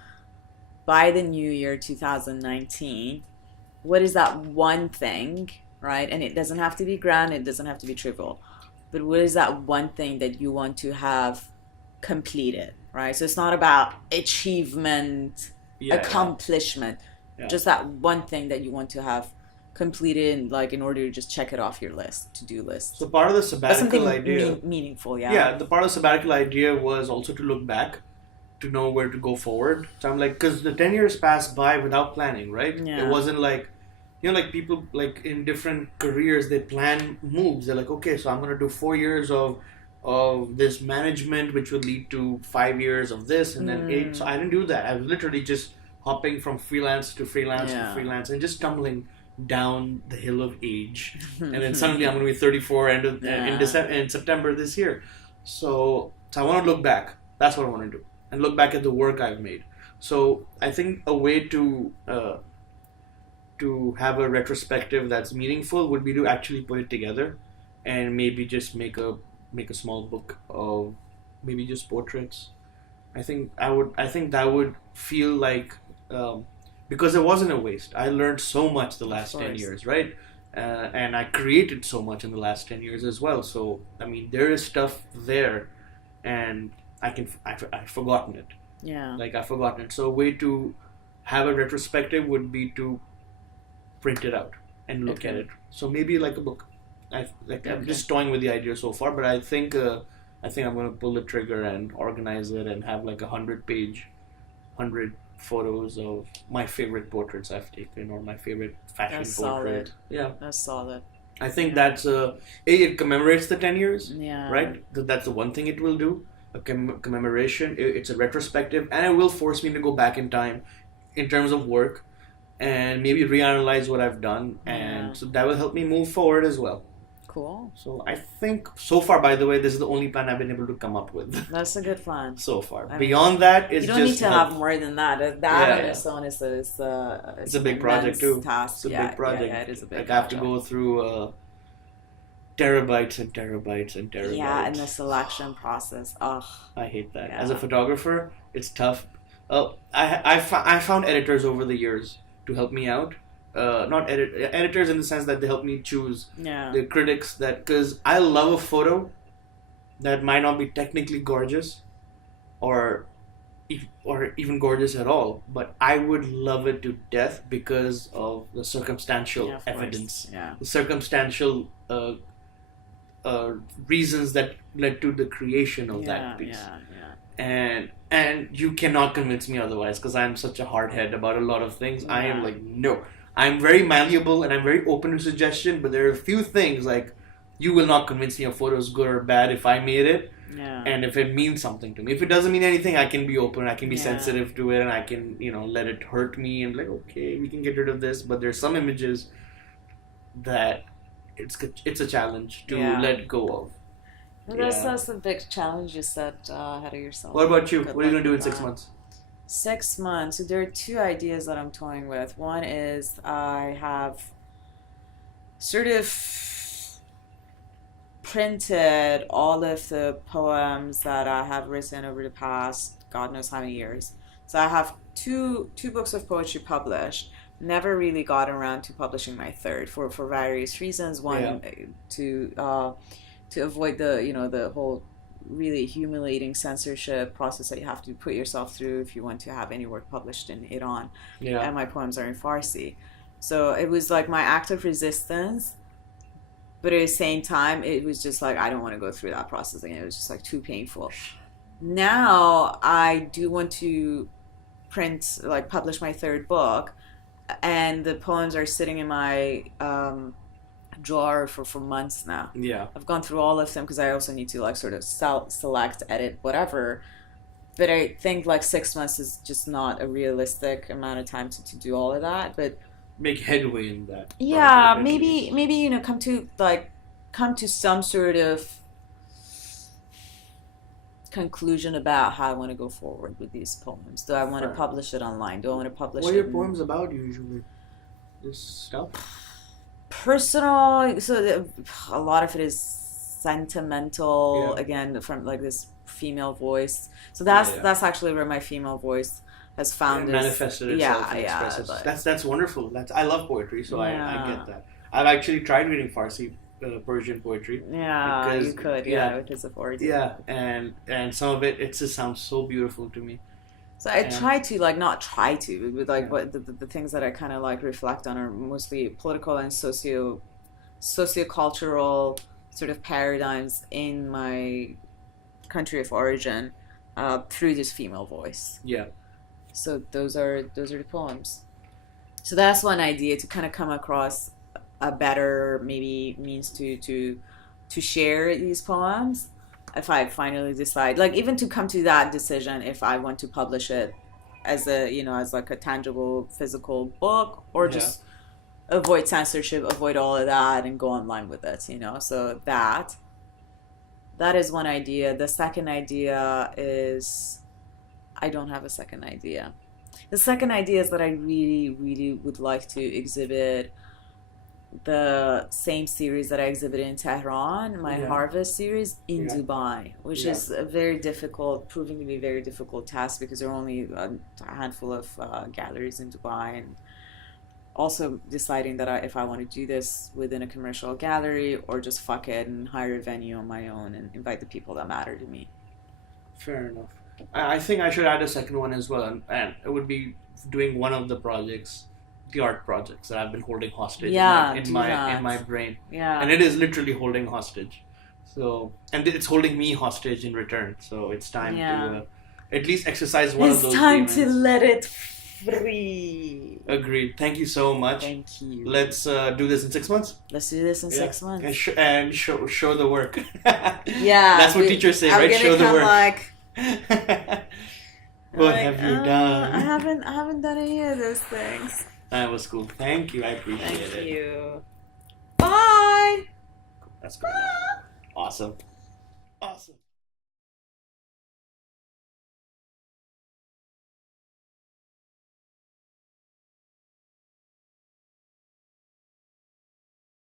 by the new year 2019, what is that one thing, right? And it doesn't have to be grand, it doesn't have to be trivial, but what is that one thing that you want to have completed, right? So it's not about achievement, Yeah. accomplishment, Yeah. just that one thing that you want to have completed, and like in order to just check it off your to-do list. So part of the But sabbatical something idea. meaningful, Yeah, the part of the sabbatical idea was also to look back, to know where to go forward. So I'm like, because the 10 years passed by without planning, right? Yeah. It wasn't like, you know, like people like in different careers, they plan moves. They're like, okay, so I'm going to do 4 years of this management, which will lead to 5 years of this, and then 8. So I didn't do that. I was literally just hopping from freelance to freelance to Yeah. freelance and just stumbling down the hill of age. And then suddenly I'm going to be 34 in September this year. So I want to look back. That's what I want to do, and look back at the work I've made. So I think a way to have a retrospective that's meaningful would be to actually put it together, and maybe just make a small book of maybe just portraits. I think that would feel like, because it wasn't a waste. I learned so much the last 10 years, right? And I created so much in the last 10 years as well. So, I mean, there is stuff there, and I've forgotten it. Yeah. Like, I've forgotten it. So, a way to have a retrospective would be to print it out and look at it. So, maybe like a book. I'm just toying with the idea so far, but I think I think I'm going to pull the trigger and organize it and have like 100-page, 100 photos of my favorite portraits I've taken or my favorite fashion That's portrait. solid. Yeah. That's solid. I think that's it commemorates the 10 years, Yeah. right? That's the one thing it will do. A commemoration. It's a retrospective, and it will force me to go back in time, in terms of work, and maybe reanalyze what I've done, and so that will help me move forward as well. Cool. So I think so far, by the way, this is the only plan I've been able to come up with. That's a good plan. So far. I mean, beyond that, it's you don't just need to have more than that. That on its own is it's a an big project too. task. It's a big project. Yeah, it is a big like project. I have to go through terabytes and terabytes and terabytes. Yeah, and the selection process. Ugh. I hate that. Yeah. As a photographer, it's tough. I found editors over the years to help me out. Not editors in the sense that they help me choose the critics because I love a photo that might not be technically gorgeous or even gorgeous at all, but I would love it to death because of the circumstantial evidence, the circumstantial reasons that led to the creation of that piece. And you cannot convince me otherwise because I'm such a hardhead about a lot of things. I am like, no. I'm very malleable and I'm very open to suggestion, but there are a few things like you will not convince me a photo is good or bad if I made it, and if it means something to me. If it doesn't mean anything, I can be open, I can be sensitive to it, and I can let it hurt me and like, okay, we can get rid of this. But there's some images that it's a challenge to let go of. Well, that's a big challenge you set ahead of yourself. What about you? Good What are you luck going to do in with 6 that. months? 6 months. So there are two ideas that I'm toying with. One is I have sort of printed all of the poems that I have written over the past God knows how many years. So I have two books of poetry published. Never really got around to publishing my third for various reasons. One, to avoid the whole really humiliating censorship process that you have to put yourself through if you want to have any work published in Iran. And my poems are in Farsi. So it was like my act of resistance, but at the same time, it was just like, I don't want to go through that process again. It was just like too painful. Now I do want to publish my third book, and the poems are sitting in my drawer for months now. I've gone through all of them because I also need to sort of select, edit, whatever. But I think 6 months is just not a realistic amount of time to do all of that. But make headway in that. Yeah, maybe come to some sort of conclusion about how I want to go forward with these poems. Do I want to publish it online? Do I want to publish it? What are your poems about usually? This stuff? Personal. So a lot of it is sentimental. Again, from this female voice. So that's actually where my female voice has found manifested itself and expressed itself. That's wonderful. I love poetry, so I get that. I've actually tried reading Farsi, Persian poetry. Yeah, because, you could. Because of origin. Yeah, and some of it just sounds so beautiful to me. So I try to but what the things that I kind of reflect on are mostly political and sociocultural sort of paradigms in my country of origin through this female voice. So those are the poems. So that's one idea, to kind of come across a better maybe means to share these poems. If I finally decide, even to come to that decision, if I want to publish it as a tangible physical book, or just avoid censorship, avoid all of that, and go online with it. So that is one idea. The second idea is, I don't have a second idea. The second idea is that I really, really would like to exhibit the same series that I exhibited in Tehran, my Harvest series, in Dubai, which is proving to be a very difficult task because there are only a handful of galleries in Dubai, and also deciding that if I want to do this within a commercial gallery or just fuck it and hire a venue on my own and invite the people that matter to me. Fair enough. I think I should add a second one as well, and it would be doing one of the projects, the art projects that I've been holding hostage in my brain. And it is literally holding hostage. So, and it's holding me hostage in return. So it's time Yeah. to at least exercise one of It's those time demons. to let it free. Agreed. Thank you so much. Thank you. Let's do this in 6 months. Let's do this in 6 months. And show the work. Yeah, That's what teachers say, right? I'm Show the gonna work. come like, What like, have you done? I haven't done any of those things. That was cool. Thank you. I appreciate it. Thank you. Bye. That's good. Awesome. Awesome.